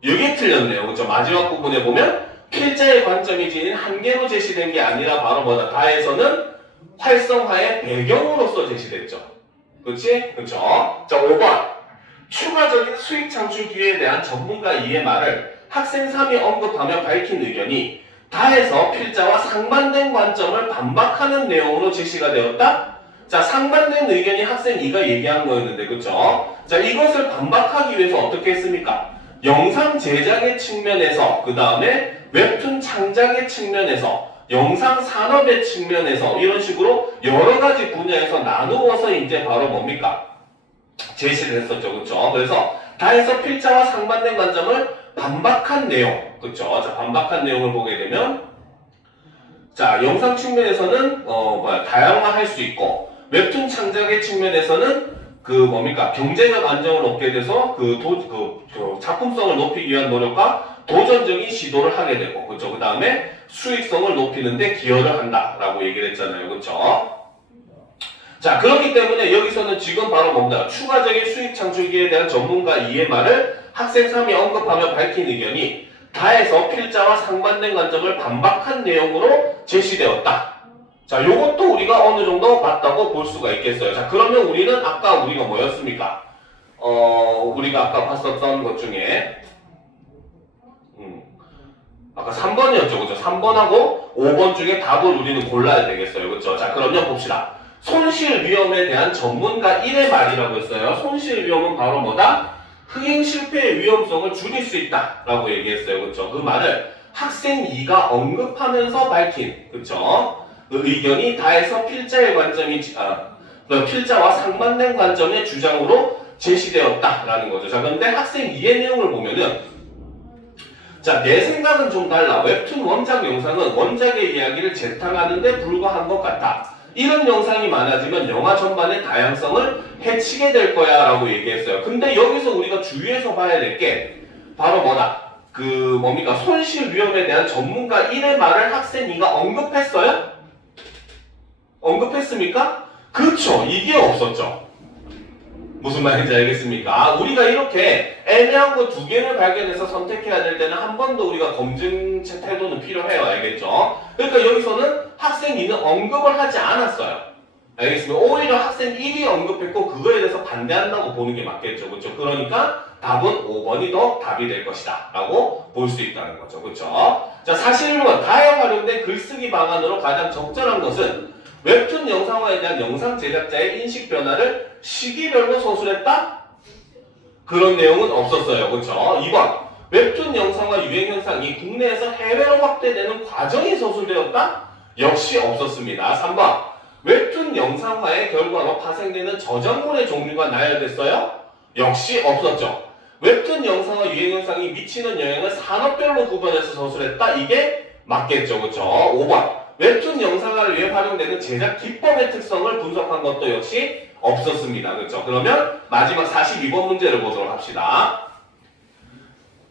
이게 틀렸네요. 그렇죠? 마지막 부분에 보면 필자의 관점이 지닌 한계로 제시된 게 아니라 바로 뭐다? 다해서는 활성화의 배경으로서 제시됐죠. 그렇지? 그렇죠? 자, 5번. 추가적인 수익 창출 기회에 대한 전문가 이의 말을 학생 3이 언급하며 밝힌 의견이 다해서 필자와 상반된 관점을 반박하는 내용으로 제시가 되었다? 자, 상반된 의견이 학생 2가 얘기한 거였는데, 그쵸? 자, 이것을 반박하기 위해서 어떻게 했습니까? 영상 제작의 측면에서, 그 다음에 웹툰 창작의 측면에서, 영상 산업의 측면에서, 이런 식으로 여러 가지 분야에서 나누어서 이제 바로 뭡니까? 제시를 했었죠. 그쵸? 그래서 다해서 필자와 상반된 관점을 반박한 내용. 그쵸? 자, 반박한 내용을 보게 되면, 자, 영상 측면에서는, 다양화할 수 있고, 웹툰 창작의 측면에서는, 경제적 안정을 얻게 돼서, 작품성을 높이기 위한 노력과 도전적인 시도를 하게 되고, 그쵸? 그 다음에 수익성을 높이는데 기여를 한다라고 얘기를 했잖아요. 그쵸? 자, 그렇기 때문에 여기서는 지금 바로 뭡니까? 추가적인 수익 창출기에 대한 전문가 이의 말을 학생 3이 언급하며 밝힌 의견이 다해서 필자와 상반된 관점을 반박한 내용으로 제시되었다. 자, 요것도 우리가 어느 정도 맞다고 볼 수가 있겠어요. 자, 그러면 우리는 아까 우리가 뭐였습니까? 우리가 아까 봤었던 것 중에 아까 3번이었죠. 그죠? 3번하고 5번 중에 답을 우리는 골라야 되겠어요. 그죠? 자, 그러면 봅시다. 손실 위험에 대한 전문가 1의 말이라고 했어요. 손실 위험은 바로 뭐다? 흥행 실패의 위험성을 줄일 수 있다 라고 얘기했어요. 그렇죠? 그 말을 학생 2가 언급하면서 밝힌 그렇죠? 그 의견이 다해서 필자의 관점이 필자와 상반된 관점의 주장으로 제시되었다라는 거죠. 자, 그런데 학생 2의 내용을 보면은 자, 내 생각은 좀 달라. 웹툰 원작 영상은 원작의 이야기를 재탕하는 데 불과한 것 같아. 이런 영상이 많아지면 영화 전반의 다양성을 해치게 될 거야 라고 얘기했어요. 근데 여기서 우리가 주의해서 봐야 될 게 바로 뭐다? 손실 위험에 대한 전문가 1의 말을 학생 2가 언급했어요? 언급했습니까? 그쵸, 이게 없었죠. 무슨 말인지 알겠습니까? 우리가 이렇게 애매한 거 두 개를 발견해서 선택해야 될 때는 한 번 더 우리가 검증 태도는 필요해요. 알겠죠? 그러니까 여기서는 학생 2는 언급을 하지 않았어요. 알겠습니다. 오히려 학생 1이 언급했고 그거에 대해서 반대한다고 보는 게 맞겠죠. 그렇죠? 그러니까 답은 5번이 더 답이 될 것이다 라고 볼 수 있다는 거죠. 그렇죠? 자, 사실은 다에 활용된 글쓰기 방안으로 가장 적절한 것은 웹툰 영상화에 대한 영상 제작자의 인식 변화를 시기별로 서술했다? 그런 내용은 없었어요. 그렇죠? 2번. 웹툰 영상화 유행 현상이 국내에서 해외로 확대되는 과정이 서술되었다? 역시 없었습니다. 3번. 웹툰 영상화의 결과로 파생되는 저작물의 종류가 나열됐어요? 역시 없었죠. 웹툰 영상화 유행 현상이 미치는 영향을 산업별로 구분해서 서술했다? 이게 맞겠죠. 그렇죠? 5번. 웹툰 영상화를 위해 활용되는 제작 기법의 특성을 분석한 것도 역시 없었습니다. 그렇죠? 그러면 마지막 42번 문제를 보도록 합시다.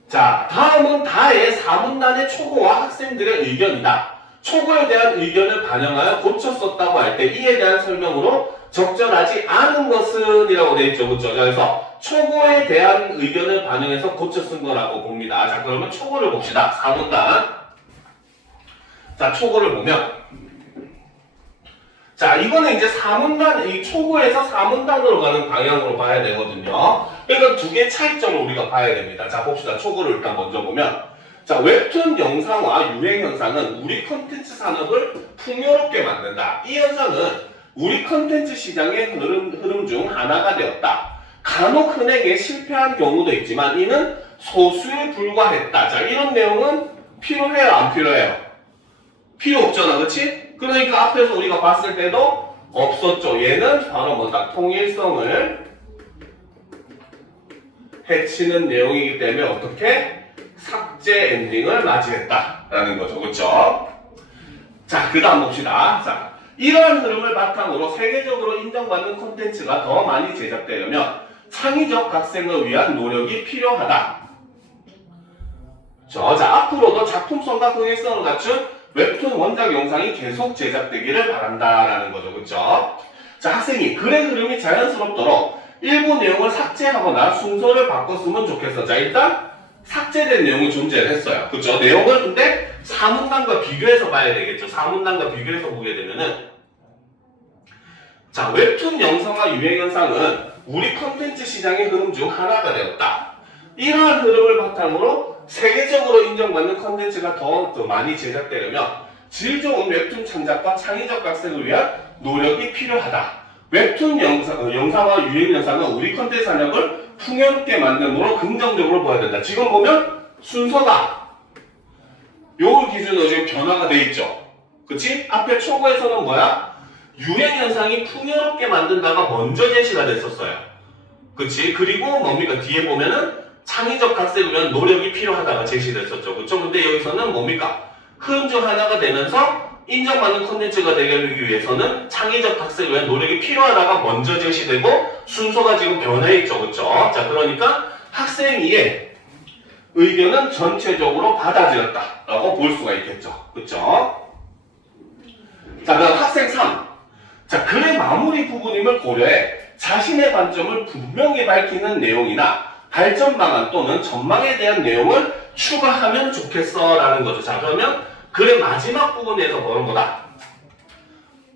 자, 다음은 다의 4문단의 초고와 학생들의 의견이다. 초고에 대한 의견을 반영하여 고쳤었다고 할 때 이에 대한 설명으로 적절하지 않은 것은 이라고 되어 있죠. 그렇죠? 그래서 초고에 대한 의견을 반영해서 고쳐 쓴 거라고 봅니다. 자, 그러면 초고를 봅시다. 4문단. 자, 초고를 보면 자, 이거는 이제 4문단, 이 초고에서 4문단으로 가는 방향으로 봐야 되거든요. 그러니까 두 개의 차이점을 우리가 봐야 됩니다. 자, 봅시다. 초고를 일단 먼저 보면 자, 웹툰 영상화 유행 현상은 우리 컨텐츠 산업을 풍요롭게 만든다. 이 현상은 우리 컨텐츠 시장의 흐름 중 하나가 되었다. 간혹 흔하게 실패한 경우도 있지만 이는 소수에 불과했다. 자, 이런 내용은 필요해요? 안 필요해요? 필요 없잖아. 그치? 그러니까 앞에서 우리가 봤을 때도 없었죠. 얘는 바로 뭐다? 통일성을 해치는 내용이기 때문에 어떻게? 삭제 엔딩을 맞이했다라는 거죠. 그렇죠? 자, 그 다음 봅시다. 자, 이러한 흐름을 바탕으로 세계적으로 인정받는 콘텐츠가 더 많이 제작되려면 창의적 각색을 위한 노력이 필요하다. 자, 앞으로도 작품성과 흥행성을 갖춘 웹툰 원작 영상이 계속 제작되기를 바란다라는 거죠. 그렇죠? 자, 학생이 글의 흐름이 자연스럽도록 일부 내용을 삭제하거나 순서를 바꿨으면 좋겠어. 자, 일단 삭제된 내용이 존재를 했어요. 그렇죠? 내용을 근데 사문단과 비교해서 봐야 되겠죠. 사문단과 비교해서 보게 되면은 자, 웹툰 영상화 유행 현상은 우리 컨텐츠 시장의 흐름 중 하나가 되었다. 이러한 흐름을 바탕으로 세계적으로 인정받는 컨텐츠가 더 많이 제작되려면 질 좋은 웹툰 창작과 창의적 각색을 위한 노력이 필요하다. 웹툰 영상화 유행 현상은 우리 컨텐츠 산업을 풍요롭게 만드는 긍정적으로 봐야 된다. 지금 보면 순서가 요 기준으로 지금 변화가 돼 있죠. 그치? 앞에 초고에서는 뭐야? 유행 현상이 풍요롭게 만든다가 먼저 제시가 됐었어요. 그치? 그리고 뭡니까? 뒤에 보면은 창의적 각색을 위한 노력이 필요하다가 제시됐었죠. 그쵸? 근데 여기서는 뭡니까? 흐름 중 하나가 되면서 인정받는 콘텐츠가 되기 위해서는 창의적 각색을 위한 노력이 필요하다가 먼저 제시되고 순서가 지금 변해있죠. 그쵸? 자, 그러니까 학생이의 의견은 전체적으로 받아들였다라고 볼 수가 있겠죠. 그쵸? 자, 그럼 학생 3. 자, 글의 마무리 부분임을 고려해 자신의 관점을 분명히 밝히는 내용이나 발전 방안 또는 전망에 대한 내용을 추가하면 좋겠어 라는 거죠. 자, 그러면 글의 마지막 부분에서 뭐는 거다?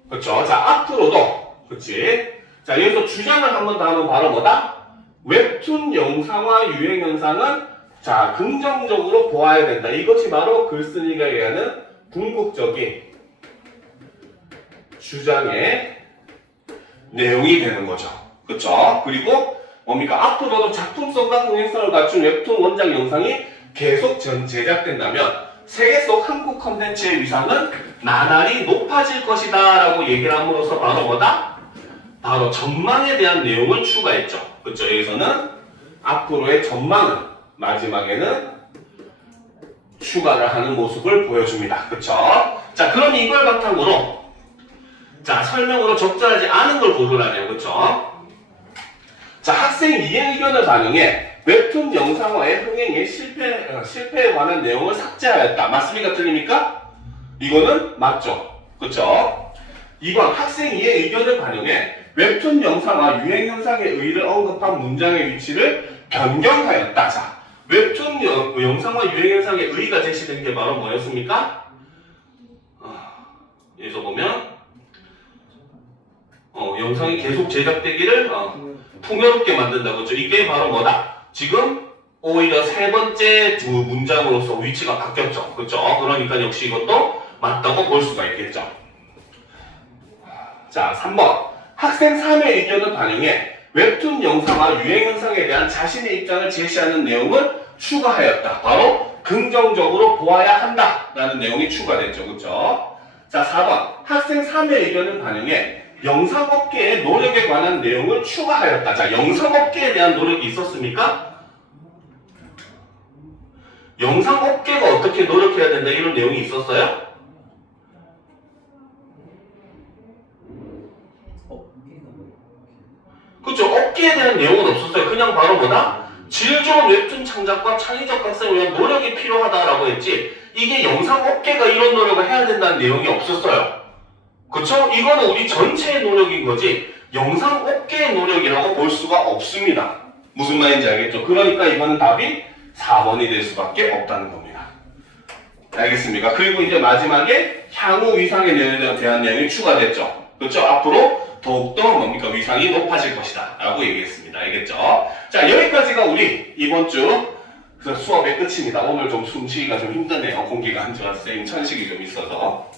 그렇죠. 자, 앞으로도 그렇지. 자, 여기서 주장을 한 번 더 하면 바로 뭐다? 웹툰 영상화 유행 현상은 자, 긍정적으로 보아야 된다. 이것이 바로 글쓴이가 얘기하는 궁극적인 주장의 내용이 되는 거죠. 그렇죠? 그리고 뭡니까? 앞으로도 작품성과 흥행성을 갖춘 웹툰 원작 영상이 계속 제작된다면 세계 속 한국 컨텐츠의 위상은 나날이 높아질 것이다 라고 얘기를 함으로써 바로 뭐다? 바로 전망에 대한 내용을 추가했죠. 그렇죠? 여기서는 앞으로의 전망은 마지막에는 추가를 하는 모습을 보여줍니다. 그렇죠? 자, 그럼 이걸 바탕으로 자, 설명으로 적절하지 않은 걸 고르라네요. 그렇죠? 자, 학생 이해 의견을 반영해 웹툰 영상화의 흥행의 실패에 관한 내용을 삭제하였다. 맞습니까? 틀립니까? 이거는 맞죠. 그쵸? 2번 학생 이해 의견을 반영해 웹툰 영상화 유행 현상의 의의를 언급한 문장의 위치를 변경하였다. 자, 웹툰 영상화 유행 현상의 의의가 제시된 게 바로 뭐였습니까? 여기서 보면 영상이 계속 제작되기를 풍요롭게 만든다고 했죠. 이게 바로 뭐다? 지금 오히려 세 번째 문장으로서 위치가 바뀌었죠. 그렇죠? 그러니까 역시 이것도 맞다고 볼 수가 있겠죠. 자, 3번. 학생 3의 의견을 반영해 웹툰 영상화 유행 현상에 대한 자신의 입장을 제시하는 내용을 추가하였다. 바로 긍정적으로 보아야 한다 라는 내용이 추가됐죠. 그렇죠? 자, 4번. 학생 3의 의견을 반영해 영상업계의 노력에 관한 내용을 추가하였다. 자, 영상업계에 대한 노력이 있었습니까? 영상업계가 어떻게 노력해야 된다 이런 내용이 있었어요? 그렇죠. 업계에 대한 내용은 없었어요. 그냥 바로 뭐다? 질 좋은 웹툰 창작과 창의적 각색을 위한 노력이 필요하다라고 했지 이게 영상업계가 이런 노력을 해야 된다는 내용이 없었어요. 그쵸? 이거는 우리 전체의 노력인 거지 영상업계의 노력이라고 볼 수가 없습니다. 무슨 말인지 알겠죠? 그러니까 이거는 답이 4번이 될 수밖에 없다는 겁니다. 알겠습니까? 그리고 이제 마지막에 향후 위상에 대한 내용이 추가됐죠. 그렇죠? 앞으로 더욱더 뭡니까? 위상이 높아질 것이다 라고 얘기했습니다. 알겠죠? 자, 여기까지가 우리 이번 주 수업의 끝입니다. 오늘 좀 숨쉬기가 좀 힘드네요. 공기가 안 좋아서 쌤 천식이 좀 있어서.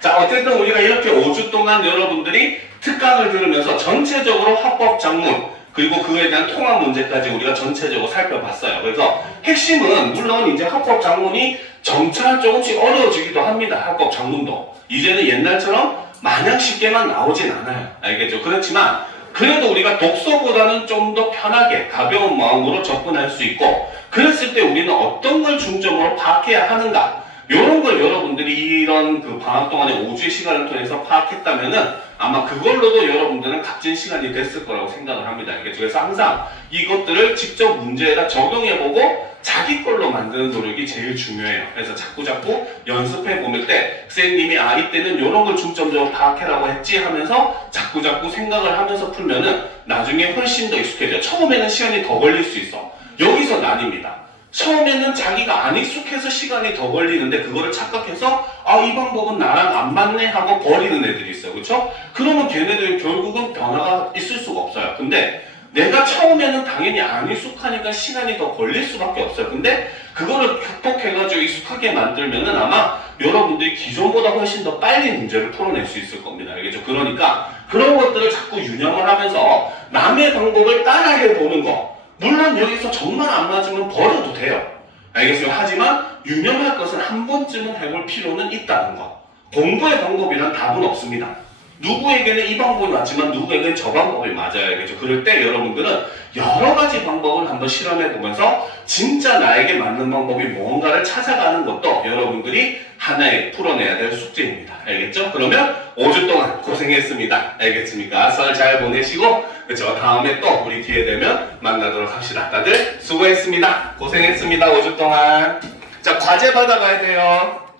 자, 어쨌든 우리가 이렇게 5주 동안 여러분들이 특강을 들으면서 전체적으로 합법 작문 그리고 그에 대한 통합 문제까지 우리가 전체적으로 살펴봤어요. 그래서 핵심은 물론 이제 합법 작문이 점차 조금씩 어려워지기도 합니다. 합법 작문도. 이제는 옛날처럼 마냥 쉽게만 나오진 않아요. 알겠죠? 그렇지만 그래도 우리가 독서보다는 좀 더 편하게 가벼운 마음으로 접근할 수 있고 그랬을 때 우리는 어떤 걸 중점으로 파악해야 하는가 이런 걸 여러분들이 이런 그 방학 동안에 5주의 시간을 통해서 파악했다면은 아마 그걸로도 여러분들은 값진 시간이 됐을 거라고 생각을 합니다. 알겠죠? 그래서 항상 이것들을 직접 문제에다 적용해보고 자기 걸로 만드는 노력이 제일 중요해요. 그래서 자꾸 연습해 보실 때 선생님이 이때는 이런 걸 중점적으로 파악해라고 했지 하면서 자꾸 생각을 하면서 풀면은 나중에 훨씬 더 익숙해져요. 처음에는 시간이 더 걸릴 수 있어. 여기서 나뉩니다. 처음에는 자기가 안 익숙해서 시간이 더 걸리는데 그거를 착각해서 이 방법은 나랑 안 맞네 하고 버리는 애들이 있어요. 그렇죠? 그러면 걔네들은 결국은 변화가 있을 수가 없어요. 근데 내가 처음에는 당연히 안 익숙하니까 시간이 더 걸릴 수밖에 없어요. 근데 그거를 극복해가지고 익숙하게 만들면은 아마 여러분들이 기존보다 훨씬 더 빨리 문제를 풀어낼 수 있을 겁니다. 알겠죠? 그러니까 그런 것들을 자꾸 유념을 하면서 남의 방법을 따라해보는 거. 물론 여기서 정말 안 맞으면 버려도 돼요. 알겠어요? 하지만 유념할 것은 한 번쯤은 해볼 필요는 있다는 거. 공부의 방법이란 답은 없습니다. 누구에게는 이 방법이 맞지만 누구에게는 저 방법이 맞아야 알겠죠? 그럴 때 여러분들은 여러 가지 방법을 한번 실험해 보면서 진짜 나에게 맞는 방법이 뭔가를 찾아가는 것도 여러분들이 하나에 풀어내야 될 숙제입니다. 알겠죠? 그러면 5주 동안 고생했습니다. 알겠습니까? 설 잘 보내시고 그렇죠? 다음에 또 우리 기회 되면 만나도록 합시다. 다들 수고했습니다. 고생했습니다. 5주 동안. 자, 과제 받아가야 돼요.